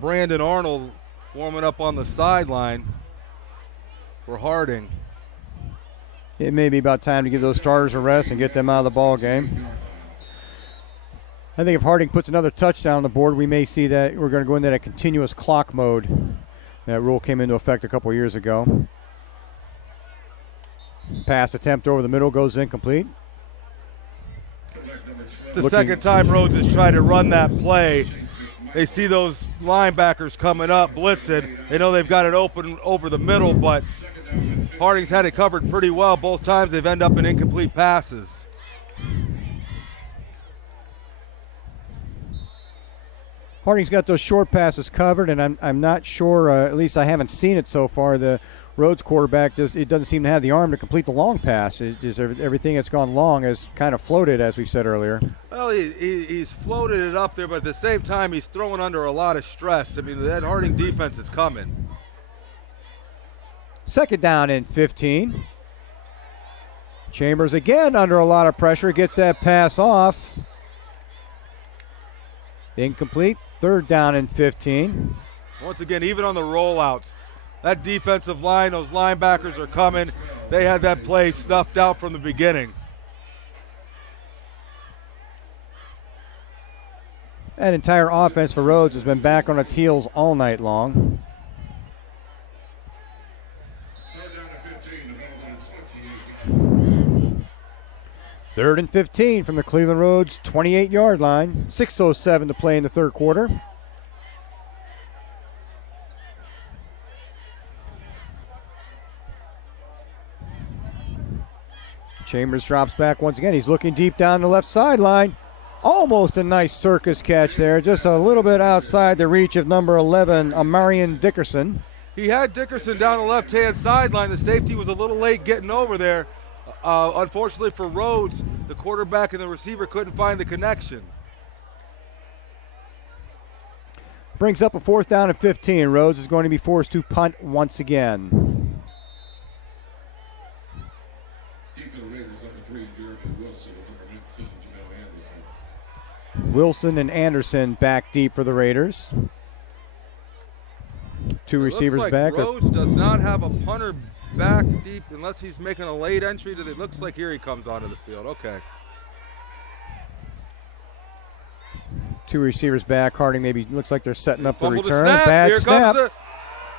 Brandon Arnold warming up on the sideline for Harding. It may be about time to give those starters a rest and get them out of the ball game. I think if Harding puts another touchdown on the board, we may see that we're going to go into that continuous clock mode. That rule came into effect a couple years ago. Pass attempt over the middle goes incomplete. It's the second time Rhodes has tried to run that play. They see those linebackers coming up, blitzing. They know they've got it open over the middle, but Harding's had it covered pretty well. Both times they've ended up in incomplete passes. Harding's got those short passes covered, and I'm not sure, at least I haven't seen it so far, the Rhodes quarterback, doesn't seem to have the arm to complete the long pass. Everything that's gone long has kind of floated, as we said earlier. Well, he's floated it up there, but at the same time, he's throwing under a lot of stress. I mean, that Harding defense is coming. Second down and 15. Chambers again under a lot of pressure, gets that pass off. Incomplete. Third down and 15. Once again, even on the rollouts, that defensive line, those linebackers are coming. They had that play snuffed out from the beginning. That entire offense for Rhodes has been back on its heels all night long. Third down to 15, the ball's on 28. 3rd and 15 from the Cleveland Rhodes 28-yard line. 6:07 to play in the third quarter. Chambers drops back once again. He's looking deep down the left sideline. Almost a nice circus catch there. Just a little bit outside the reach of number 11, Amarian Dickerson. He had Dickerson down the left-hand sideline. The safety was a little late getting over there. Unfortunately for Rhodes, the quarterback and the receiver couldn't find the connection. Brings up a 4th down and 15. Rhodes is going to be forced to punt once again. Deep for the Raiders, number 3, Jericho Wilson, and number 19, Jamel Anderson. Wilson and Anderson back deep for the Raiders. Two receivers looks like back. Rhodes does not have a punter back deep unless he's making a late entry. It looks like here he comes onto the field. Okay. Two receivers back. Harding maybe looks like they're setting up the Fumbled return. snap. Bad Here snap. comes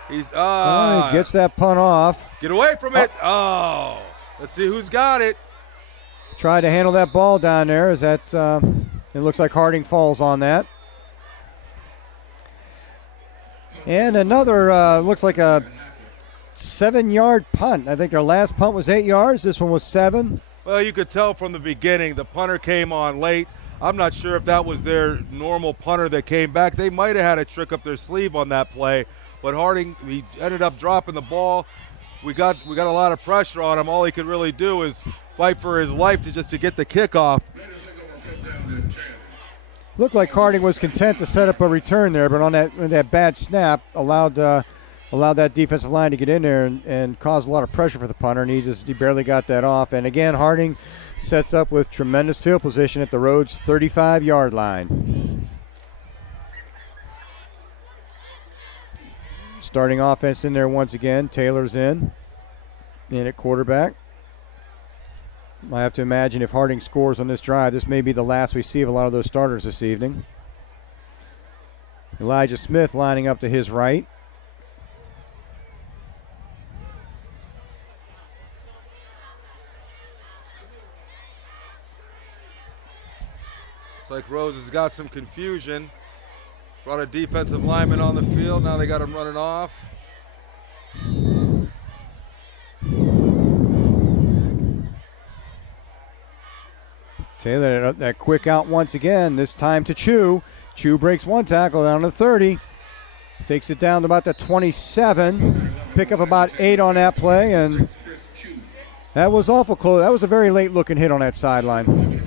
the. He's He gets that punt off. Get away from it. Oh. Let's see who's got it. Tried to handle that ball down there. Is that? It looks like Harding falls on that. And another looks like a 7-yard punt. I think our last punt was 8 yards. This one was 7. Well, you could tell from the beginning the punter came on late. I'm not sure if that was their normal punter that came back. They might have had a trick up their sleeve on that play, but Harding, he ended up dropping the ball. We got a lot of pressure on him. All he could really do is fight for his life to get the kickoff. Looked like Harding was content to set up a return there, but on that bad snap allowed that defensive line to get in there and cause a lot of pressure for the punter, and he barely got that off. And again, Harding sets up with tremendous field position at the Rhodes 35-yard line. Starting offense in there once again. Taylor's in at quarterback. I have to imagine if Harding scores on this drive, this may be the last we see of a lot of those starters this evening. Elijah Smith lining up to his right. It's like Rhodes has got some confusion. Brought a defensive lineman on the field. Now they got him running off. Taylor, that quick out once again, this time to Chu. Chu breaks one tackle down to the 30. Takes it down to about the 27. Pick up about 8 on that play, and that was awful close. That was a very late-looking hit on that sideline.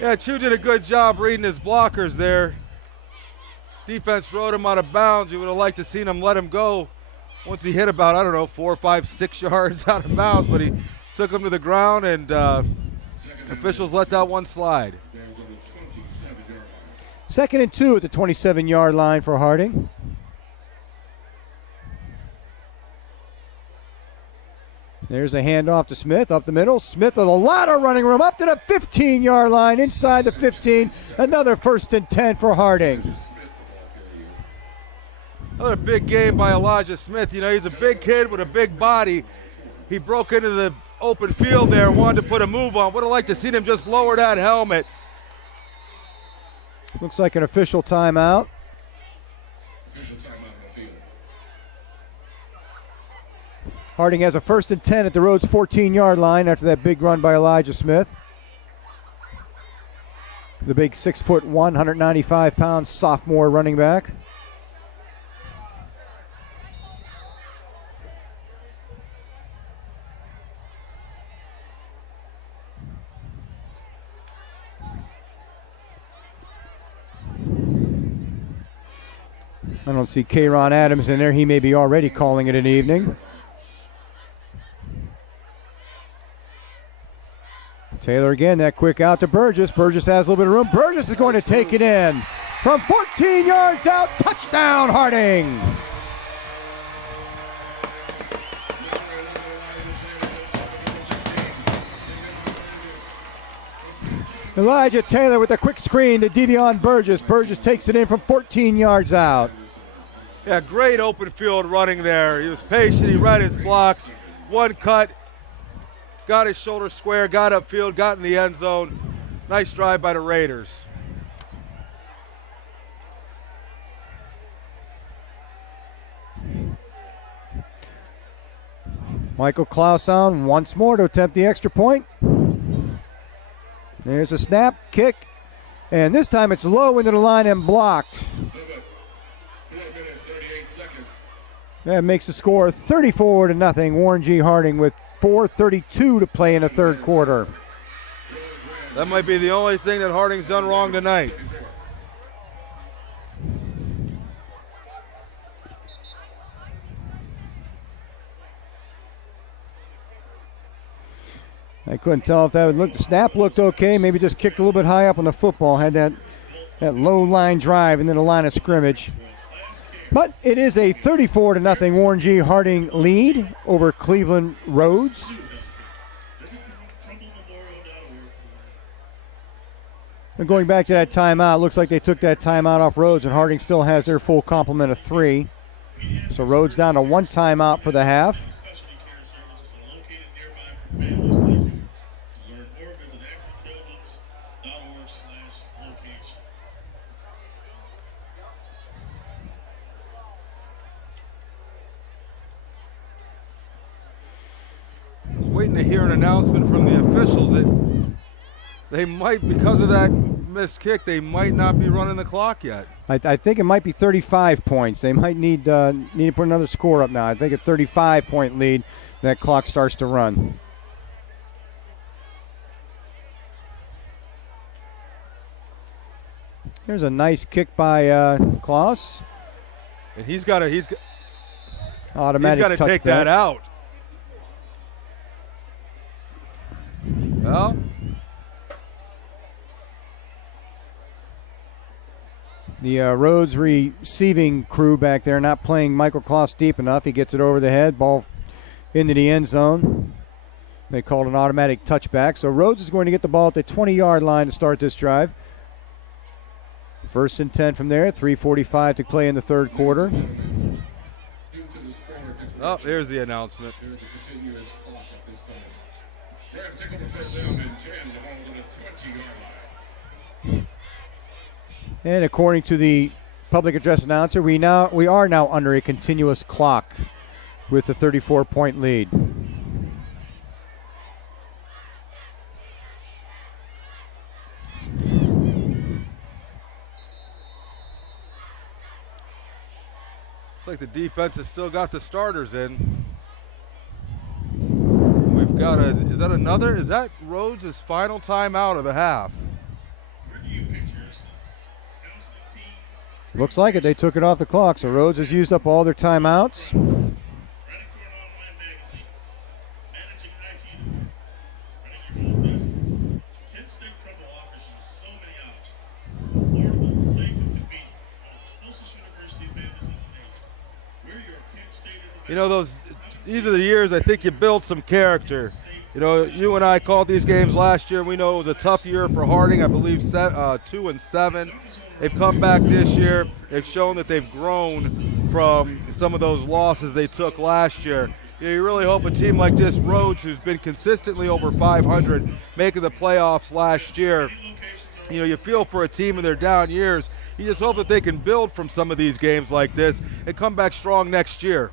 Yeah, Chu did a good job reading his blockers there. Defense rode him out of bounds. You would have liked to seen him let him go once he hit about, 4, 5, 6 yards out of bounds, but he took him to the ground, and officials let that one slide. 2nd and 2 at the 27-yard line for Harding. There's a handoff to Smith up the middle. Smith with a lot of running room up to the 15-yard line, inside the 15. Another 1st and 10 for Harding. Another big game by Elijah Smith. He's a big kid with a big body. He broke into the open field there, wanted to put a move on. Would have liked to see him just lower that helmet. Looks like an official timeout. Harding has a 1st and 10 at the Rhodes 14-yard line after that big run by Elijah Smith. The big 6'1", 195-pound sophomore running back. I don't see Kayron Adams in there. He may be already calling it an evening. Taylor again, that quick out to Burgess. Burgess has a little bit of room. Burgess is going to take it in. From 14 yards out, touchdown Harding. Elijah Taylor with a quick screen to Devion Burgess. Burgess takes it in from 14 yards out. Yeah, great open field running there. He was patient. He read his blocks. One cut, got his shoulder square, got upfield, got in the end zone. Nice drive by the Raiders. Michael Klaus on once more to attempt the extra point. There's a snap, kick, and this time it's low into the line and blocked. 4 minutes, 38 seconds. That makes the score 34-0. Warren G. Harding with 4:32 to play in the third quarter. That might be the only thing that Harding's done wrong tonight. I couldn't tell if that would look. The snap looked okay. Maybe just kicked a little bit high up on the football. Had that low line drive into the line of scrimmage. But it is a 34-0 Warren G. Harding lead over Cleveland Rhodes. And going back to that timeout, looks like they took that timeout off Rhodes, and Harding still has their full complement of 3. So Rhodes down to 1 timeout for the half. Waiting to hear an announcement from the officials that they might, because of that missed kick, they might not be running the clock yet. I think it might be 35 points. They might need to put another score up now. I think a 35-point lead, that clock starts to run. There's a nice kick by Klaus. And he's got to Automatic take touchback. that out. Well, the Rhodes receiving crew back there not playing Michael Klaus deep enough. He gets it over the head, ball into the end zone. They called an automatic touchback. So Rhodes is going to get the ball at the 20-yard line to start this drive. 1st and 10 from there, 3:45 to play in the third quarter. oh, there's the announcement. Rams take over first down and 10. The ball on the 20-yard line. And according to the public address announcer, we are now under a continuous clock with a 34-point lead. Looks like the defense has still got the starters in. We've got is that Rhodes' final timeout of the half? Where do you picture us? Counseling teams? Looks like it. They took it off the clock, so Rhodes has used up all their timeouts. Running for an online magazine. Managing IT department. Running your own business. Kent State Crumble offers you so many options. Affordable, safe, and convenient. One of the closest university families in the nation. We're your Kent State of the These are the years I think you build some character. You know, you and I called these games last year. We know it was a tough year for Harding. I believe 2-7. They've come back this year. They've shown that they've grown from some of those losses they took last year. You really hope a team like this, Rhodes, who's been consistently over 500, making the playoffs last year, you feel for a team in their down years. You just hope that they can build from some of these games like this and come back strong next year.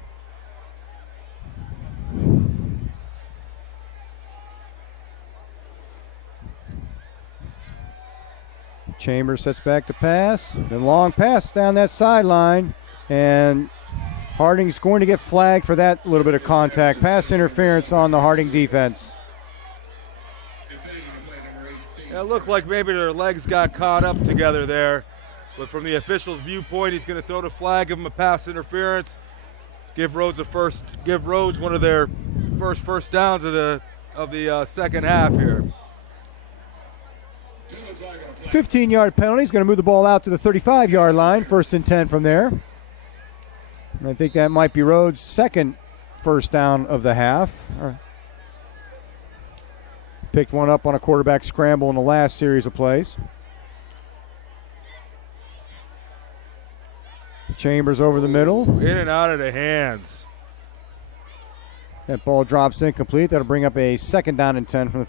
Chambers sets back to pass. The long pass down that sideline. And Harding's going to get flagged for that little bit of contact. Pass interference on the Harding defense. Yeah, it looked like maybe their legs got caught up together there. But from the official's viewpoint, he's going to throw the flag, give him a pass interference, give Rhodes one of their first downs of the second half here. 15-yard penalty. He's going to move the ball out to the 35-yard line. 1st and 10 from there. And I think that might be Rhodes' second first down of the half. Picked one up on a quarterback scramble in the last series of plays. Chambers over the middle. In and out of the hands. That ball drops incomplete. That'll bring up a 2nd down and 10 from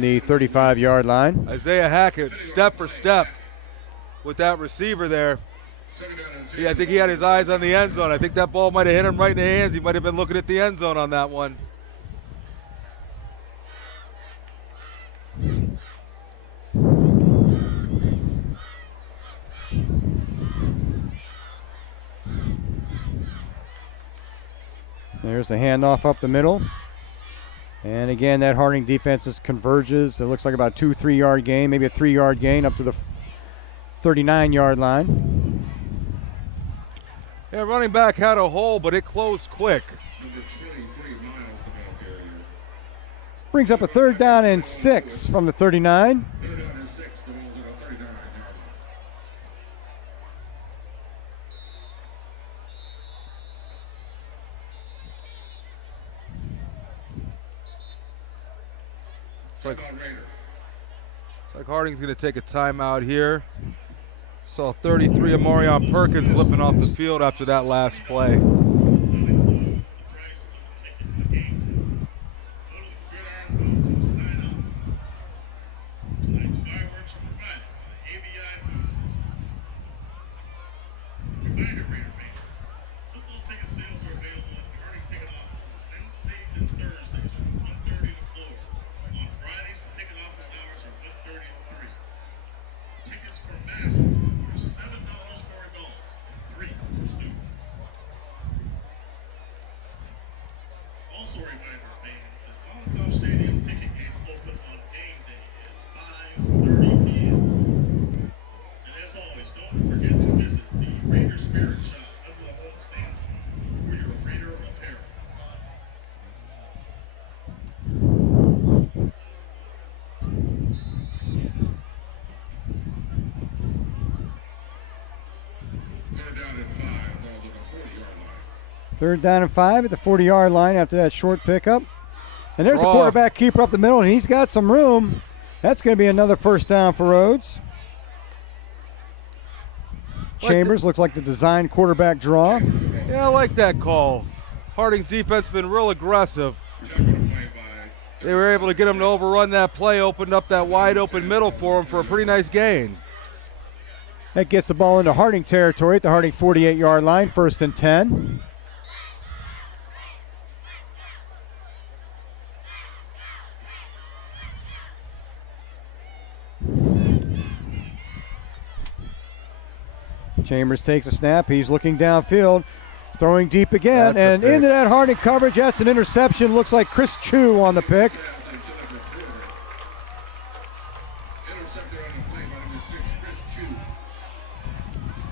the 35-yard line. Isaiah Hackett, step for step with that receiver there. Yeah, I think he had his eyes on the end zone. I think that ball might have hit him right in the hands. He might have been looking at the end zone on that one. There's the handoff up the middle. And again, that Harding defense converges. It looks like about a 2-3 yard gain, maybe a 3-yard gain up to the 39-yard line. Yeah, running back had a hole, but it closed quick. Brings up a 3rd down and 6 from the 39. It's like Harding's going to take a timeout here. Saw 33 Amarion Perkins slipping off the field after that last play. Also a reminder, fans, that Molotov Stadium ticket gates open on game day at 5:30 p.m. And as always, don't forget to visit the Raider Spirit Shop under the home stand for your Raider apparel. Third down and 5 at the 40-yard line after that short pickup. And there's a quarterback keeper up the middle, and he's got some room. That's going to be another 1st down for Rhodes. Chambers looks like the design quarterback draw. Yeah, I like that call. Harding's defense been real aggressive. They were able to get him to overrun that play, opened up that wide open middle for him for a pretty nice gain. That gets the ball into Harding territory at the Harding 48-yard line, 1st and 10. Chambers takes a snap. He's looking downfield, throwing deep again, and into that Harding coverage. That's an interception. Looks like Chris Chu on the pick.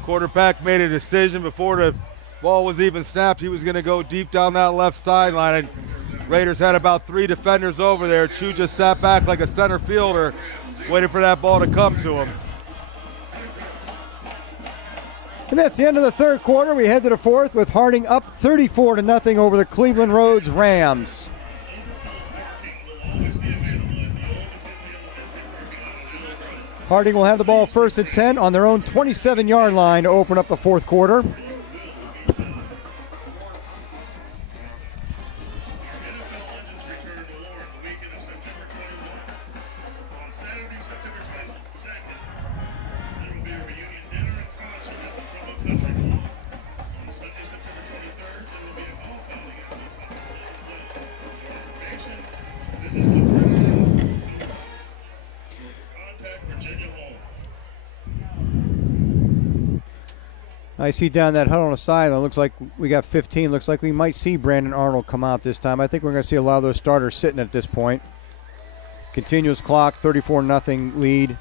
Quarterback made a decision before the ball was even snapped. He was going to go deep down that left sideline, and Raiders had about 3 defenders over there. Chu just sat back like a center fielder, waiting for that ball to come to him. And that's the end of the 3rd quarter. We head to the 4th with Harding up 34-0 over the Cleveland Rhodes Rams. Harding will have the ball 1st and 10 on their own 27-yard line to open up the 4th quarter. I see down that huddle on the sideline. Looks like we got 15. Looks like we might see Brandon Arnold come out this time. I think we're going to see a lot of those starters sitting at this point. Continuous clock, 34-0 lead.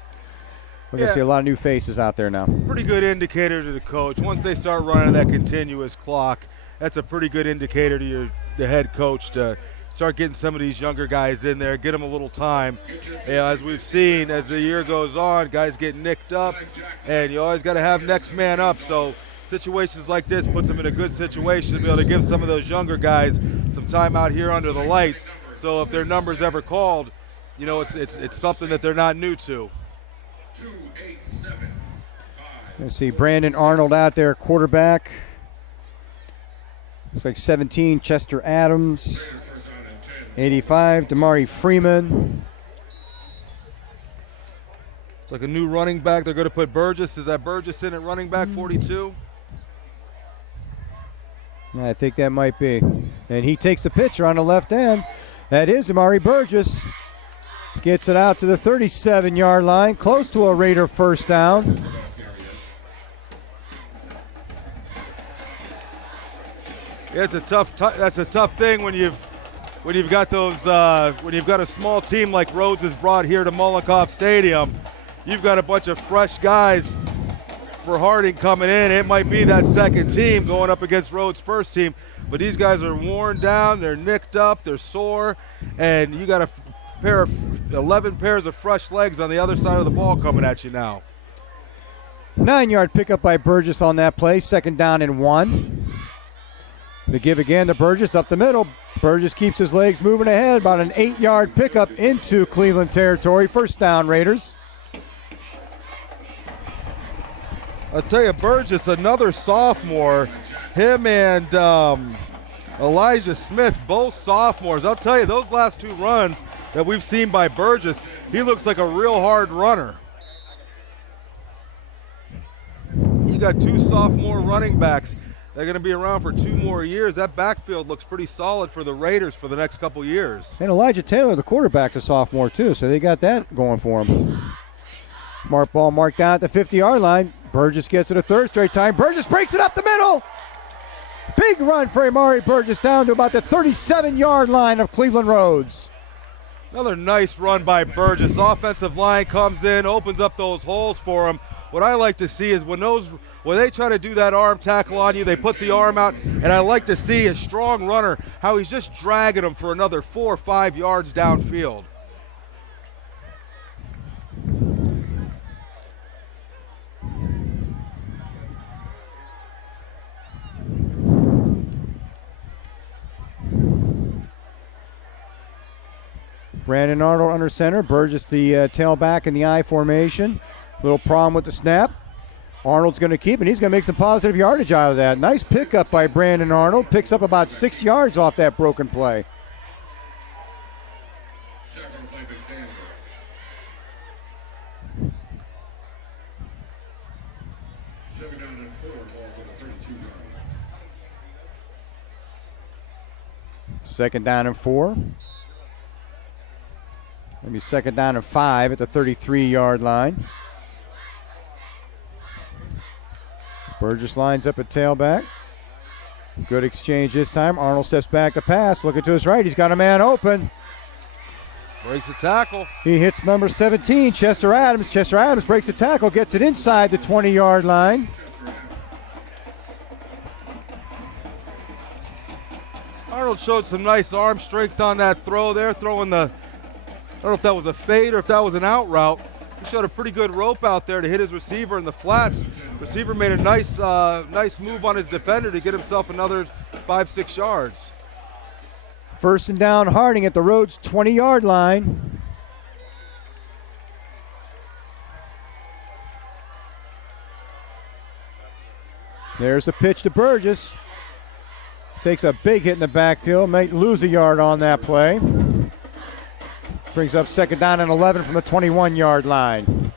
We're going to see a lot of new faces out there now. Pretty good indicator to the coach. Once they start running that continuous clock, that's a pretty good indicator to the head coach to start getting some of these younger guys in there, get them a little time. As we've seen, as the year goes on, guys get nicked up, and you always got to have next man up. So situations like this puts them in a good situation to be able to give some of those younger guys some time out here under the lights. So if their number's ever called, you know, it's something that they're not new to. 287. Let's see, Brandon Arnold out there, quarterback. Looks like 17, Chester Adams. 85, Damari Freeman. It's like a new running back. They're going to put Burgess. Is that Burgess in at running back, 42? I think that might be. And he takes the pitcher on the left end. That is Amari Burgess. Gets it out to the 37-yard line, close to a Raider first down. Yeah, it's a that's a tough thing when you've got those when you've got a small team like Rhodes has brought here to Molotov Stadium. You've got a bunch of fresh guys for Harding coming in. It might be that second team going up against Rhodes' first team, but these guys are worn down, they're nicked up, they're sore, and you got a pair of 11 pairs of fresh legs on the other side of the ball coming at you now. 9-yard pickup by Burgess on that play, 2nd down and 1. The give again to Burgess up the middle. Burgess keeps his legs moving ahead, about an 8-yard pickup into Cleveland territory. First down, Raiders. I'll tell you, Burgess, another sophomore. Him and Elijah Smith, both sophomores. I'll tell you, those last two runs that we've seen by Burgess, he looks like a real hard runner. You got two sophomore running backs. They're going to be around for 2 more years. That backfield looks pretty solid for the Raiders for the next couple years. And Elijah Taylor, the quarterback's a sophomore too, so they got that going for him. Ball marked down at the 50-yard line. Burgess gets it a third straight time. Burgess breaks it up the middle. Big run for Amari Burgess down to about the 37-yard line of Cleveland Rhodes. Another nice run by Burgess. Offensive line comes in, opens up those holes for him. What I like to see is when they try to do that arm tackle on you, they put the arm out, and I like to see a strong runner, how he's just dragging them for another 4 or 5 yards downfield. Brandon Arnold under center. Burgess the tailback in the I formation. Little problem with the snap. Arnold's going to keep, and he's going to make some positive yardage out of that. Nice pickup by Brandon Arnold. Picks up about 6 yards off that broken play. Second down and 4. Maybe 2nd down and 5 at the 33-yard line. Burgess lines up at tailback. Good exchange this time. Arnold steps back to pass. Looking to his right. He's got a man open. Breaks the tackle. He hits number 17, Chester Adams. Chester Adams breaks the tackle, gets it inside the 20-yard line. Arnold showed some nice arm strength on that throw there, throwing the, I don't know if that was a fade or if that was an out route. He showed a pretty good rope out there to hit his receiver in the flats. Receiver made a nice move on his defender to get himself another 5-6 yards. First and down, Harding at the Rhodes 20-yard line. There's the pitch to Burgess. Takes a big hit in the backfield, might lose a yard on that play. Brings up 2nd down and 11 from the 21-yard line.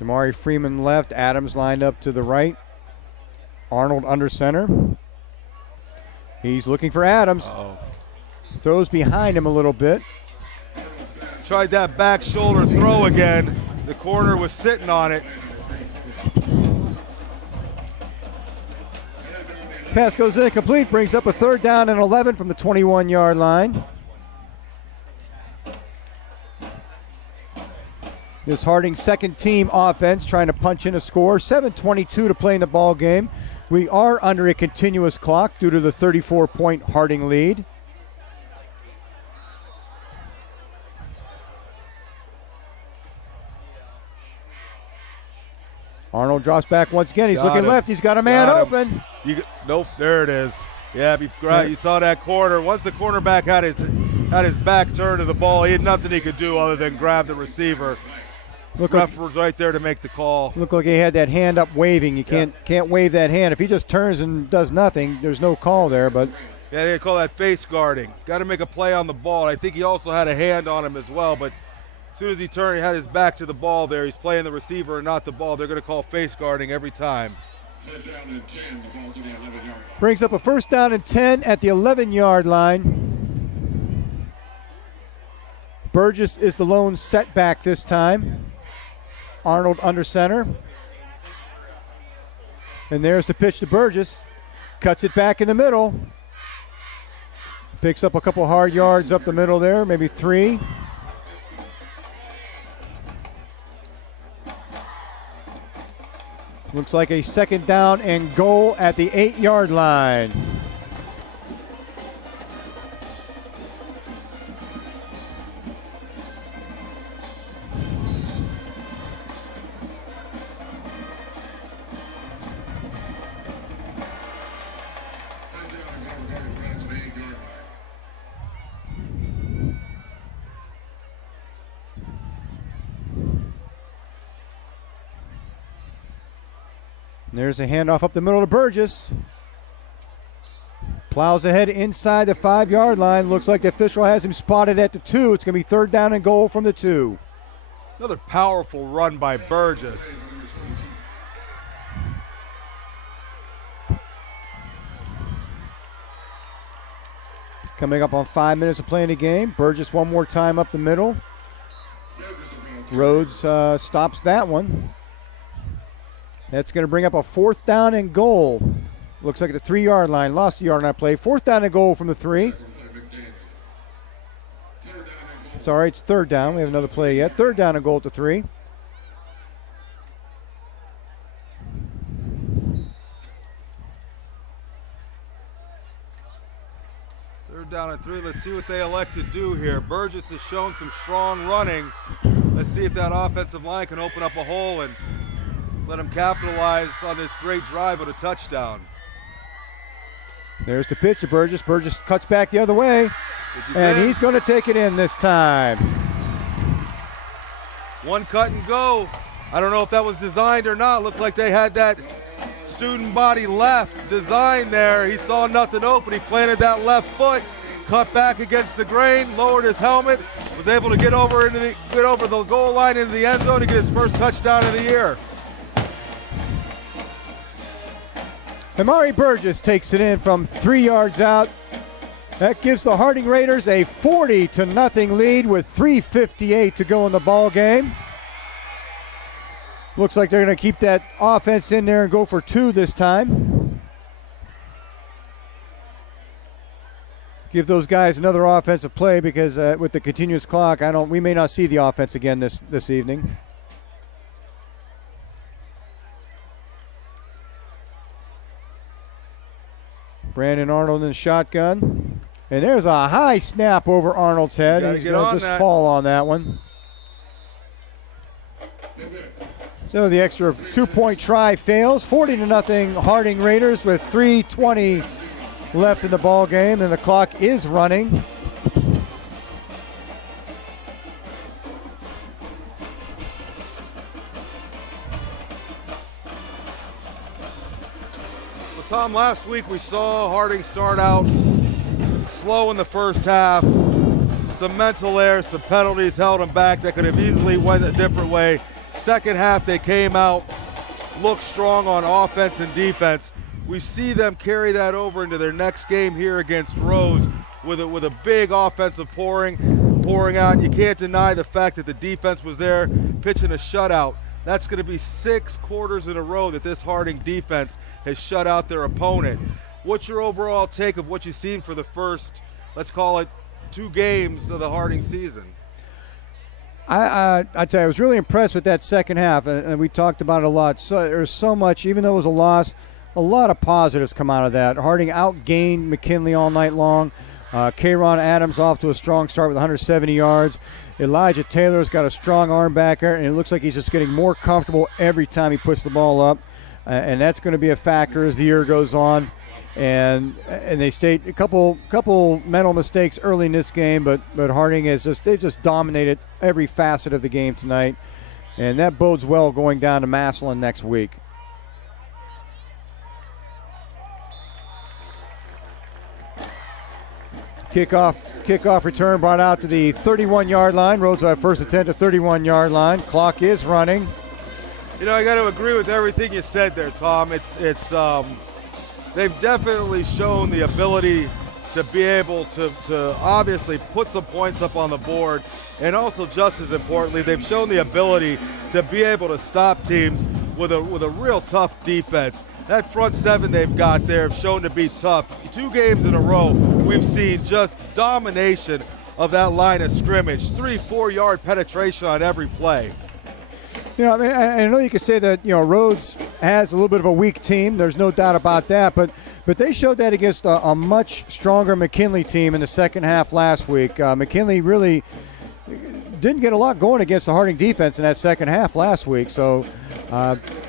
Damari Freeman left, Adams lined up to the right. Arnold under center. He's looking for Adams. Uh-oh. Throws behind him a little bit. Tried that back shoulder throw again. The corner was sitting on it. Pass goes incomplete, brings up a 3rd down and 11 from the 21-yard line. This Harding second team offense trying to punch in a score. 7:22 to play in the ball game. We are under a continuous clock due to the 34-point Harding lead. Arnold drops back once again. He's looking left. He's got a man open. Nope, there it is. Yeah, you saw that corner. Once the cornerback had his back turned to the ball, he had nothing he could do other than grab the receiver. Ref was right there to make the call. Looked like he had that hand up waving. You can't wave that hand. If he just turns and does nothing, there's no call there. But yeah, they call that face guarding. Got to make a play on the ball. I think he also had a hand on him as well, but as soon as he turned, he had his back to the ball there. He's playing the receiver and not the ball. They're going to call face guarding every time. First down and 10. The ball's in the 11-yard. brings up a first down and 10 at the 11-yard line. Burgess is the lone setback this time. Arnold under center. And there's the pitch to Burgess. Cuts it back in the middle. Picks up a couple hard yards up the middle there, maybe 3. Looks like a second down and goal at the 8-yard line. There's a handoff up the middle to Burgess. Plows ahead inside the 5-yard line. Looks like the official has him spotted at the 2. It's going to be third down and goal from the 2. Another powerful run by Burgess. Coming up on 5 minutes of playing the game. Burgess one more time up the middle. Rhodes stops that one. That's going to bring up a fourth down and goal. Looks like at the 3-yard line. Lost a yard on that play. Fourth down and goal from the 3. Sorry, it's third down. We have another play yet. Third down and goal at the 3. Third down and 3. Let's see what they elect to do here. Burgess has shown some strong running. Let's see if that offensive line can open up a hole and let him capitalize on this great drive with a touchdown. There's the pitch to Burgess. Burgess cuts back the other way, and he's going to take it in this time. One cut and go. I don't know if that was designed or not. Looked like they had that student body left designed there. He saw nothing open. He planted that left foot, cut back against the grain, lowered his helmet, was able to get over the goal line into the end zone to get his first touchdown of the year. Amari Burgess takes it in from 3 yards out. That gives the Harding Raiders a 40-0 lead with 3:58 to go in the ball game. Looks like they're going to keep that offense in there and go for 2 this time. Give those guys another offensive play because with the continuous clock, we may not see the offense again this evening. Brandon Arnold in the shotgun. And there's a high snap over Arnold's head. He's going to just fall on that one. So the extra 2-point try fails. 40-0 Harding Raiders with 3:20 left in the ball game, and the clock is running. Tom, last week we saw Harding start out slow in the first half. Some mental errors, some penalties held them back that could have easily went a different way. Second half they came out, looked strong on offense and defense. We see them carry that over into their next game here against Rhodes with a big offensive pouring out. You can't deny the fact that the defense was there pitching a shutout. That's going to be 6 quarters in a row that this Harding defense has shut out their opponent. What's your overall take of what you've seen for the first, let's call it, 2 games of the Harding season? I tell you, I was really impressed with that second half, and we talked about it a lot. So there's so much, even though it was a loss, a lot of positives come out of that. Harding outgained McKinley all night long. Kayron Adams off to a strong start with 170 yards. Elijah Taylor's got a strong arm back there, and it looks like he's just getting more comfortable every time he puts the ball up. And that's going to be a factor as the year goes on. And they state a couple mental mistakes early in this game, but Harding they've just dominated every facet of the game tonight. And that bodes well going down to Massillon next week. Kickoff return brought out to the 31-yard line. Rhodes will have first attempt at 31-yard line. Clock is running. You know, I got to agree with everything you said there, Tom. They've definitely shown the ability to be able to obviously put some points up on the board, and also just as importantly, they've shown the ability to be able to stop teams with a real tough defense. That front seven they've got there have shown to be tough. 2 games in a row, we've seen just domination of that line of scrimmage. 3-4 yard penetration on every play. You know, I mean, I know you could say that, Rhodes has a little bit of a weak team. There's no doubt about that. But they showed that against a much stronger McKinley team in the second half last week. McKinley really didn't get a lot going against the Harding defense in that second half last week. So.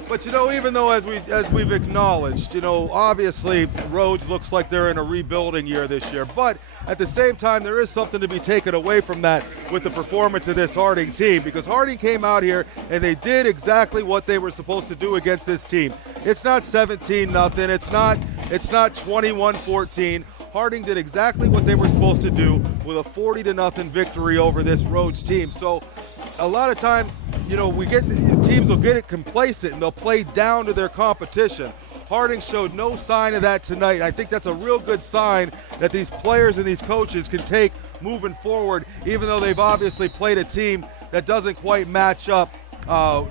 But, even though as we've acknowledged, obviously Rhodes looks like they're in a rebuilding year this year. But at the same time, there is something to be taken away from that with the performance of this Harding team, because Harding came out here and they did exactly what they were supposed to do against this team. It's not 17-0. It's not 21-14. Harding did exactly what they were supposed to do with a 40-0 victory over this Rhodes team. So a lot of times, teams will get it complacent and they'll play down to their competition. Harding showed no sign of that tonight. I think that's a real good sign that these players and these coaches can take moving forward, even though they've obviously played a team that doesn't quite match up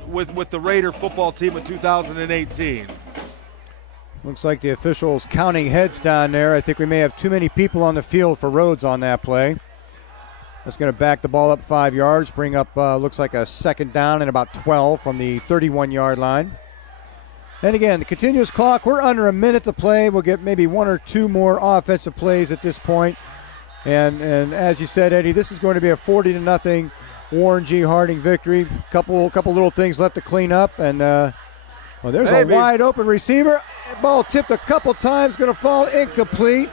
with the Raider football team of 2018. Looks like the officials counting heads down there. I think we may have too many people on the field for Rhodes on that play. That's going to back the ball up 5 yards, bring up, looks like a second down and about 12 from the 31-yard line. And again, the continuous clock, we're under a minute to play. We'll get maybe 1 or 2 more offensive plays at this point. And as you said, Eddie, this is going to be a 40-0 Warren G. Harding victory. Couple little things left to clean up. And, there's a wide open receiver. Ball tipped a couple times, going to fall incomplete.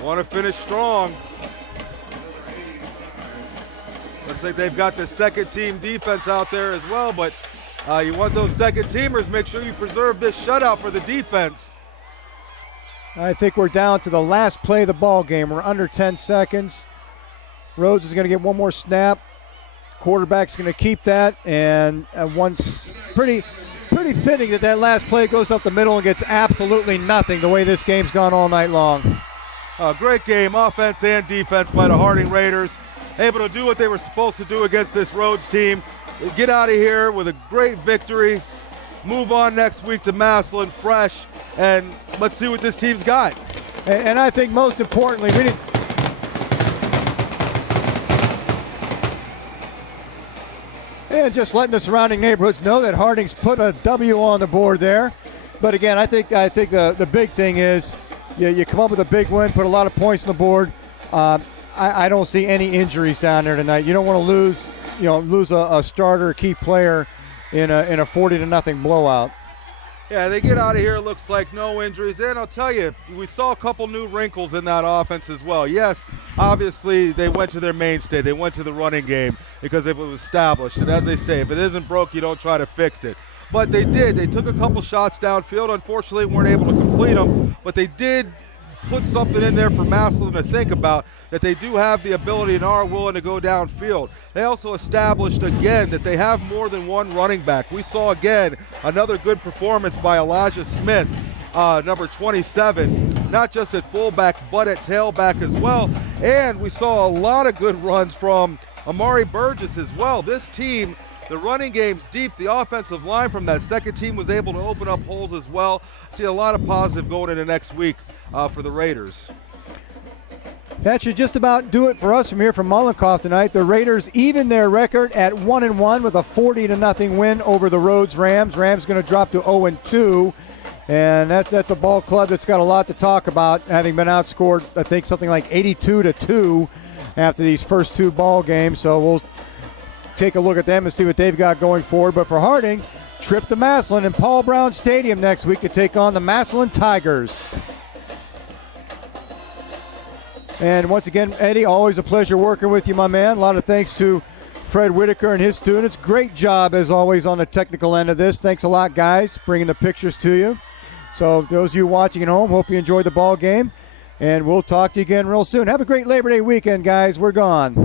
Want to finish strong. Looks like they've got the second team defense out there as well, but you want those second teamers, make sure you preserve this shutout for the defense. I think we're down to the last play of the ball game. We're under 10 seconds. Rhodes is going to get one more snap. Quarterback's going to keep that, and once pretty fitting that last play goes up the middle and gets absolutely nothing the way this game's gone all night long. Great game, offense and defense by the Harding Raiders. Able to do what they were supposed to do against this Rhodes team. Get out of here with a great victory. Move on next week to Massillon fresh, and let's see what this team's got. And I think most importantly, we didn't. And just letting the surrounding neighborhoods know that Harding's put a W on the board there. But again, I think the big thing is you come up with a big win, put a lot of points on the board. I don't see any injuries down there tonight. You don't want to lose a starter, key player in a 40-0 blowout. Yeah, they get out of here, it looks like no injuries. And I'll tell you, we saw a couple new wrinkles in that offense as well. Yes, obviously they went to their mainstay. They went to the running game because it was established. And as they say, if it isn't broke, you don't try to fix it. But they did. They took a couple shots downfield. Unfortunately, weren't able to complete them. But they did put something in there for Massillon to think about, that they do have the ability and are willing to go downfield. They also established again that they have more than one running back. We saw again another good performance by Elijah Smith, number 27, not just at fullback but at tailback as well. And we saw a lot of good runs from Amari Burgess as well. This team, the running game's deep. The offensive line from that second team was able to open up holes as well. See a lot of positive going into next week for the Raiders. That should just about do it for us from here from Mollenkoff tonight. The Raiders even their record at 1-1 with a 40-0 win over the Rhodes Rams. Rams going to drop to 0-2. And that's a ball club that's got a lot to talk about, having been outscored, I think, something like 82-2 after these first two ball games. So we'll take a look at them and see what they've got going forward. But for Harding, trip to Massillon and Paul Brown Stadium next week to take on the Massillon Tigers. And once again, Eddie, always a pleasure working with you, my man. A lot of thanks to Fred Whitaker and his students. Great job, as always, on the technical end of this. Thanks a lot, guys, bringing the pictures to you. So those of you watching at home, hope you enjoyed the ball game. And we'll talk to you again real soon. Have a great Labor Day weekend, guys. We're gone.